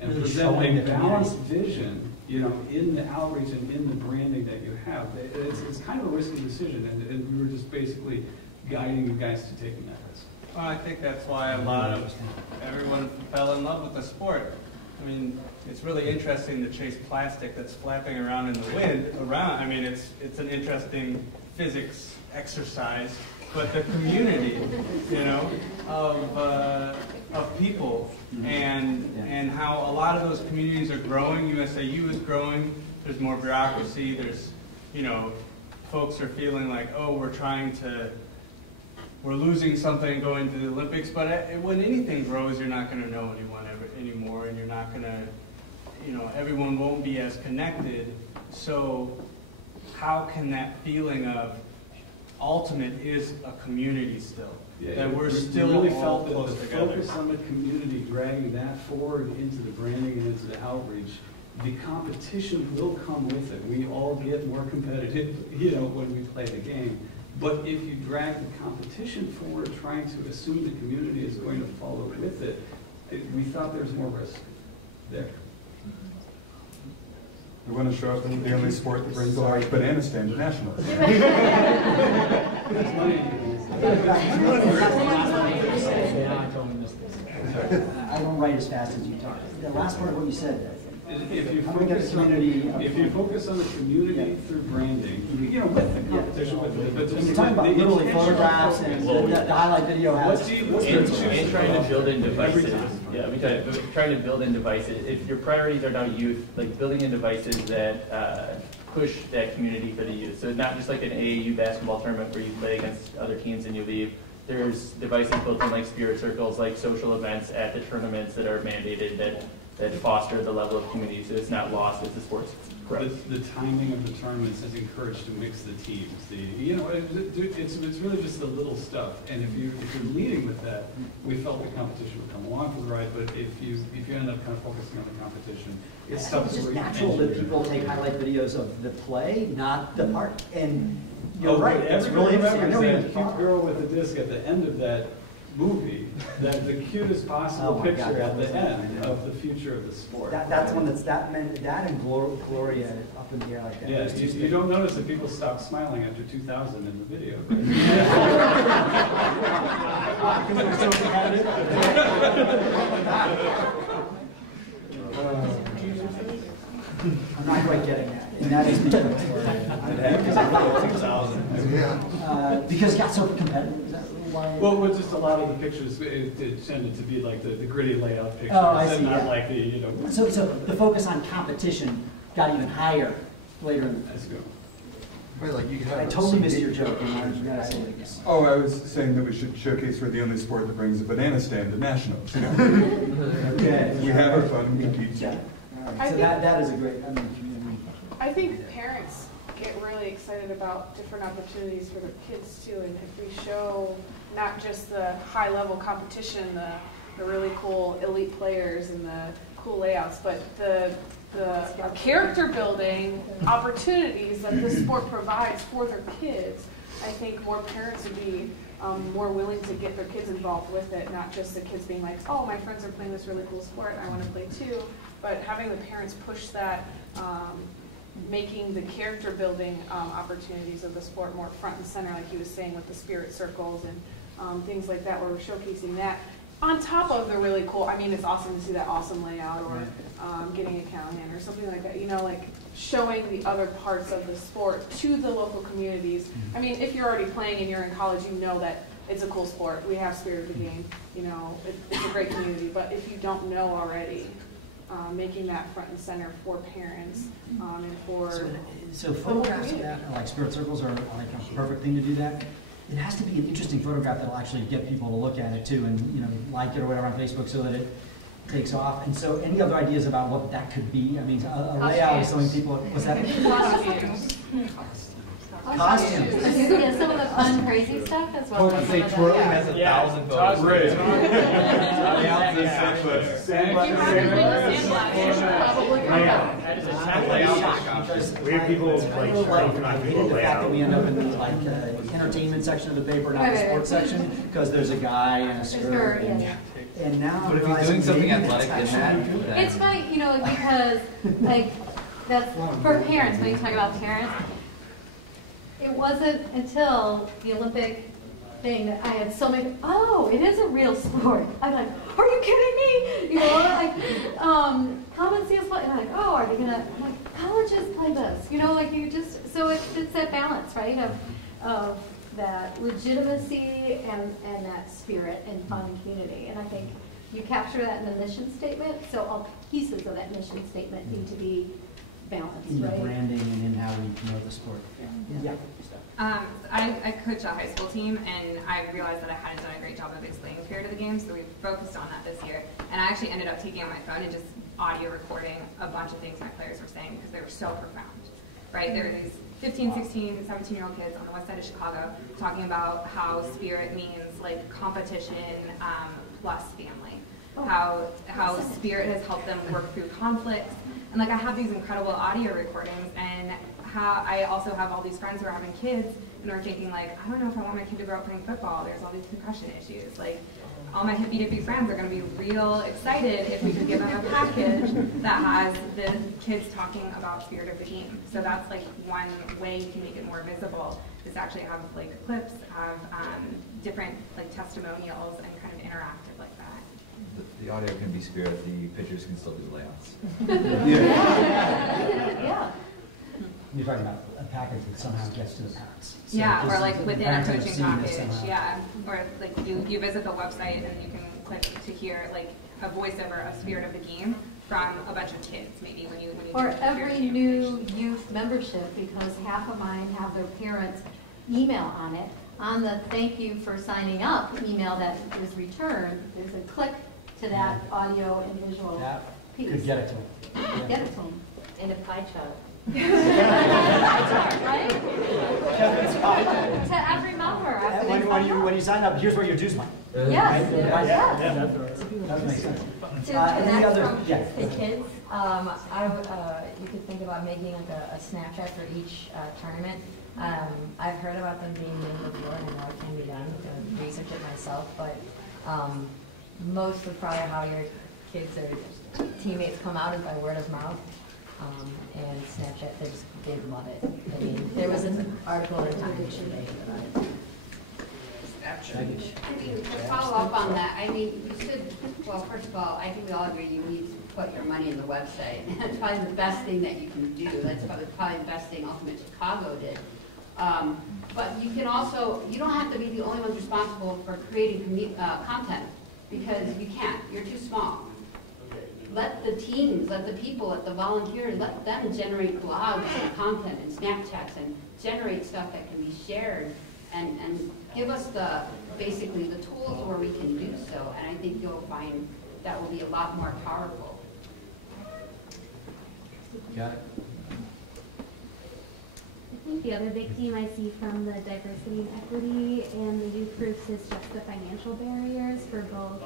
and really present a balanced vision, in the outreach and in the branding that you have. It's kind of a risky decision, and we were just basically guiding you guys to taking that risk. Well, I think that's why everyone fell in love with the sport. I mean, it's really interesting to chase plastic that's flapping around in the wind I mean, it's an interesting physics exercise, but the community, of people and how a lot of those communities are growing. USAU is growing. There's more bureaucracy. There's, folks are feeling like, oh, we're losing something going to the Olympics. But when anything grows, you're not going to know anyone anymore, and you're not going to, everyone won't be as connected. So how can that feeling of ultimate is a community still? That we're still really all felt close that the together. Focus Summit community dragging that forward into the branding and into the outreach, the competition will come with it. We all get more competitive, when we play the game. But if you drag the competition forward, trying to assume the community is going to follow with it, we thought there's more risk there. We want to show up in the only sport that brings a banana stand to nationals. I don't write as fast as you talk. The last part of what you said. If you focus on the community through branding, with the competition, but you're talking about literally photographs and the highlight video has. And trying to build in devices. Yeah, trying to build in devices. If your priorities are now youth, like building in devices that push that community for the youth. So not just like an AAU basketball tournament where you play against other teams and you leave. There's devices built in like spirit circles, like social events at the tournaments that are mandated that foster the level of community, so it's not lost as the sports grows. The timing of the tournaments has encouraged to mix the teams. It's really just the little stuff. And if you're leading with that, we felt the competition would come along for the ride. But if you end up kind of focusing on the competition, it's tough. It's just natural that people take highlight videos of the play, not the part. And you're right. It's really interesting. That cute girl with the disc at the end of that movie, that the cutest possible picture at the end of the future of the sport. That's one that's that and Gloria up in the air like that. Yeah, you don't notice that people stop smiling after 2000 in the video. Because it was so competitive. I'm not quite getting that. And that is because it got so competitive. Well, just a lot of the pictures it tended to be like the gritty layout pictures, and not like the So the focus on competition got even higher later in the film. Right, like you have I totally missed your joke. Oh, I was saying that we should showcase we're the only sport that brings a banana stand to nationals. Okay. We have our fun, we compete. Yeah. Right. So that is a great. I think parents get really excited about different opportunities for their kids too, and if we show not just the high-level competition, the really cool elite players and the cool layouts, but the character building opportunities that this sport provides for their kids, I think more parents would be more willing to get their kids involved with it, not just the kids being like, oh, my friends are playing this really cool sport, I want to play too, but having the parents push that, making the character building opportunities of the sport more front and center, like he was saying with the spirit circles and things like that, where we're showcasing that on top of the really cool, I mean, it's awesome to see that awesome layout, or getting a Callahan or something like that, like showing the other parts of the sport to the local communities. I mean, if you're already playing and you're in college, you know that it's a cool sport. We have spirit of the game, it's a great community. But if you don't know already, making that front and center for parents and for so photographs of that, like spirit circles, are like a perfect thing to do that. It has to be an interesting photograph that'll actually get people to look at it too, and like it or whatever on Facebook, so that it takes off. And so, any other ideas about what that could be? I mean, a layout is showing people. What's that? Costumes. Some of the fun, crazy stuff as well. I say twirling has 1,000 votes. We have people like I hated the fact that we end up in the entertainment section of the paper, not the sports section, because there's a guy in a skirt. And now, but if you're doing something athletic in that, it's funny, because that's for parents. When you talk about parents, it wasn't until the Olympic thing that I had so many. Oh, it is a real sport. I'm like, are you kidding me? Come and see us play. And I'm like, oh, are they gonna? I'm like, colleges play this. You just. So it's that balance, right, of that legitimacy and that spirit and fun and community. And I think you capture that in the mission statement. So all pieces of that mission statement need to be balanced, in the right? branding and in how we promote the sport. Yeah. I coach a high school team, and I realized that I hadn't done a great job of explaining fear to the game, so we focused on that this year. And I actually ended up taking out my phone and just audio recording a bunch of things my players were saying because they were so profound, right? There are these 15, 16, 17-year-old kids on the west side of Chicago talking about how spirit means like competition plus family, how spirit has helped them work through conflicts. And like I have these incredible audio recordings, and how I also have all these friends who are having kids and are thinking like, I don't know if I want my kid to grow up playing football. There's all these concussion issues. Like all my hippie friends are going to be real excited if we could give them a package that has the kids talking about spirit of the game. So that's like one way you can make it more visible, is to actually have like clips, have different like testimonials and kind of interactive like that. The audio can be spirit, the pictures can still be layouts. Yeah. You're talking about a package that somehow gets to the parents. So yeah, or like within a coaching package, yeah. Or like you visit the website and you can click to hear like a voiceover of Spirit of the Game from a bunch of kids, maybe when you or every new youth membership, because half of mine have their parents' email on it. On the thank you for signing up email that is returned, there's a click to that audio and visual piece. Could get it to them. Get it to them. In a pie chart. Right? To every member. When you sign up, here's where your dues money. Yes. Right? Yes. That makes sense. Any other? from Yeah. the kids, you could think about making like a Snapchat for each tournament. I've heard about them being made before, and I know it can be done. I can research it myself, but most of probably how your kids or teammates come out is by word of mouth. And Snapchat, they love it. I mean, there was an article in Time yesterday about it. To follow up on that, I mean, you should, well, first of all, I think we all agree you need to put your money in the website. That's probably the best thing that you can do. That's probably the best thing Ultimate Chicago did. But you can also, you don't have to be the only one responsible for creating content, because you can't. You're too small. Let the teams, let the people, let the volunteers, let them generate blogs and content and Snapchats and generate stuff that can be shared and give us basically the tools where we can do so. And I think you'll find that will be a lot more powerful. Got it. I think the other big theme I see from the diversity and equity and the youth groups is just the financial barriers for both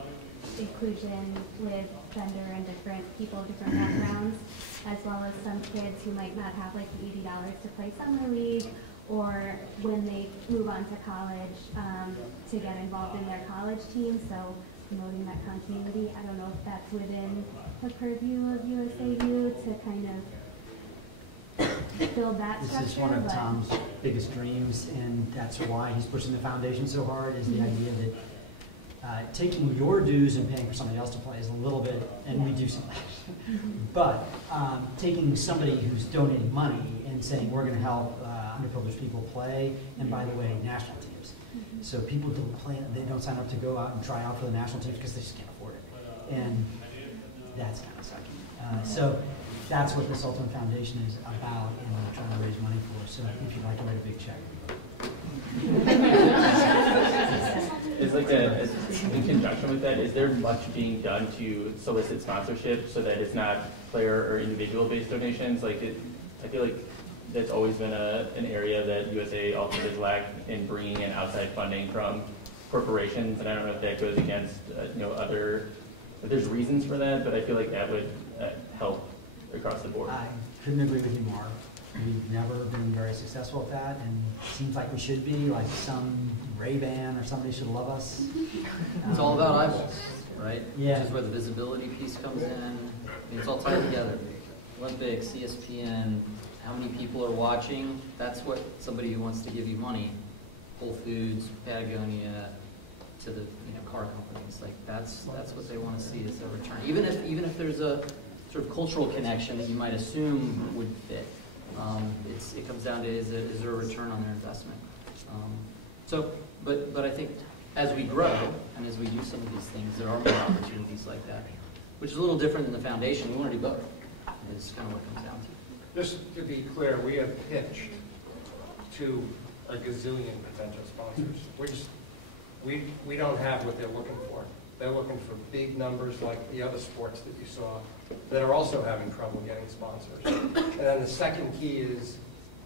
inclusion with gender and different people, different backgrounds, as well as some kids who might not have like the $80 to play summer league, or when they move on to college to get involved in their college team. So promoting that continuity. I don't know if that's within the purview of USAU to kind of build that structure. This is one of Tom's biggest dreams, and that's why he's pushing the foundation so hard, is the idea that taking your dues and paying for somebody else to play is a little bit, and we do some of that, but taking somebody who's donating money and saying we're going to help underprivileged people play, and by the way, national teams. So people don't play, they don't sign up to go out and try out for the national teams because they just can't afford it, and that's kind of sucky. So that's what this Ultimate Foundation is about, and we're trying to raise money for. So if you'd like to write a big check. Is like in conjunction with that, is there much being done to solicit sponsorship so that it's not player or individual based donations? Like I feel like that's always been an area that USA Ultimate has lacked in bringing in outside funding from corporations, and I don't know if that goes against other. There's reasons for that, but I feel like that would help across the board. I couldn't agree with you more. We've never been very successful at that, and it seems like we should be, like some Ray-Ban or somebody should love us. It's all about eyeballs, right? Yeah. Which is where the visibility piece comes in. I mean, it's all tied together. Olympics, ESPN, how many people are watching? That's what somebody who wants to give you money, Whole Foods, Patagonia, to the car companies, like that's what they want to see as a return. Even if there's a sort of cultural connection that you might assume would fit. It comes down to is there a return on their investment? But I think as we grow and as we do some of these things, there are more opportunities like that, which is a little different than the foundation. We want to do both. It's kind of what it comes down to. Just to be clear, we have pitched to a gazillion potential sponsors. We don't have what they're looking for. They're looking for big numbers like the other sports that you saw that are also having trouble getting sponsors. And then the second key is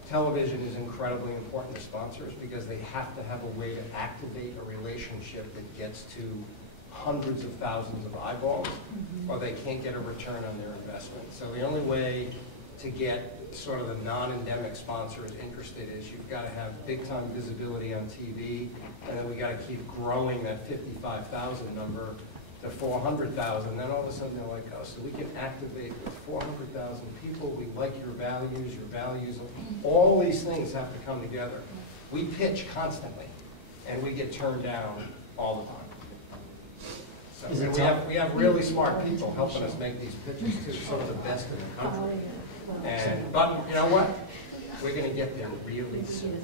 television is incredibly important to sponsors because they have to have a way to activate a relationship that gets to hundreds of thousands of eyeballs, or they can't get a return on their investment. So the only way to get sort of the non-endemic sponsors interested is you've got to have big-time visibility on TV, and then we got to keep growing that 55,000 number to 400,000. Then all of a sudden they're like, oh, so we can activate with 400,000 people. We like your values. All these things have to come together. We pitch constantly, and we get turned down all the time. So we have really smart people helping us make these pitches too, some of the best in the country. But you know what? We're going to get there really soon.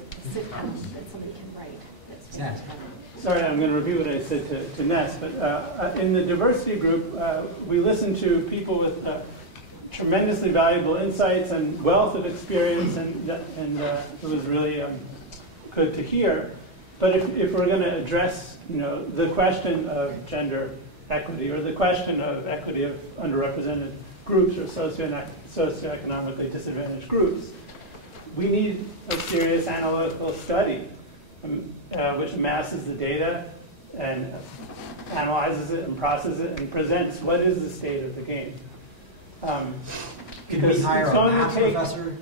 Sorry, I'm going to repeat what I said to Ness, but in the diversity group, we listened to people with tremendously valuable insights and wealth of experience, and it was really good to hear. But if we're going to address, the question of gender equity or the question of equity of underrepresented groups or socioeconomically disadvantaged groups, we need a serious analytical study which masses the data and analyzes it and processes it and presents what is the state of the game. Can we hire a math professor?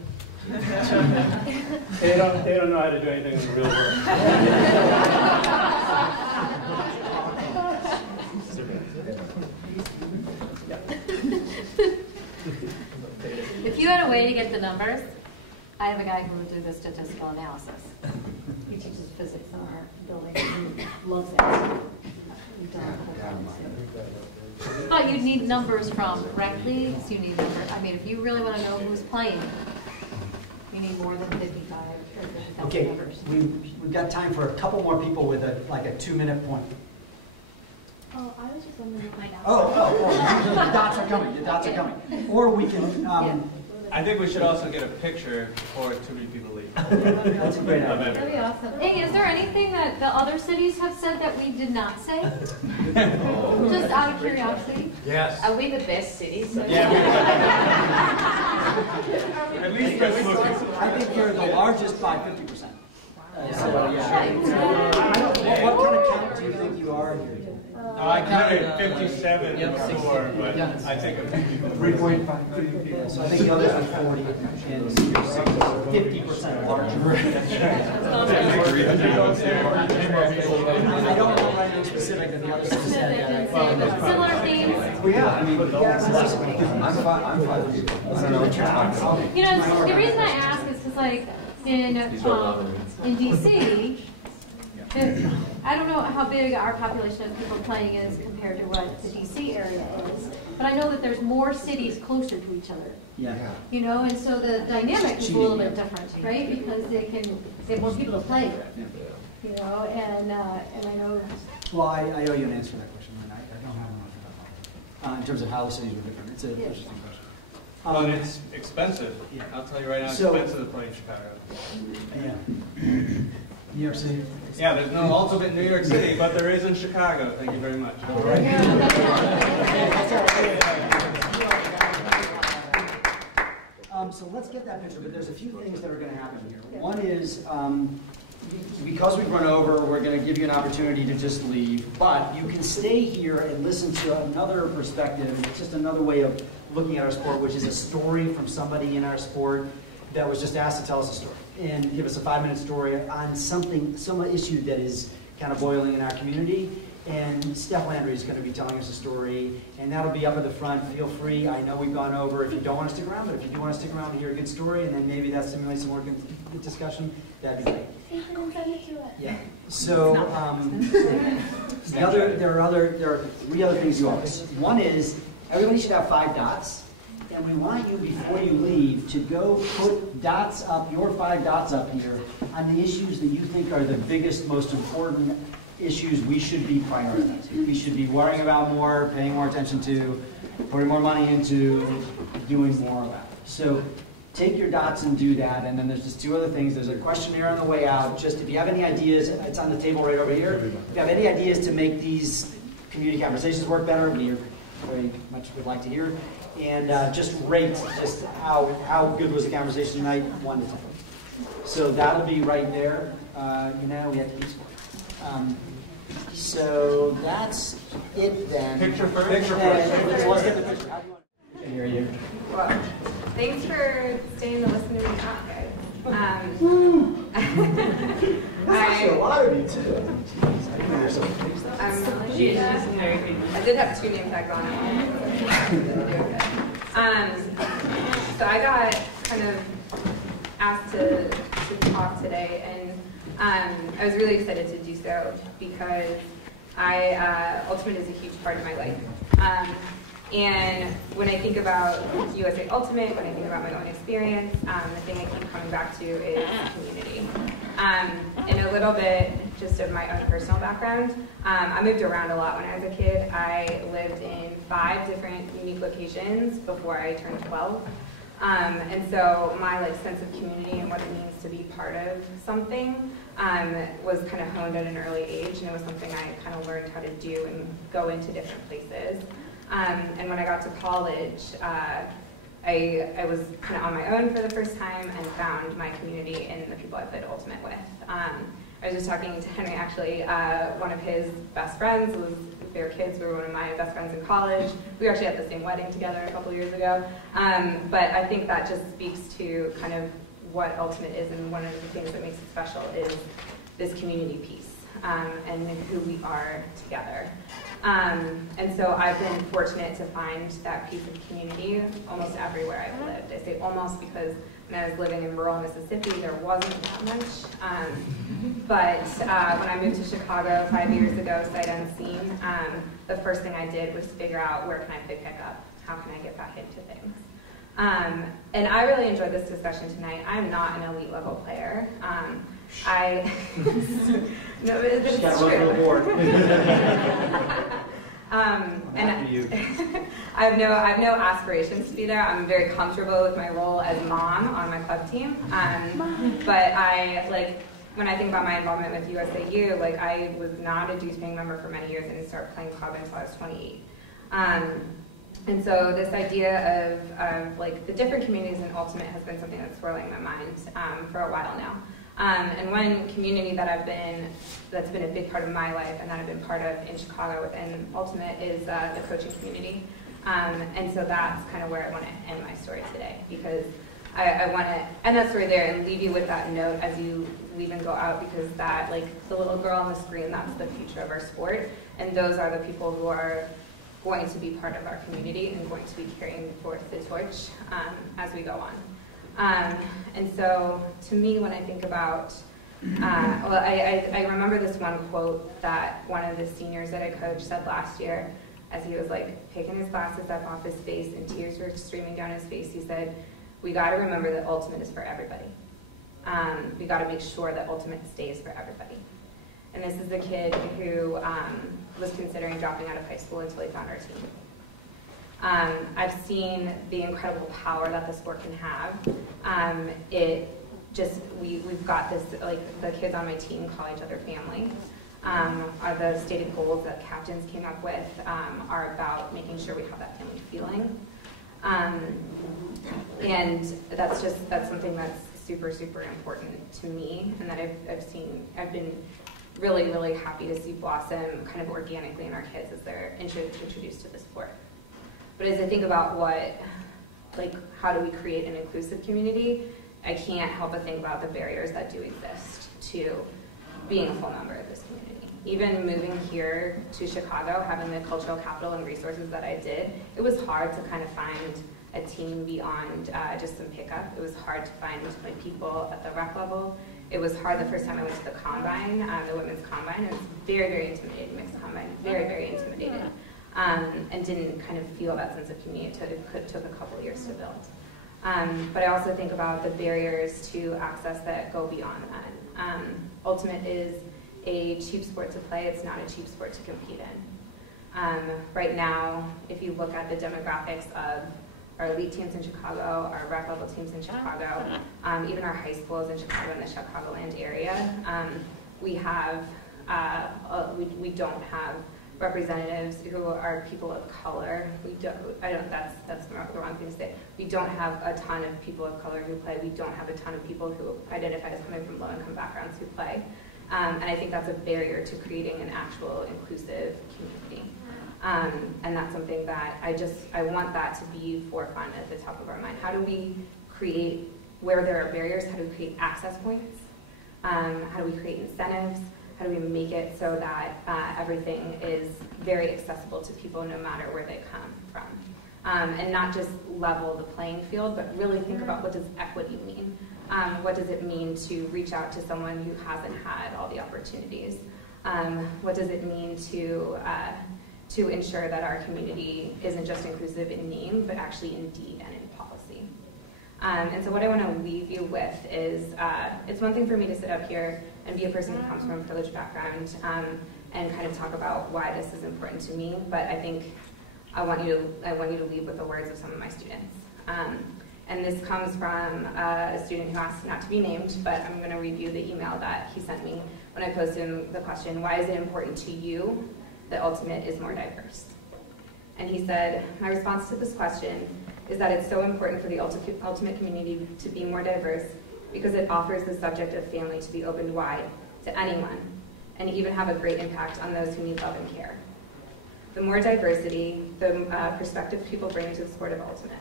They don't know how to do anything in the real world. If you had a way to get the numbers, I have a guy who would do the statistical analysis. He teaches physics in our building. He loves that. But you'd need numbers from rec leagues. You need numbers. I mean, if you really want to know who's playing, you need more than 55 or 50,000 Okay, numbers. we've got time for a couple more people with a 2-minute point. Oh, I was just wondering if my dots. Oh, the dots are coming. The dots are coming. Or we can. I think we should also get a picture before too many people leave. That's a great idea. That'd be awesome. Hey, is there anything that the other cities have said that we did not say? Just out of curiosity. Yes. Are we the best cities? Yeah. At least I think you're the largest by 50%. So yeah. What kind of count do you think you are here? I counted 57 before, but I think 3.5 million people. So I think the others are 40 and 50% larger. I don't know anything specific that the others have said. Similar themes. Well, yeah, I mean, I'm 5 people. I don't know what you're talking about. The reason I ask is because, in DC, I don't know how big our population of people playing is compared to what the DC area is, but I know that there's more cities closer to each other. Yeah. And so the dynamic is a little bit different, right? Because they have more people to play with. And I know. Well, I owe you an answer to that question, and I don't have one in terms of how the cities are different. It's an interesting question. Well, and it's expensive. Yeah. I'll tell you right now, it's expensive to play in Chicago. Yeah. New York City. Yeah, there's no ultimate New York City, but there is in Chicago. Thank you very much. So let's get that picture, but there's a few things that are going to happen here. One is, because we've run over, we're going to give you an opportunity to just leave, but you can stay here and listen to another perspective. It's just another way of looking at our sport, which is a story from somebody in our sport that was just asked to tell us a story and give us a 5-minute story on some issue that is kind of boiling in our community. And Steph Landry is going to be telling us a story, and that'll be up at the front. Feel free. I know we've gone over if you don't want to stick around, but if you do want to stick around and hear a good story, and then maybe that stimulates some more good discussion, that'd be great. Yeah. So there are 3 other things you owe us. One is everybody should have 5 dots. And we want you, before you leave, to go put dots up, your 5 dots up here, on the issues that you think are the biggest, most important issues we should be prioritizing. We should be worrying about more, paying more attention to, putting more money into, doing more about. So take your dots and do that. And then there's just 2 other things. There's a questionnaire on the way out. Just if you have any ideas, it's on the table right over here. If you have any ideas to make these community conversations work better, we very much would like to hear. And just rate just how good was the conversation tonight, 1 to 10. So that'll be right there. You know, we have to keep score. So that's it then. Picture first. Picture first. So let's get the picture. How do you want to hear you? Well, thanks for staying to listen to me talk, guys. That's a lot of you too. I did have 2 name tags on it. So I got kind of asked to talk today, and I was really excited to do so because Ultimate is a huge part of my life. And when I think about USA Ultimate, when I think about my own experience, the thing I keep coming back to is community. And a little bit just of my own personal background. I moved around a lot when I was a kid. I lived in 5 different unique locations before I turned 12. And so my sense of community and what it means to be part of something was kind of honed at an early age, and it was something I kind of learned how to do and go into different places. And when I got to college, I was kind of on my own for the first time and found my community in the people I played Ultimate with. I was just talking to Henry, actually, one of his best friends was, they were kids, we were one of my best friends in college. We were actually at the same wedding together a couple years ago. But I think that just speaks to kind of what Ultimate is, and one of the things that makes it special is this community piece and who we are together. And so I've been fortunate to find that piece of community almost everywhere I've lived. I say almost because when I was living in rural Mississippi, there wasn't that much. But when I moved to Chicago 5 years ago, sight unseen, the first thing I did was figure out where can I pick up, how can I get back into things. And I really enjoyed this discussion tonight. I'm not an elite level player. No, it's true. And I have no aspirations to be there. I'm very comfortable with my role as mom on my club team. But when I think about my involvement with USAU, I was not a dues-paying member for many years and didn't start playing club until I was 28. And so this idea of the different communities in Ultimate has been something that's swirling in my mind for a while now. And one community that's been a big part of my life and that I've been part of in Chicago within Ultimate is the coaching community. And so that's kind of where I want to end my story today, because I want to end that story there and leave you with that note as you leave and go out, because that, the little girl on the screen, that's the future of our sport. And those are the people who are going to be part of our community and going to be carrying forth the torch as we go on. And so, to me, when I think about, I remember this one quote that one of the seniors that I coached said last year, as he was picking his glasses up off his face and tears were streaming down his face. He said, "We got to remember that Ultimate is for everybody. We got to make sure that Ultimate stays for everybody." And this is the kid who was considering dropping out of high school until he found our team. I've seen the incredible power that the sport can have. We've got this, the kids on my team call each other family. The stated goals that captains came up with are about making sure we have that family feeling. And that's something that's super, super important to me, and that I've been really, really happy to see blossom kind of organically in our kids as they're introduced to the sport. But as I think about how do we create an inclusive community, I can't help but think about the barriers that do exist to being a full member of this community. Even moving here to Chicago, having the cultural capital and resources that I did, it was hard to kind of find a team beyond just some pickup. It was hard to find people at the rec level. It was hard the first time I went to the combine, the women's combine. It was very, very intimidating, mixed combine, very, very intimidating. And didn't kind of feel that sense of community. It took a couple of years to build. But I also think about the barriers to access that go beyond that. Ultimate is a cheap sport to play. It's not a cheap sport to compete in. Right now, if you look at the demographics of our elite teams in Chicago, our rec level teams in Chicago, even our high schools in Chicago and the Chicagoland area, we don't have representatives who are people of color. That's the wrong thing to say. We don't have a ton of people of color who play. We don't have a ton of people who identify as coming from low-income backgrounds who play. And I think that's a barrier to creating an actual inclusive community. And that's something that I want that to be forefront at the top of our mind. How do we create, where there are barriers, how do we create access points? How do we create incentives? How do we make it so that everything is very accessible to people no matter where they come from? And not just level the playing field, but really think about what does equity mean? What does it mean to reach out to someone who hasn't had all the opportunities? What does it mean to ensure that our community isn't just inclusive in name, but actually in deed and in policy? And so what I want to leave you with is, it's one thing for me to sit up here and be a person who comes from a privileged background and kind of talk about why this is important to me, but I think I want you to leave with the words of some of my students. And this comes from a student who asked not to be named, but I'm going to read you the email that he sent me when I posed him the question, why is it important to you that Ultimate is more diverse? And he said, my response to this question is that it's so important for the Ultimate community to be more diverse because it offers the subject of family to be opened wide to anyone and even have a great impact on those who need love and care. The more diversity, the perspective people bring to the sport of Ultimate.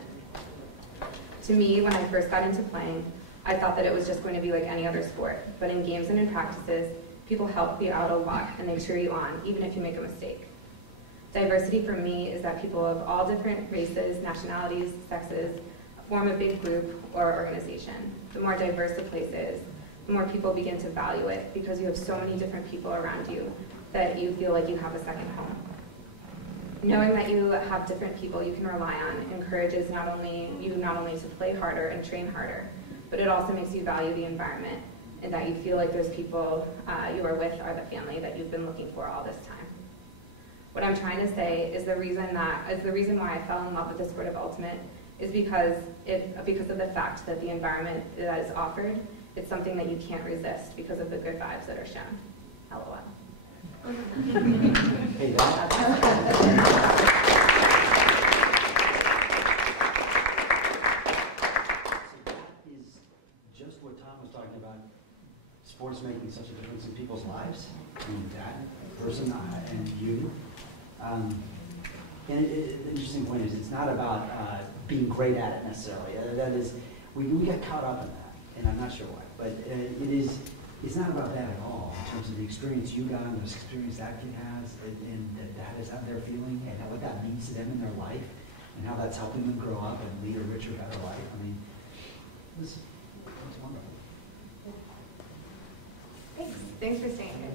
To me, when I first got into playing, I thought that it was just going to be like any other sport, but in games and in practices, people help you out a lot and they cheer you on, even if you make a mistake. Diversity for me is that people of all different races, nationalities, sexes form a big group or organization. The more diverse a place is, the more people begin to value it because you have so many different people around you that you feel like you have a second home. Knowing that you have different people you can rely on encourages you not only to play harder and train harder, but it also makes you value the environment and that you feel like those people you are with are the family that you've been looking for all this time. What I'm trying to say is the reason why I fell in love with the sport of Ultimate is because of the fact that the environment that is offered, it's something that you can't resist because of the good vibes that are shown. LOL. Hey, that is just what Tom was talking about. Sports making such a difference in people's lives. I mean, that person and you. And the interesting point is, it's not about being great at it necessarily. That is, we get caught up in that, and I'm not sure why. But it's not about that at all, in terms of the experience you got and the experience that kid has, and that is how they're feeling, and what that means to them in their life, and how that's helping them grow up and lead a richer, better life. I mean, it's wonderful. Thanks for staying here.